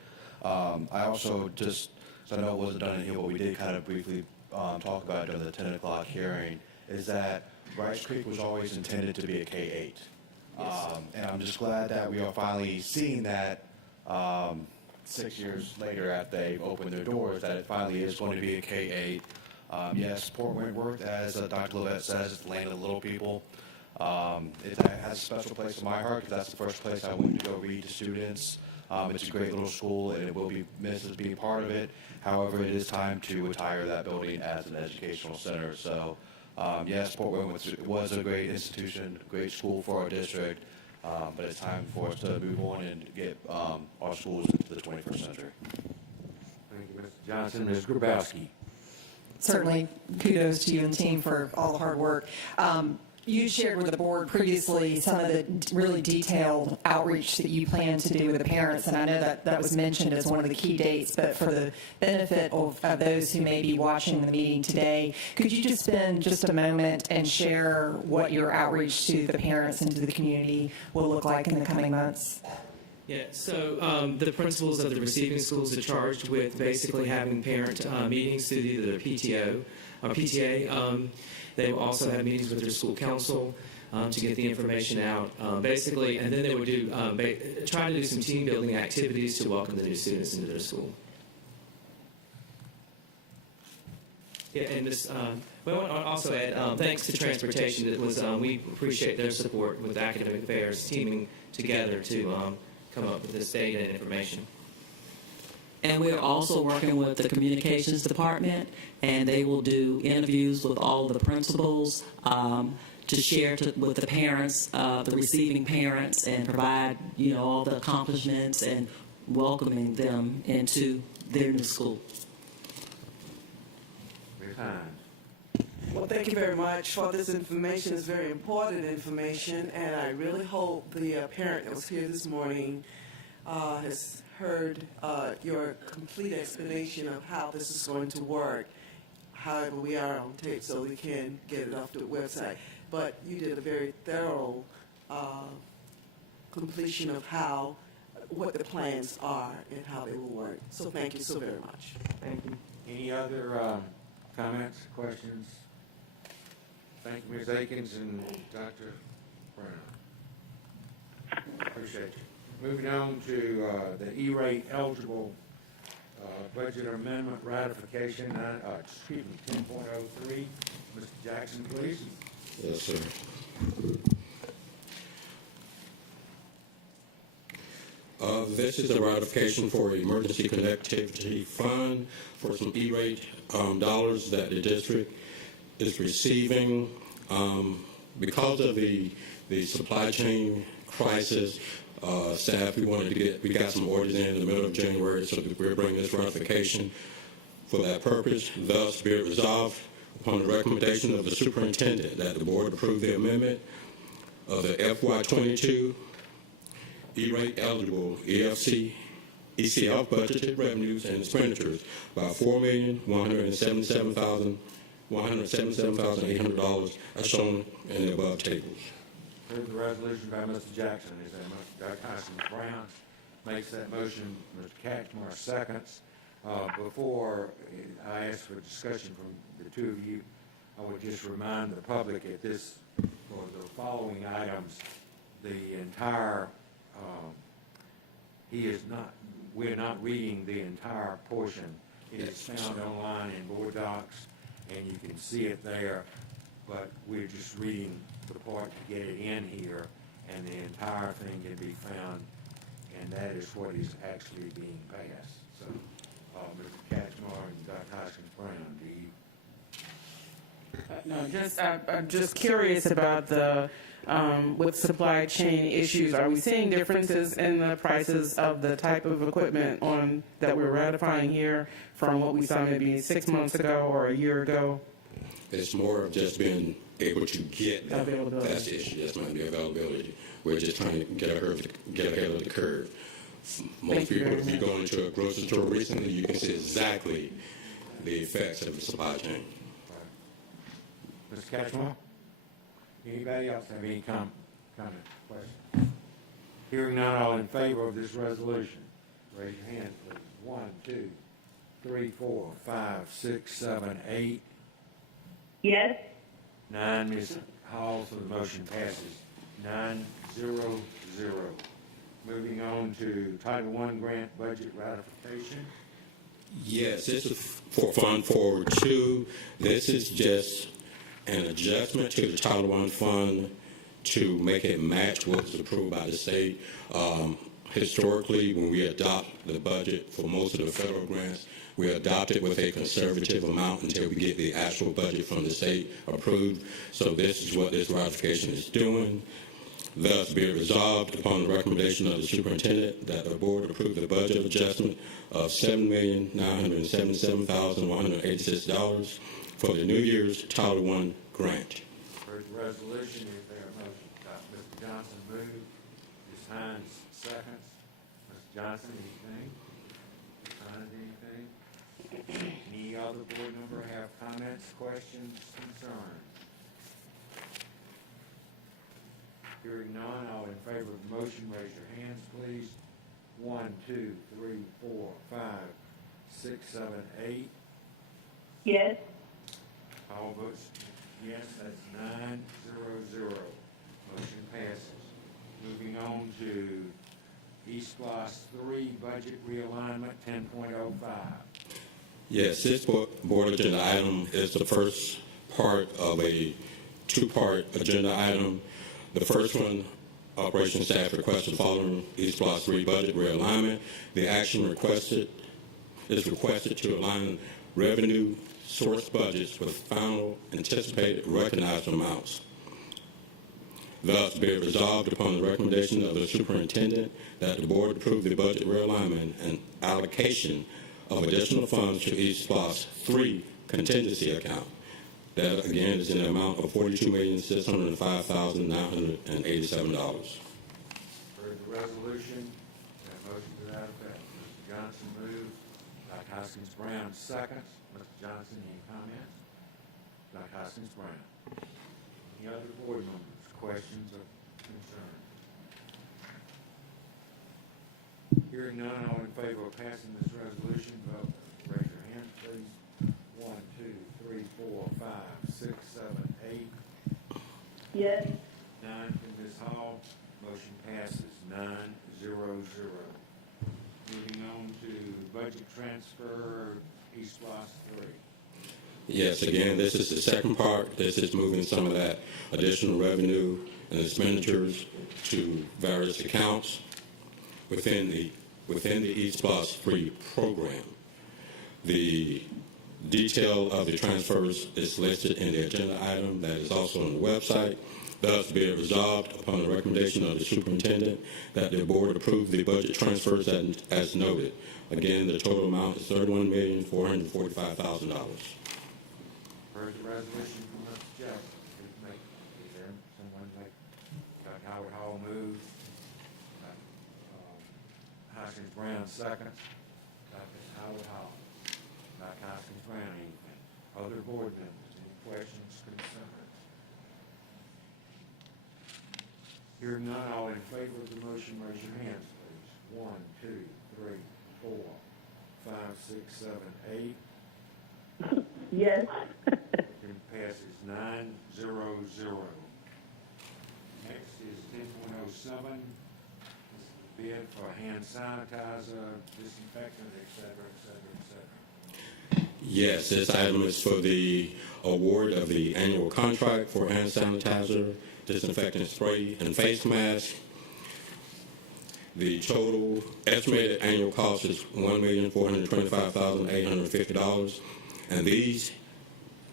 I also just, so I know it wasn't done in here, but we did kind of briefly talk about it during the 10 o'clock hearing, is that Rice Creek was always intended to be a K-8. And I'm just glad that we are finally seeing that 6 years later after they've opened their doors, that it finally is going to be a K-8. Yes, Port Wentworth, as Dr. Lovett says, it's the land of the little people. It has a special place in my heart because that's the first place I went to go read to students. It's a great little school, and it will be missed as being part of it. However, it is time to retire that building as an educational center. So, yes, Port Wentworth was a great institution, a great school for our district, but it's time for us to move on and get our schools into the 21st century. Thank you, Mr. Johnson. Ms. Grabowski. Certainly, kudos to you and the team for all the hard work. You shared with the board previously some of the really detailed outreach that you plan to do with the parents, and I know that was mentioned as one of the key dates, but for the benefit of those who may be watching the meeting today, could you just spend just a moment and share what your outreach to the parents and to the community will look like in the coming months? Yeah, so the principals of the receiving schools are charged with basically having parent meetings through either their PTO or PTA. They will also have meetings with their school council to get the information out, basically, and then they would do try to do some team building activities to welcome the new students into their school. Yeah, and this, well, I'll also add, thanks to transportation, it was we appreciate their support with academic affairs, teaming together to come up with this data and information. And we're also working with the communications department, and they will do interviews with all the principals to share with the parents, the receiving parents, and provide, all the accomplishments and welcoming them into their new school. Well, thank you very much for this information. It's very important information, and I really hope the parent that was here this morning has heard your complete explanation of how this is going to work. However, we are on tape, so we can get it off the website. but you did a very thorough completion of what the plans are and how they will work. So thank you so very much. Thank you. Any other comments, questions? Thank you, Ms. Akins and Dr. Brown. Appreciate you. Moving on to the E-rate eligible budget amendment ratification, 10.03. Mr. Jackson, please. Yes, sir. This is a ratification for Emergency Connectivity Fund for some E-rate dollars that the district is receiving. Because of the supply chain crisis, staff, we got some orders in the middle of January, so we're bringing this ratification for that purpose. Thus, be it resolved upon the recommendation of the superintendent that the board approve the amendment of the FY22 E-rate eligible ECF budgeted revenues and expenditures by $4,177,800 as shown in the above tables. Heard the resolution by Mr. Jackson. Is that Dr. Constance Brown makes that motion. Mr. Catchmore seconds. Before I ask for discussion from the two of you, I would just remind the public for the following items, the entire we're not reading the entire portion. It is found online in board docs, and you can see it there, but we're just reading the part to get it in here, and the entire thing can be found, and that is what is actually being passed. So, Mr. Catchmore and Dr. Hoskins Brown, do you? I'm just curious about the with supply chain issues. Are we seeing differences in the prices of the type of equipment that we're ratifying here from what we saw maybe 6 months ago or a year ago? It's more of just being able to get them. That's the issue. That's not the availability. We're just trying to get ahead of the curve. Most people, if you go into a grocery store recently, you can see exactly the effects of the supply chain. Mr. Catchmore? Anybody else have any comment, question? Hearing none, all in favor of this resolution, raise your hand, please. 1, 2, 3, 4, 5, 6, 7, 8. Yes. 9, Ms. Hall, so the motion passes 9-0-0. Moving on to Title I grant budget ratification. Yes, this is for Fund Forward 2. This is just an adjustment to the Title I fund to make it match what was approved by the state. Historically, when we adopt the budget for most of the federal grants, we adopt it with a conservative amount until we get the actual budget from the state approved. So this is what this ratification is doing. Thus, be it resolved upon the recommendation of the superintendent that the board approve the budget adjustment of $7,977,186 for the New Year's Title I grant. Heard the resolution. Is there a motion? Mr. Johnson moved. Ms. Hines seconds. Mr. Johnson, anything? Ms. Hines, anything? Any other board member have comments, questions, concerns? Hearing none, all in favor of the motion, raise your hands, please. 1, 2, 3, 4, 5, 6, 7, 8. Yes. All votes yes, that's 9-0-0. Motion passes. Moving on to East Plus 3 budget realignment 10.05. Yes, this board agenda item is the first part of a two-part agenda item. The first one, operations staff requests the following East Plus 3 budget realignment. The action is requested to align revenue source budgets with final anticipated recognized amounts. Thus, be it resolved upon the recommendation of the superintendent that the board approve the budget realignment and allocation of additional funds to East Plus 3 contingency account. That, again, is in the amount of $42,605,987. Heard the resolution. That motion to that effect. Mr. Johnson moved. Dr. Hoskins Brown seconds. Mr. Johnson, any comments? Dr. Hoskins Brown. Any other board members, questions or concerns? Hearing none, all in favor of passing this resolution, vote. Raise your hand, please. 1, 2, 3, 4, 5, 6, 7, 8. Yes. 9 from Ms. Hall. Motion passes 9-0-0. Moving on to budget transfer, East Los 3. Yes, again, this is the second part. This is moving some of that additional revenue and expenditures to various accounts within the East Plus Free program. The detail of the transfers is listed in the agenda item that is also on the website. Thus, be it resolved upon the recommendation of the superintendent that the board approve the budget transfers as noted. Again, the total amount is $31,445,000. Heard the resolution from Mr. Jackson. Is there someone like Dr. Howard Hall move? Hoskins Brown second. Dr. Howard Hall. Dr. Hoskins Brown, anything? Other board members, any questions, concerns? Hearing none, all in favor of the motion, raise your hands, please. 1, 2, 3, 4, 5, 6, 7, 8. Yes. Motion passes 9-0-0. Next is 10.07. Bid for hand sanitizer, disinfectant, et cetera, et cetera, et cetera. Yes, this item is for the award of the annual contract for hand sanitizer, disinfectant spray, and face mask. The total estimated annual cost is $1,425,850, and these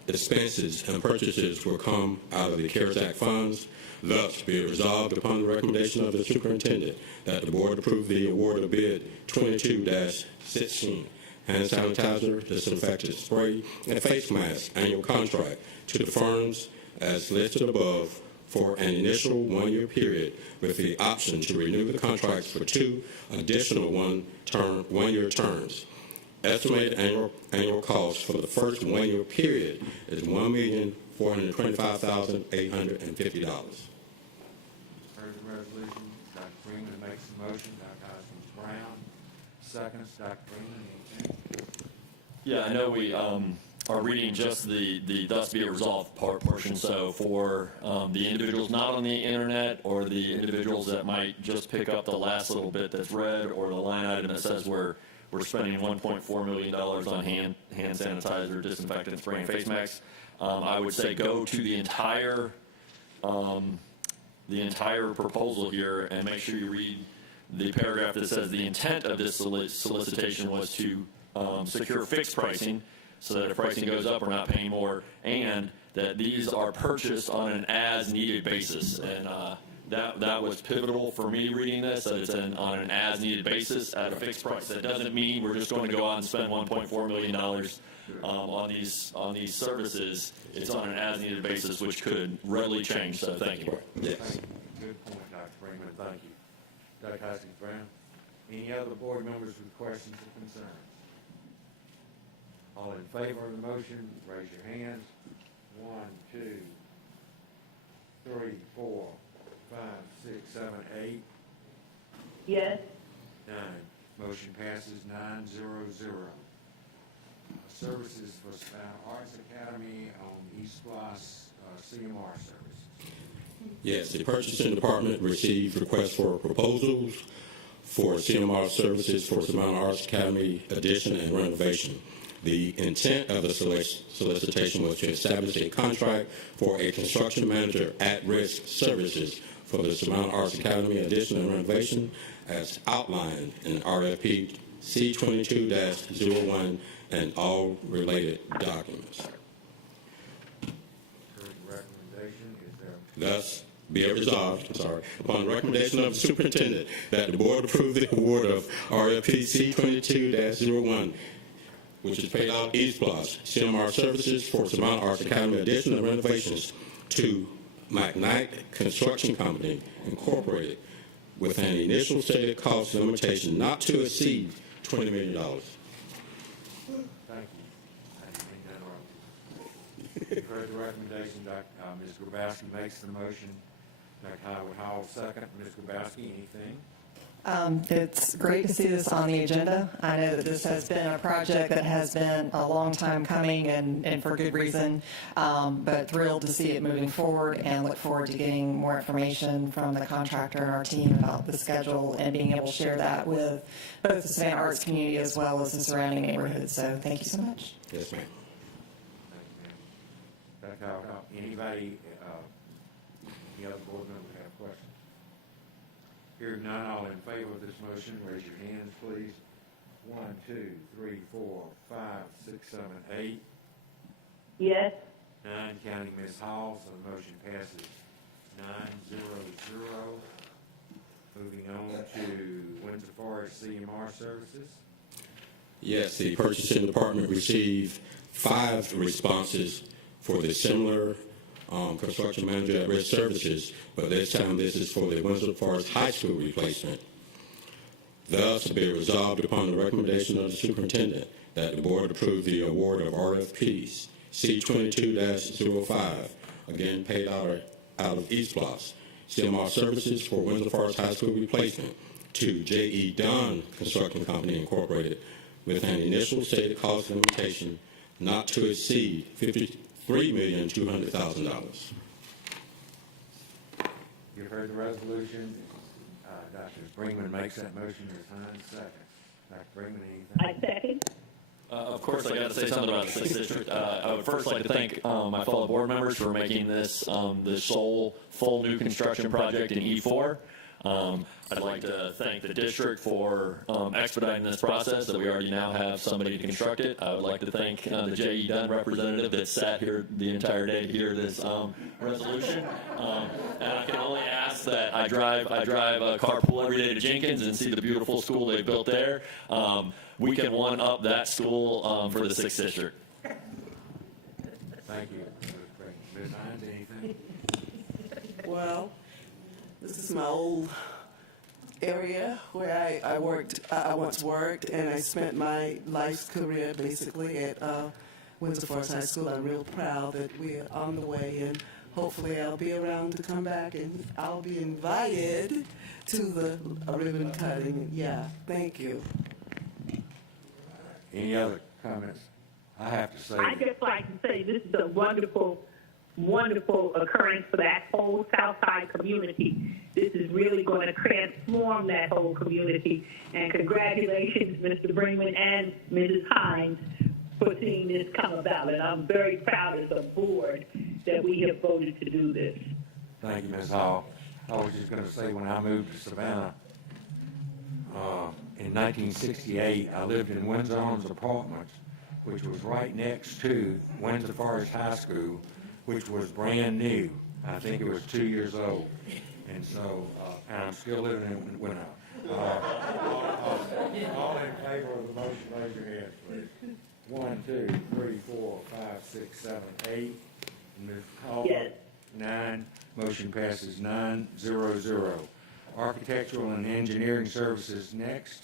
expenses and purchases will come out of the CARES Act funds. Thus, be it resolved upon the recommendation of the superintendent that the board approve the award of bid 22-16, hand sanitizer, disinfectant spray, and face mask annual contract to the firms as listed above for an initial one-year period with the option to renew the contracts for 2 additional one-year terms. Estimated annual cost for the first one-year period is $1,425,850. Heard the resolution. Dr. Freeman makes the motion. Dr. Hoskins Brown seconds. Dr. Freeman, anything? Yeah, I know we are reading just the thus be it resolved portion. So for the individuals not on the internet or the individuals that might just pick up the last little bit that's read or the line item that says we're spending $1.4 million on hand sanitizer, disinfectant, spray, and face masks, I would say go to the entire proposal here and make sure you read the paragraph that says the intent of this solicitation was to secure fixed pricing so that if pricing goes up, we're not paying more, and that these are purchased on an as-needed basis. And that was pivotal for me reading this, that it's on an as-needed basis at a fixed price. That doesn't mean we're just going to go out and spend $1.4 million on these services. It's on an as-needed basis, which could readily change. So thank you. Yes. Good point, Dr. Freeman. Thank you. Dr. Hoskins Brown. Any other board members with questions or concerns? All in favor of the motion, raise your hands. 1, 2, 3, 4, 5, 6, 7, 8. Yes. 9. Motion passes 9-0-0. Services for Savannah Arts Academy on East Los CMR services. Yes, the purchasing department received requests for proposals for CMR services for Savannah Arts Academy addition and renovation. The intent of the solicitation was to establish a contract for a construction manager at-risk services for the Savannah Arts Academy addition and renovation as outlined in RFP C22-01 and all related documents. Thus, be it resolved, upon the recommendation of the superintendent that the board approve the award of RFP C22-01, which is paid out East Plus CMR services for Savannah Arts Academy addition and renovations to McKnight Construction Company, Incorporated, with an initial stated cost limitation not to exceed $20 million. Thank you. heard the recommendation. Ms. Grabowski makes the motion. Dr. Howard Howell second. Ms. Grabowski, anything? It's great to see this on the agenda. I know that this has been a project that has been a long time coming and for good reason, but thrilled to see it moving forward and look forward to getting more information from the contractor and our team about the schedule and being able to share that with both the Savannah arts community as well as the surrounding neighborhoods. So thank you so much. Yes, ma'am. Thank you, ma'am. Dr. Howard, anybody, any other board member have questions? Hearing none, all in favor of this motion, raise your hands, please. 1, 2, 3, 4, 5, 6, 7, 8. Yes. 9, counting Ms. Hall, so the motion passes 9-0-0. Moving on to Windsor Forest CMR Services. Yes, the purchasing department received 5 responses for the similar construction manager at risk services, but this time this is for the Windsor Forest High School replacement. Thus, be it resolved upon the recommendation of the superintendent that the board approve the award of RFPs C22-05, again paid out of East Blocks, CMR Services for Windsor Forest High School replacement to J.E. Dunn Construction Company Incorporated with an initial stated cost limitation not to exceed $53,200,000. You've heard the resolution. Dr. Brinkman makes that motion. Ms. Hines seconds. Dr. Brinkman, anything? I second. Of course, I got to say something about the 6th District. I would first like to thank my fellow board members for making this the sole full new construction project in E4. I'd like to thank the district for expediting this process, that we already now have somebody to construct it. I would like to thank the J.E. Dunn representative that sat here the entire day to hear this resolution. And I can only ask that I drive a carpool every day to Jenkins and see the beautiful school they built there. We can one-up that school for the 6th District. Thank you. Ms. Hines, anything? Well, this is my old area where I once worked, and I spent my life's career basically at Windsor Forest High School. I'm real proud that we're on the way, and hopefully I'll be around to come back, and I'll be invited to the ribbon cutting. Yeah, thank you. Any other comments? I have to say. I'd just like to say this is a wonderful occurrence for that whole Southside community. This is really going to transform that whole community. And congratulations, Mr. Brinkman and Mrs. Hines, for seeing this come about. And I'm very proud as a board that we have voted to do this. Thank you, Ms. Hall. I was just going to say, when I moved to Savannah in 1968, I lived in Windsor Arms Apartments, which was right next to Windsor Forest High School, which was brand new. I think it was 2 years old. And so, and I'm still living in Windsor. All in favor of the motion, raise your hands, please. 1, 2, 3, 4, 5, 6, 7, 8. Ms. Hall, Yes. 9. Motion passes 9-0-0. Architectural and engineering services next.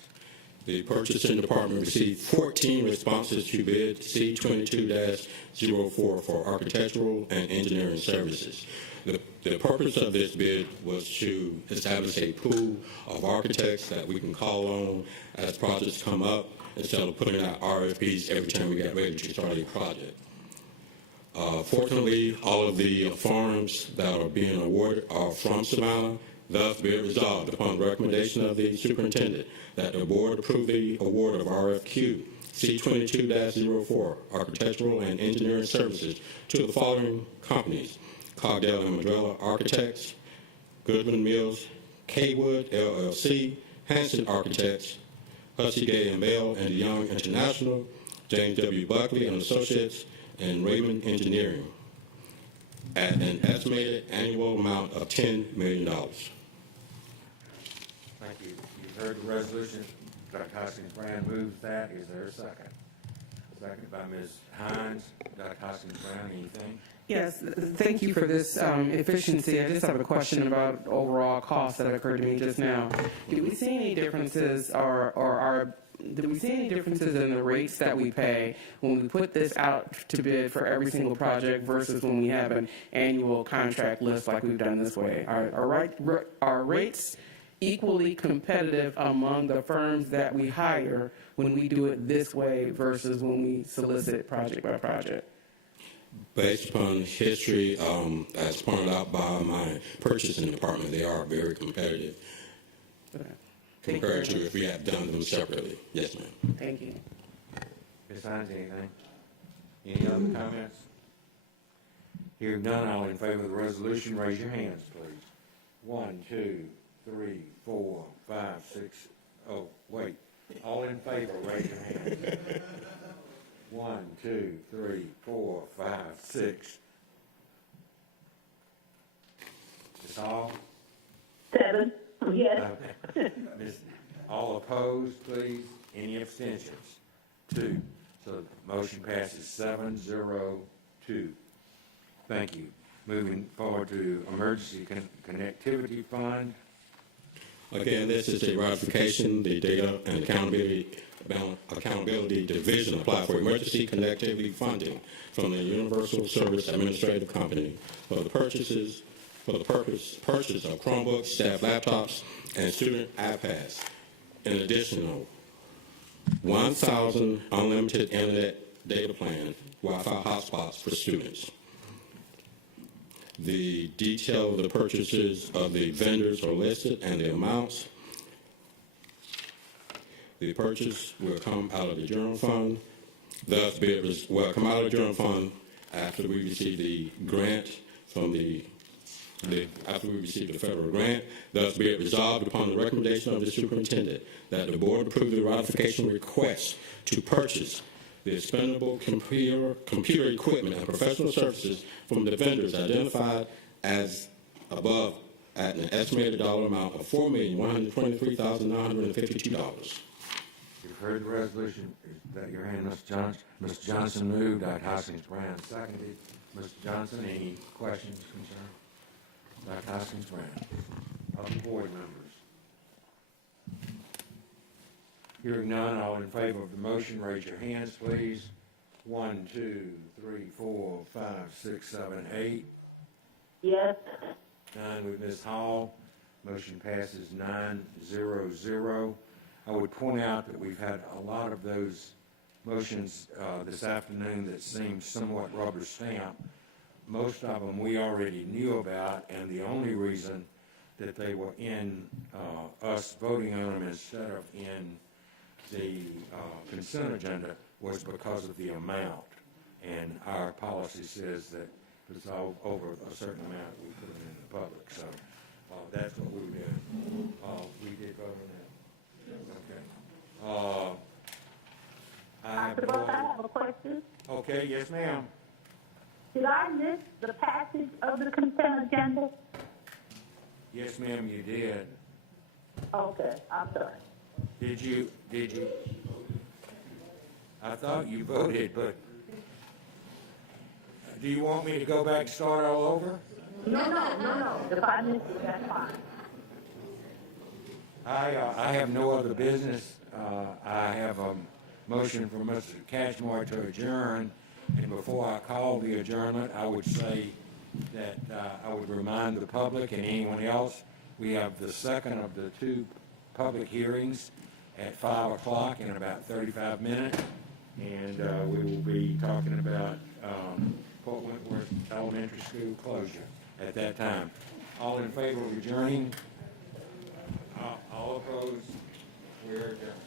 The purchasing department received 14 responses to bid C22-04 for architectural and engineering services. The purpose of this bid was to establish a pool of architects that we can call on as projects come up, instead of putting out RFPs every time we get ready to start a project. Fortunately, all of the farms that are being awarded are from Savannah. Thus, be it resolved upon the recommendation of the superintendent that the board approve the award of RFQ C22-04 architectural and engineering services to the following companies: Cogdell and Madrella Architects, Goodman Mills, Kaywood LLC, Hanson Architects, Hussey Gay and Bell and Young International, James W. Buckley and Associates, and Raymond Engineering, at an estimated annual amount of $10 million. Thank you. You've heard the resolution. Dr. Hoskins-Brown moves that. Is there a second? Second by Ms. Hines. Dr. Hoskins-Brown, anything? Yes, thank you for this efficiency. I just have a question about overall costs that occurred to me just now. Do we see any differences or are do we see any differences in the rates that we pay when we put this out to bid for every single project versus when we have an annual contract list like we've done this way? Are rates equally competitive among the firms that we hire when we do it this way versus when we solicit project by project? Based upon history, as pointed out by my purchasing department, they are very competitive compared to if we had done them separately. Yes, ma'am. Thank you. Ms. Hines, anything? Any other comments? Hearing none, all in favor of the resolution, raise your hands, please. 1, 2, 3, 4, 5, 6. Oh, wait. All in favor, raise your hands. 1, 2, 3, 4, 5, 6. Ms. Hall? 7. Yes. All opposed, please. Any abstentions? 2. So the motion passes 7-0-2. Thank you. Moving forward to Emergency Connectivity Fund. Again, this is a ratification. The Data and Accountability Division applied for emergency connectivity funding from the Universal Service Administrative Company for the purchase of Chromebooks, staff laptops, and student iPads. In addition, 1,000 unlimited internet data plan Wi-Fi hotspots for students. The detail of the purchases of the vendors are listed and the amounts. The purchase will come out of the general fund. Thus, will come out of the general fund after we receive the grant from after we receive the federal grant. Thus, be it resolved upon the recommendation of the superintendent that the board approve the ratification request to purchase the expendable computer equipment and professional services from the vendors identified as above at an estimated dollar amount of $4,123,952. You've heard the resolution. Is that your hand, Mr. Johnson? Mr. Johnson moved. Dr. Hoskins-Brown seconded. Mr. Johnson, any questions, concerns? Dr. Hoskins-Brown. Other board members? Hearing none, all in favor of the motion, raise your hands, please. 1, 2, 3, 4, 5, 6, 7, 8. Yes. None with Ms. Hall. Motion passes 9-0-0. I would point out that we've had a lot of those motions this afternoon that seem somewhat rubber stamped. Most of them we already knew about, and the only reason that they were in us voting on them instead of in the consent agenda was because of the amount. And our policy says that if it's over a certain amount, we put it in the public. So that's what we did. We did vote on that. Okay. I have a question. Okay, yes, ma'am. Did I miss the passage of the consent agenda? Yes, ma'am, you did. Okay, I'm sorry. Did you? I thought you voted, but do you want me to go back and start all over? No. If I missed it, that's fine. I have no other business. I have a motion for Mr. Cashmore to adjourn, and before I call the adjournment, I would say that I would remind the public and anyone else, we have the second of the 2 public hearings at 5 o'clock in about 35 minutes, and we will be talking about Fort Wentworth Elementary School closure at that time. All in favor of adjourning? All opposed? We're adjourned.